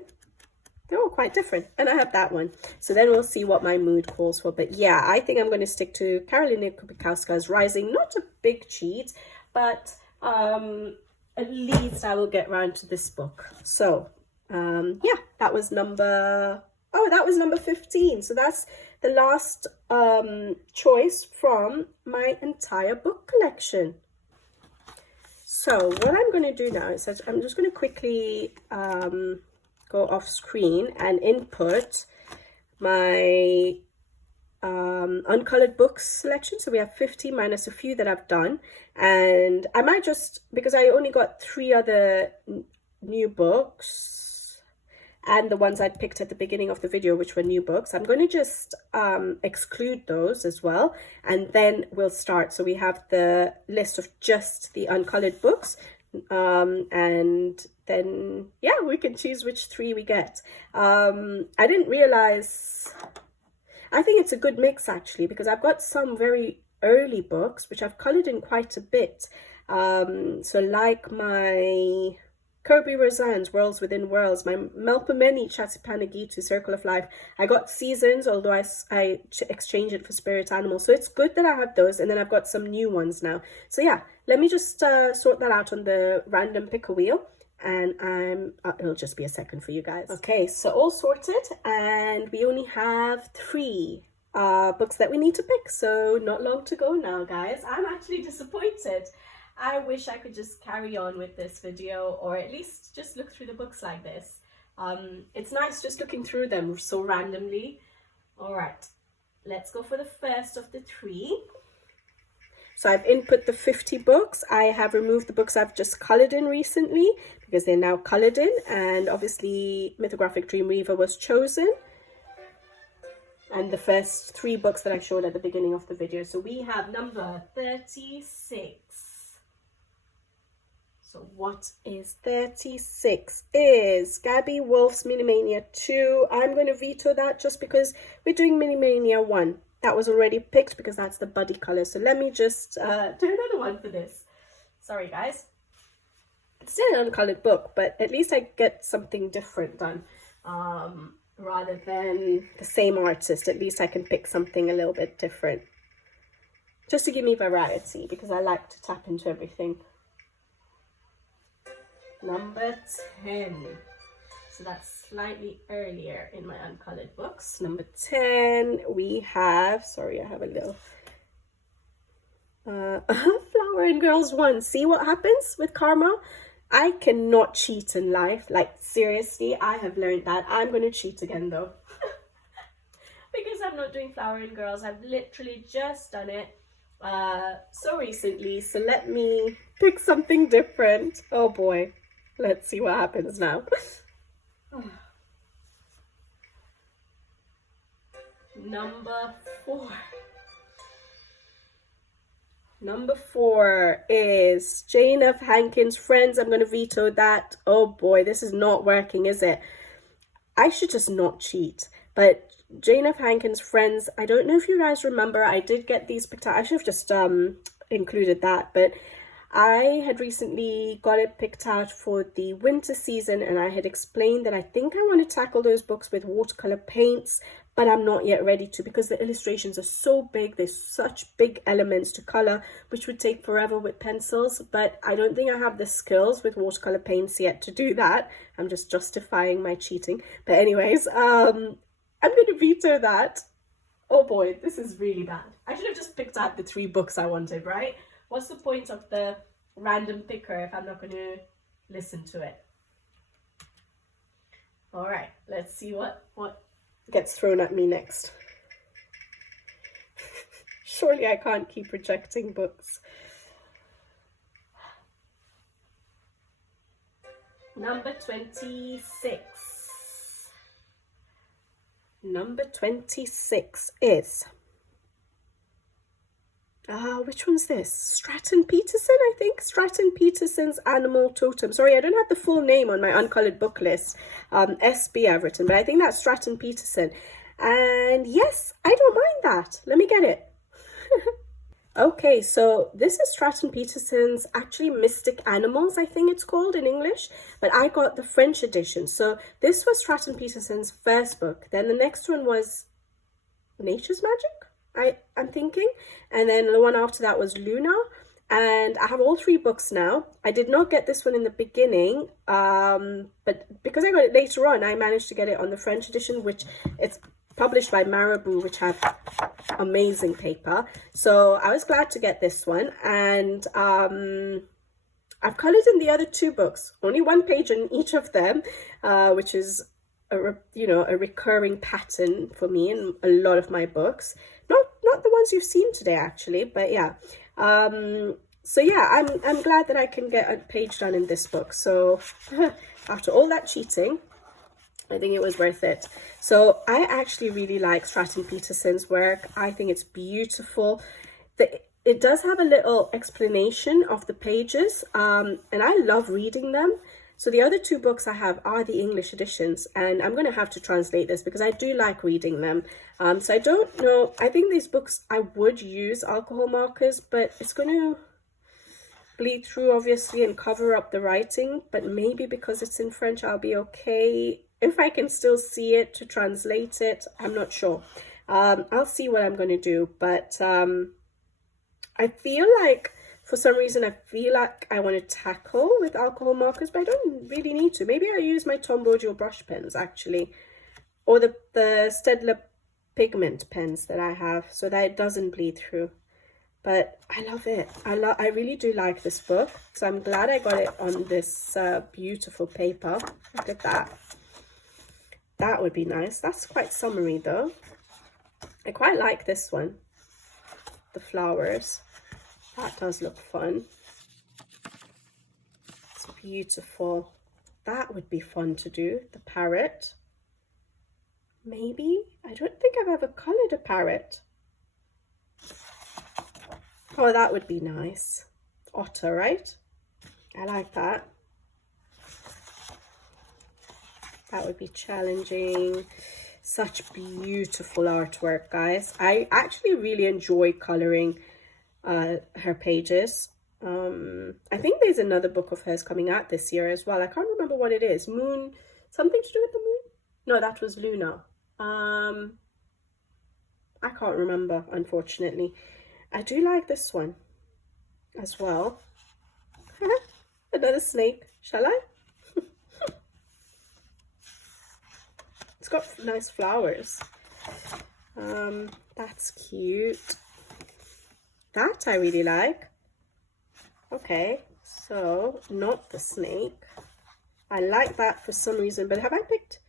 They're all quite different. And I have that one. So then we'll see what my mood calls for. But yeah, I think I'm going to stick to Karolina Kubikowska's Rising. Not a big cheat, but at least I will get round to this book. So yeah, that was number 15. So that's the last choice from my entire book collection. So what I'm going to do now is that I'm just going to quickly go off screen and input my uncolored books selection. So we have 50 minus a few that I've done, and I might just, because I only got 3 other new books and the ones I'd picked at the beginning of the video, which were new books, I'm going to just exclude those as well, and then we'll start. So we have the list of just the uncolored books, and then yeah, we can choose which 3 we get. I didn't realize, I think it's a good mix actually, because I've got some very early books which I've colored in quite a bit. So like my Kirby Rosanes, Worlds Within Worlds, my Melpomene Chatipanagitu, Circle of Life. I got Seasons, although I exchanged it for Spirit Animals. So it's good that I have those, and then I've got some new ones now. So yeah, let me just sort that out on the random picker wheel, and it'll just be a second for you guys. Okay, so all sorted, and we only have 3 books that we need to pick. So not long to go now, guys. I'm actually disappointed. I wish I could just carry on with this video, or at least just look through the books like this. It's nice just looking through them so randomly. All right, let's go for the first of the 3. So I've input the 50 books. I have removed the books I've just coloured in recently because they're now coloured in, and obviously Mythographic Dreamweaver was chosen. And the first 3 books that I showed at the beginning of the video. So we have number 36. So what is 36? Is Gabby Wolf's Minimania 2. I'm going to veto that just because we're doing Minimania 1. That was already picked because that's the buddy color. So let me just do another one for this. Sorry, guys. It's still an uncolored book, but at least I get something different done. Rather than the same artist, at least I can pick something a little bit different. Just to give me variety, because I like to tap into everything. Number 10. So that's slightly earlier in my uncolored books. Number 10, we have, sorry, I have a little Flower and Girls 1. See what happens with karma? I cannot cheat in life. Like, seriously, I have learned that. I'm going to cheat again, though. Because I'm not doing Flower and Girls. I've literally just done it so recently. So let me pick something different. Oh, boy. Let's see what happens now. Number 4. Number 4 is Jane F. Hankins' Friends. I'm going to veto that. Oh boy, this is not working, is it? I should just not cheat. But Jane F. Hankins' Friends, I don't know if you guys remember, I did get these picked out. I should have just included that. But I had recently got it picked out for the winter season, and I had explained that I think I want to tackle those books with watercolor paints, but I'm not yet ready to because the illustrations are so big. There's such big elements to color, which would take forever with pencils, but I don't think I have the skills with watercolor paints yet to do that. I'm just justifying my cheating. But anyways, I'm going to veto that. Oh boy, this is really bad. I should have just picked out the 3 books I wanted, right? What's the point of the random picker if I'm not going to listen to it? All right, let's see what gets thrown at me next. Surely I can't keep rejecting books. Number 26. Number 26 is... which one's this? Stratton Peterson, I think. Stratton Peterson's Animal Totem. Sorry, I don't have the full name on my uncolored book list. SB I've written, but I think that's Stratton Peterson. And yes, I don't mind that. Let me get it. Okay, so this is Stratton Peterson's actually Mystic Animals, I think it's called in English, but I got the French edition. So this was Stratton Peterson's first book. Then the next one was Nature's Magic, I'm thinking. And then the one after that was Luna. And I have all 3 books now. I did not get this one in the beginning, but because I got it later on, I managed to get it on the French edition, which it's published by Marabou, which have amazing paper. So I was glad to get this one. And I've colored in the other 2 books, only 1 page in each of them, which is a recurring pattern for me in a lot of my books. Not the ones you've seen today, actually, but yeah. So yeah, I'm glad that I can get a page done in this book. So after all that cheating, I think it was worth it. So I actually really like Stratton Peterson's work. I think it's beautiful. It does have a little explanation of the pages, and I love reading them. So the other 2 books I have are the English editions, and I'm going to have to translate this because I do like reading them. So I don't know. I think these books, I would use alcohol markers, but it's going to bleed through, obviously, and cover up the writing. But maybe because it's in French, I'll be okay. If I can still see it to translate it, I'm not sure. I'll see what I'm going to do. But I feel like... for some reason, I feel like I want to tackle with alcohol markers, but I don't really need to. Maybe I'll use my Tom Bodio brush pens, actually. Or the Stedler pigment pens that I have so that it doesn't bleed through. But I love it. I really do like this book. So I'm glad I got it on this beautiful paper. Look at that. That would be nice. That's quite summery though. I quite like this one. The flowers. That does look fun. It's beautiful. That would be fun to do. The parrot. Maybe. I don't think I've ever coloured a parrot. Oh, that would be nice. Otter, right? I like that. That would be challenging. Such beautiful artwork, guys. I actually really enjoy colouring her pages. I think there's another book of hers coming out this year as well. I can't remember what it is. Moon, something to do with the moon? No, that was Luna. I can't remember, unfortunately. I do like this one as well. Another snake, shall I? It's got nice flowers. That's cute. That I really like. Okay, so not the snake. I like that for some reason, but have I picked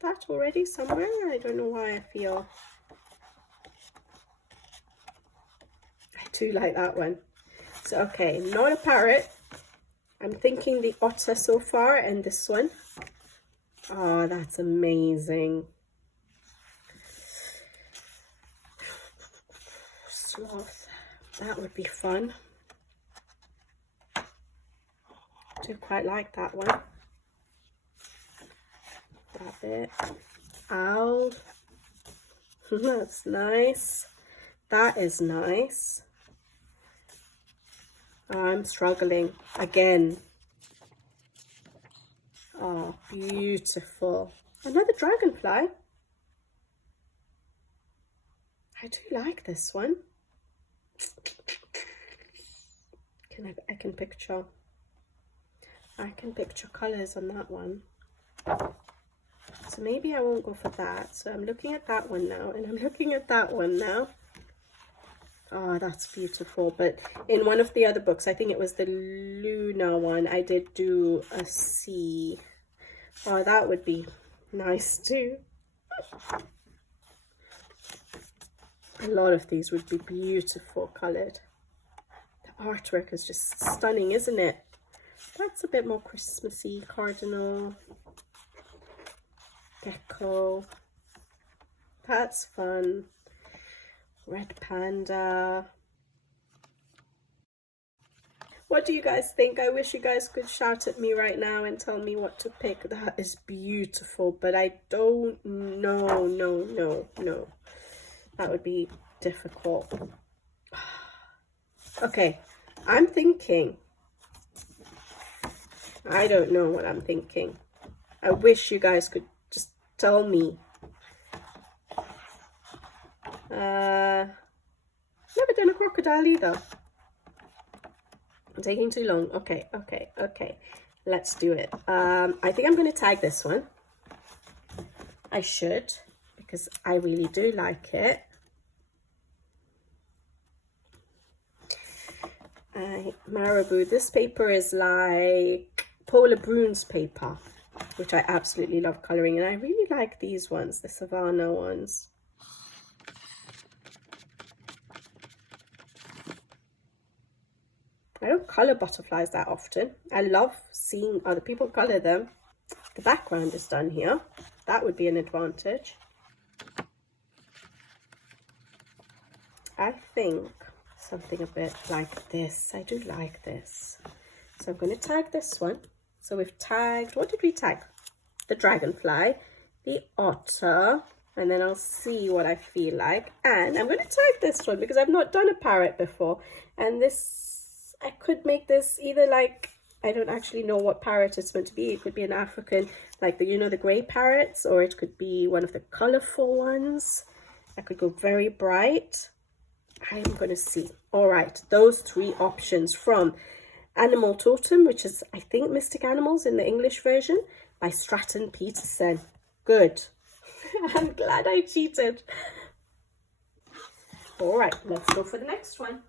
that already somewhere? I don't know why I feel. I do like that one. So, okay, not a parrot. I'm thinking the otter so far and this one. Oh, that's amazing. Sloth. That would be fun. I do quite like that one. That bit. Owl. That's nice. That is nice. I'm struggling again. Oh, beautiful. Another dragonfly. I do like this one. I can picture colors on that one. So maybe I won't go for that. So I'm looking at that one now, and I'm looking at that one now. Oh, that's beautiful. But in one of the other books, I think it was the Luna one, I did do a sea. Oh, that would be nice too. A lot of these would be beautiful coloured. The artwork is just stunning, isn't it? That's a bit more Christmassy. Cardinal. Gecko. That's fun. Red panda. What do you guys think? I wish you guys could shout at me right now and tell me what to pick. That is beautiful, but I don't know. No. That would be difficult. Okay, I'm thinking. I don't know what I'm thinking. I wish you guys could just tell me. Never done a crocodile either. I'm taking too long. Okay. Let's do it. I think I'm going to tag this one. I should, because I really do like it. Marabou. This paper is like Polar Brune's paper, which I absolutely love colouring. And I really like these ones, the Savannah ones. I don't colour butterflies that often. I love seeing other people colour them. The background is done here. That would be an advantage. I think something a bit like this. I do like this. So I'm going to tag this one. So we've tagged, what did we tag? The dragonfly, the otter, and then I'll see what I feel like. And I'm going to tag this one because I've not done a parrot before. And this, I could make this either like, I don't actually know what parrot it's meant to be. It could be an African, like the, you know, the grey parrots, or it could be one of the colourful ones. I could go very bright. I'm going to see. All right, those three options from Animal Totem, which is, I think, Mystic Animals in the English version, by Stratton Peterson. Good. I'm glad I cheated. All right, let's go for the next one.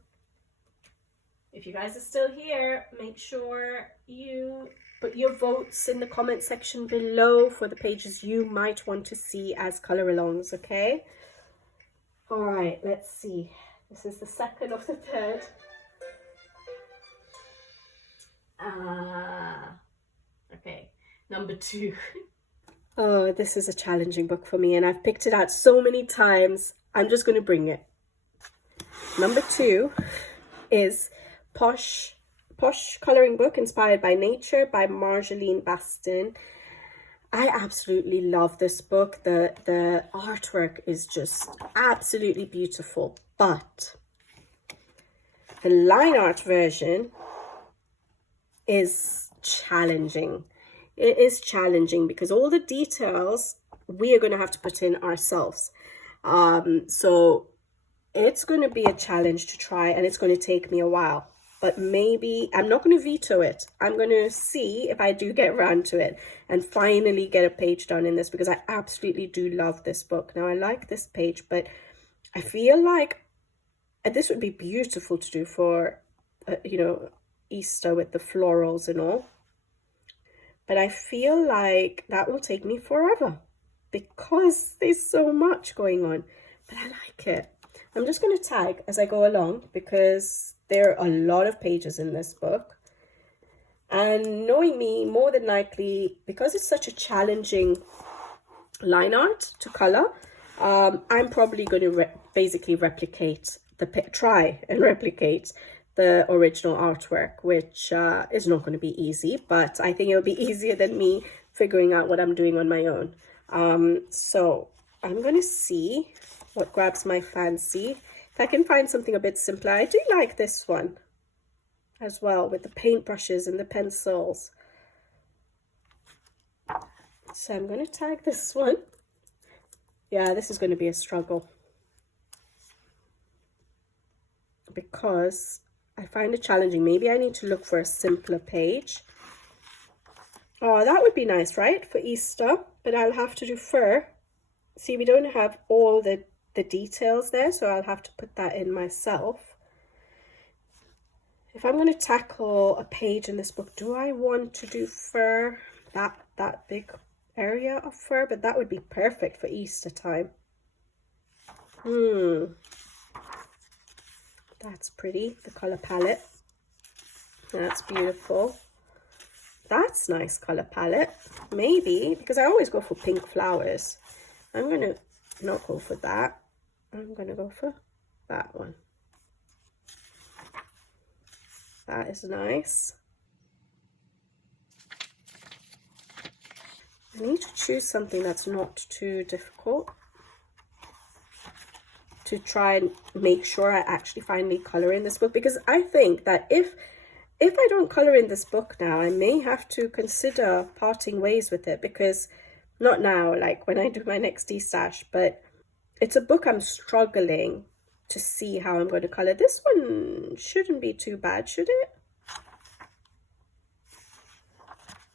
If you guys are still here, make sure you put your votes in the comment section below for the pages you might want to see as color alongs, okay? All right, let's see. This is the second of the third. Okay, number 2. Oh, this is a challenging book for me, and I've picked it out so many times. I'm just going to bring it. Number 2 is Posh coloring book inspired by nature by Marjolaine Baston. I absolutely love this book. The artwork is just absolutely beautiful, but the line art version is challenging. It is challenging because all the details we are going to have to put in ourselves. So it's going to be a challenge to try, and it's going to take me a while. But maybe I'm not going to veto it. I'm going to see if I do get around to it and finally get a page done in this, because I absolutely do love this book. Now, I like this page, but I feel like this would be beautiful to do for, you know, Easter with the florals and all. But I feel like that will take me forever because there's so much going on. But I like it. I'm just going to tag as I go along because there are a lot of pages in this book. And knowing me, more than likely, because it's such a challenging line art to color, I'm probably going to basically try and replicate the original artwork, which is not going to be easy, but I think it'll be easier than me figuring out what I'm doing on my own. So I'm going to see what grabs my fancy. If I can find something a bit simpler. I do like this one as well, with the paintbrushes and the pencils. So I'm going to tag this one. Yeah, this is going to be a struggle because I find it challenging. Maybe I need to look for a simpler page. Oh, that would be nice, right, for Easter? But I'll have to do fur. See, we don't have all the details there, so I'll have to put that in myself. If I'm going to tackle a page in this book, do I want to do fur? That big area of fur? But that would be perfect for Easter time. That's pretty, the color palette. That's beautiful. That's nice color palette. Maybe, because I always go for pink flowers. I'm going to not go for that. I'm going to go for that one. That is nice. I need to choose something that's not too difficult to try and make sure I actually finally color in this book, because I think that if I don't color in this book now, I may have to consider parting ways with it, because not now, like when I do my next D-stash, but it's a book I'm struggling to see how I'm going to color. This one shouldn't be too bad, should it?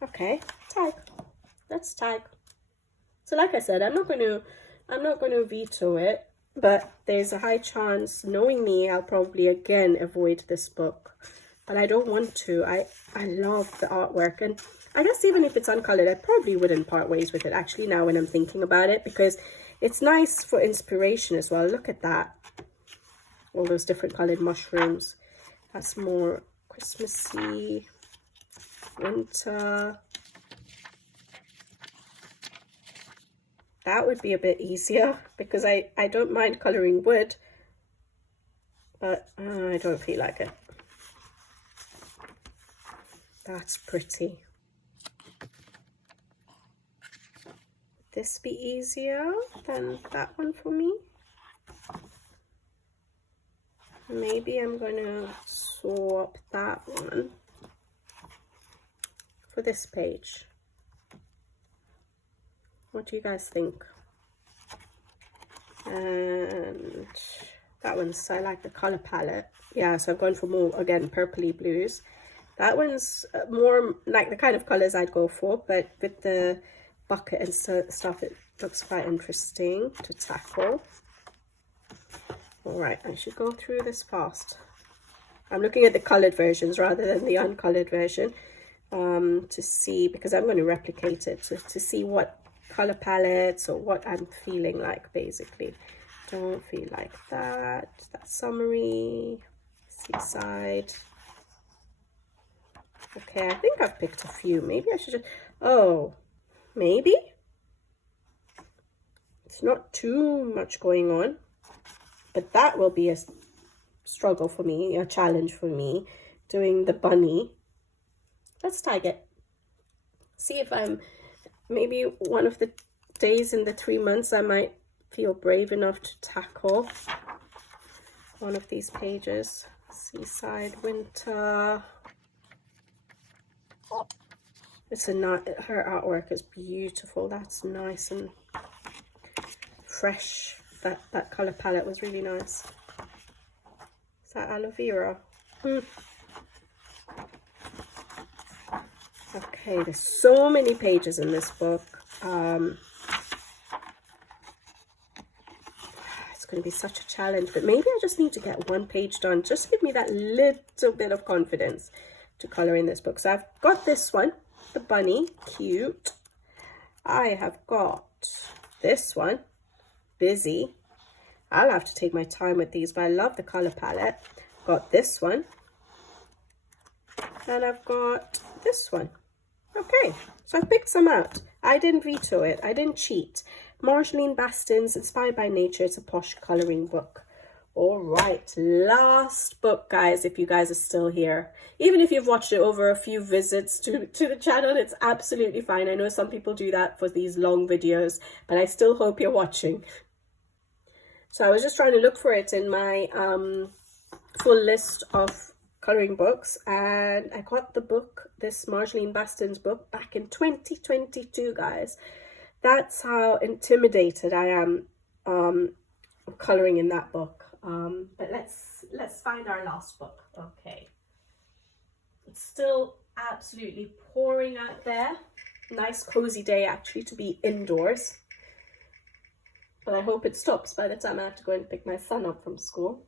Okay, tag. Let's tag. So like I said, I'm not going to veto it, but there's a high chance, knowing me, I'll probably again avoid this book. But I don't want to. I love the artwork, and I guess even if it's uncolored, I probably wouldn't part ways with it actually now when I'm thinking about it, because it's nice for inspiration as well. Look at that. All those different colored mushrooms. That's more Christmassy, winter. That would be a bit easier because I don't mind coloring wood, but I don't feel like it. That's pretty. Would this be easier than that one for me? Maybe I'm going to swap that one for this page. What do you guys think? And that one's, I like the color palette. Yeah, so I've gone for more, again, purpley blues. That one's more like the kind of colors I'd go for, but with the bucket and stuff, looks quite interesting to tackle. All right, I should go through this fast. I'm looking at the colored versions rather than the uncolored version, to see, because I'm going to replicate it to see what color palettes or what I'm feeling like, basically. Don't feel like that. That summary, seaside. Okay, I think I've picked a few. Maybe I should just, oh, maybe it's not too much going on, but that will be a struggle for me, a challenge for me, doing the bunny. Let's tag it. See if I'm, maybe one of the days in the 3 months I might feel brave enough to tackle one of these pages. Seaside winter. It's a nice, her artwork is beautiful. That's nice and fresh. That color palette was really nice. Is that aloe vera? Okay, there's so many pages in this book. It's going to be such a challenge, but maybe I just need to get one page done. Just give me that little bit of confidence to color in this book. So I've got this one, the bunny, cute. I have got this one, busy. I'll have to take my time with these, but I love the color palette. Got this one, and I've got this one. Okay, so I picked some out. I didn't veto it. I didn't cheat. Marjolaine Baston's Inspired by Nature. It's a Posh coloring book. All right, last book, guys, if you guys are still here. Even if you've watched it over a few visits to the channel, it's absolutely fine. I know some people do that for these long videos, but I still hope you're watching. So I was just trying to look for it in my full list of coloring books, and I got the book, this Marjolaine Baston's book, back in 2022, guys. That's how intimidated I am coloring in that book. But let's find our last book. Okay, it's still absolutely pouring out there. Nice cozy day actually to be indoors, but I hope it stops by the time I have to go and pick my son up from school.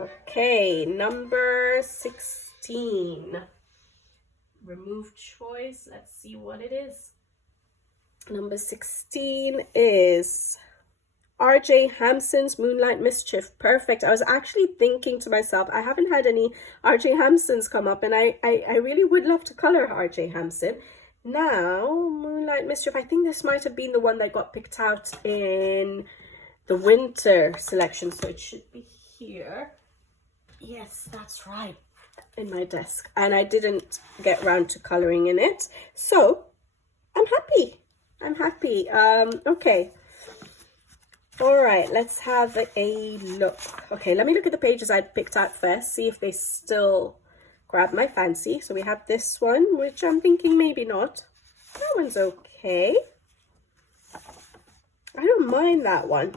Okay, number 16. Remove choice. Let's see what it is. Number 16 is R.J. Hampson's Moonlight Mischief. Perfect. I was actually thinking to myself, I haven't had any R.J. Hampsons come up, and I really would love to color R.J. Hampson. Now, Moonlight Mischief, I think this might have been the one that got picked out in the winter selection, so it should be here. Yes, that's right, in my desk, and I didn't get around to coloring in it, so I'm happy. Okay, all right, let's have a look. Okay, let me look at the pages I picked out first, see if they still grab my fancy. So we have this one, which I'm thinking maybe not. That one's okay. I don't mind that one.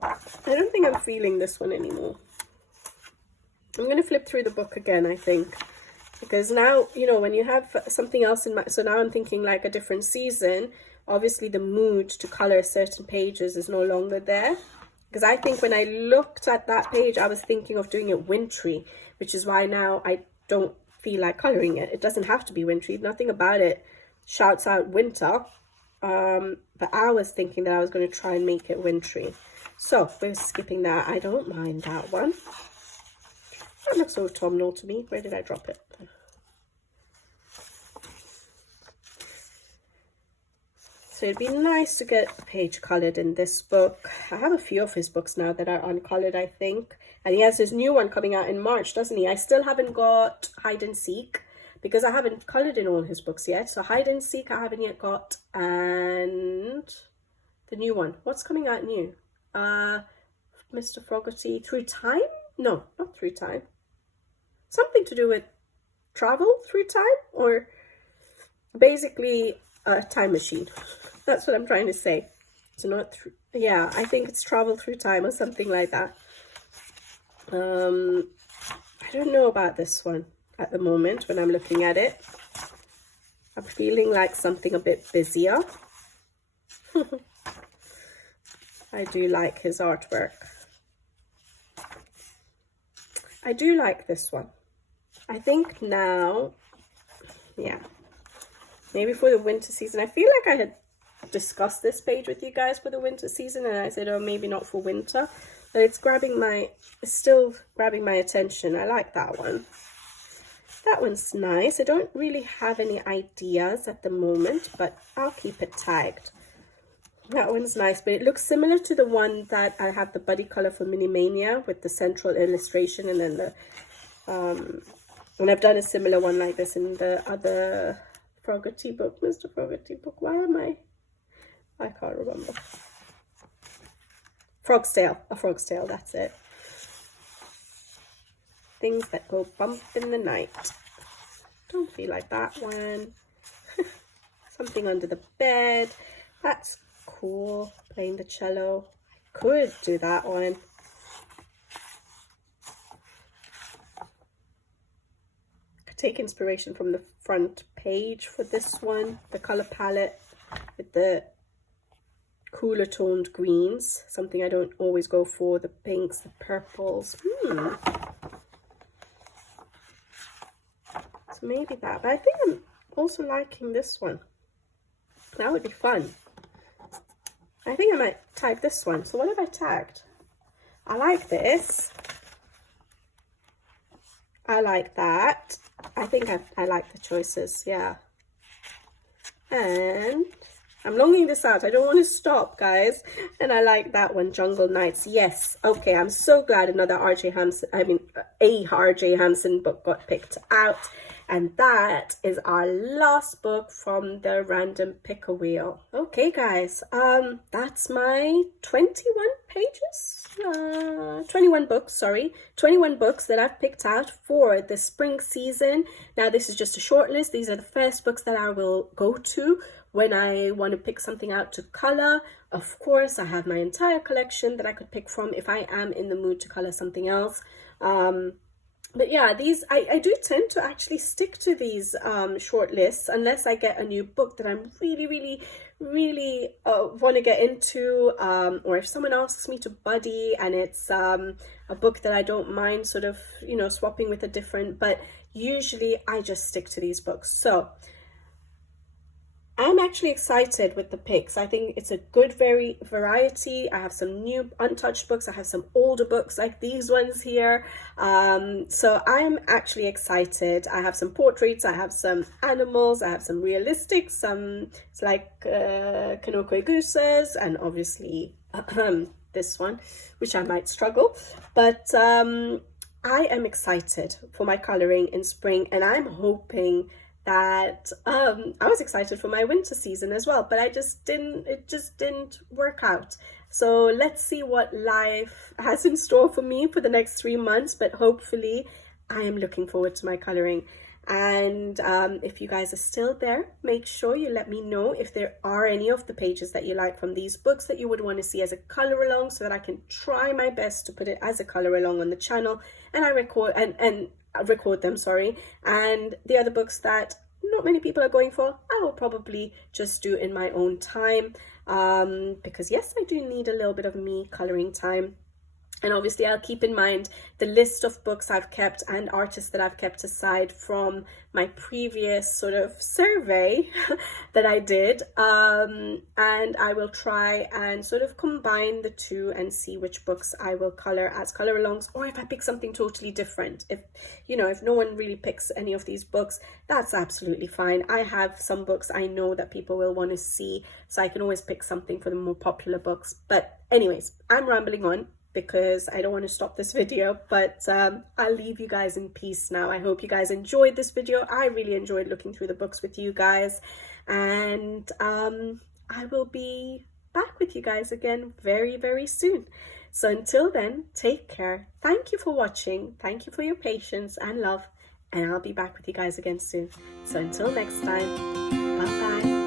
I don't think I'm feeling this one anymore. I'm going to flip through the book again, I think, because now, you know, when you have something else in mind, so now I'm thinking like a different season, obviously the mood to color certain pages is no longer there, because I think when I looked at that page, I was thinking of doing it wintry, which is why now I don't feel like coloring it. It doesn't have to be wintry. Nothing about it shouts out winter, but I was thinking that I was going to try and make it wintry. So we're skipping that. I don't mind that one. That looks autumnal to me. Where did I drop it? So it'd be nice to get a page colored in this book. I have a few of his books now that are uncolored, I think. And he has his new one coming out in March, doesn't he? I still haven't got Hide and Seek because I haven't colored in all his books yet. So Hide and Seek I haven't yet got. And the new one. What's coming out new? Mr. Fogarty, Through Time? No, not Through Time. Something to do with travel through time, or basically a time machine. That's what I'm trying to say. So not through, yeah, I think it's travel through time or something like that. I don't know about this one at the moment when I'm looking at it. I'm feeling like something a bit busier. I do like his artwork. I do like this one. I think now, yeah, maybe for the winter season. I feel like I had discussed this page with you guys for the winter season, and I said, oh, maybe not for winter, but it's still grabbing my attention. I like that one. That one's nice. I don't really have any ideas at the moment, but I'll keep it tagged. That one's nice, but it looks similar to the one that I have the buddy color for Mini Mania with the central illustration, and then the and I've done a similar one like this in the other Fogarty book, Mr. Fogarty book. Why am I can't remember. Frog's Tail, a Frog's Tail, that's it. Things that go bump in the night. Don't feel like that one. Something under the bed. That's cool. Playing the cello. I could do that one. Could take inspiration from the front page for this one. The color palette with the cooler toned greens. Something I don't always go for. The pinks, the purples. So maybe that. But I think I'm also liking this one. That would be fun. I think I might tag this one. So what have I tagged? I like this. I like that. I think I like the choices, yeah. And I'm longing this out. I don't want to stop, guys. And I like that one, Jungle Nights. Yes. Okay, I'm so glad another R.J. Hampson, a R.J. Hampson book got picked out. And that is our last book from the random picker wheel. Okay, guys, that's my 21 pages, 21 books, sorry, 21 books that I've picked out for the spring season. Now, this is just a short list. These are the first books that I will go to when I want to pick something out to color. Of course, I have my entire collection that I could pick from if I am in the mood to color something else. But yeah, these I do tend to actually stick to these short lists unless I get a new book that I'm really want to get into, or if someone asks me to buddy and it's a book that I don't mind sort of, you know, swapping with a different, but usually I just stick to these books. So I'm actually excited with the picks. I think it's a good variety. I have some new untouched books. I have some older books like these ones here. So I'm actually excited. I have some portraits. I have some animals. I have some realistic. Some it's like Kanoko Gooses, and obviously this one, which I might struggle. But I am excited for my coloring in spring, and I'm hoping that I was excited for my winter season as well, but it just didn't work out. So let's see what life has in store for me for the next 3 months, but hopefully I am looking forward to my coloring. And if you guys are still there, make sure you let me know if there are any of the pages that you like from these books that you would want to see as a color along, so that I can try my best to put it as a color along on the channel, and I record them, sorry. And the other books that not many people are going for, I will probably just do in my own time, because yes, I do need a little bit of me coloring time. And obviously I'll keep in mind the list of books I've kept and artists that I've kept aside from my previous sort of survey that I did. And I will try and sort of combine the two and see which books I will color as color alongs, or if I pick something totally different. If, you know, if no one really picks any of these books, that's absolutely fine. I have some books I know that people will want to see, so I can always pick something for the more popular books. But anyways, I'm rambling on because I don't want to stop this video, but I'll leave you guys in peace now. I hope you guys enjoyed this video. I really enjoyed looking through the books with you guys, and I will be back with you guys again very soon. So until then, take care. Thank you for watching. Thank you for your patience and love, and I'll be back with you guys again soon. So until next time, bye bye.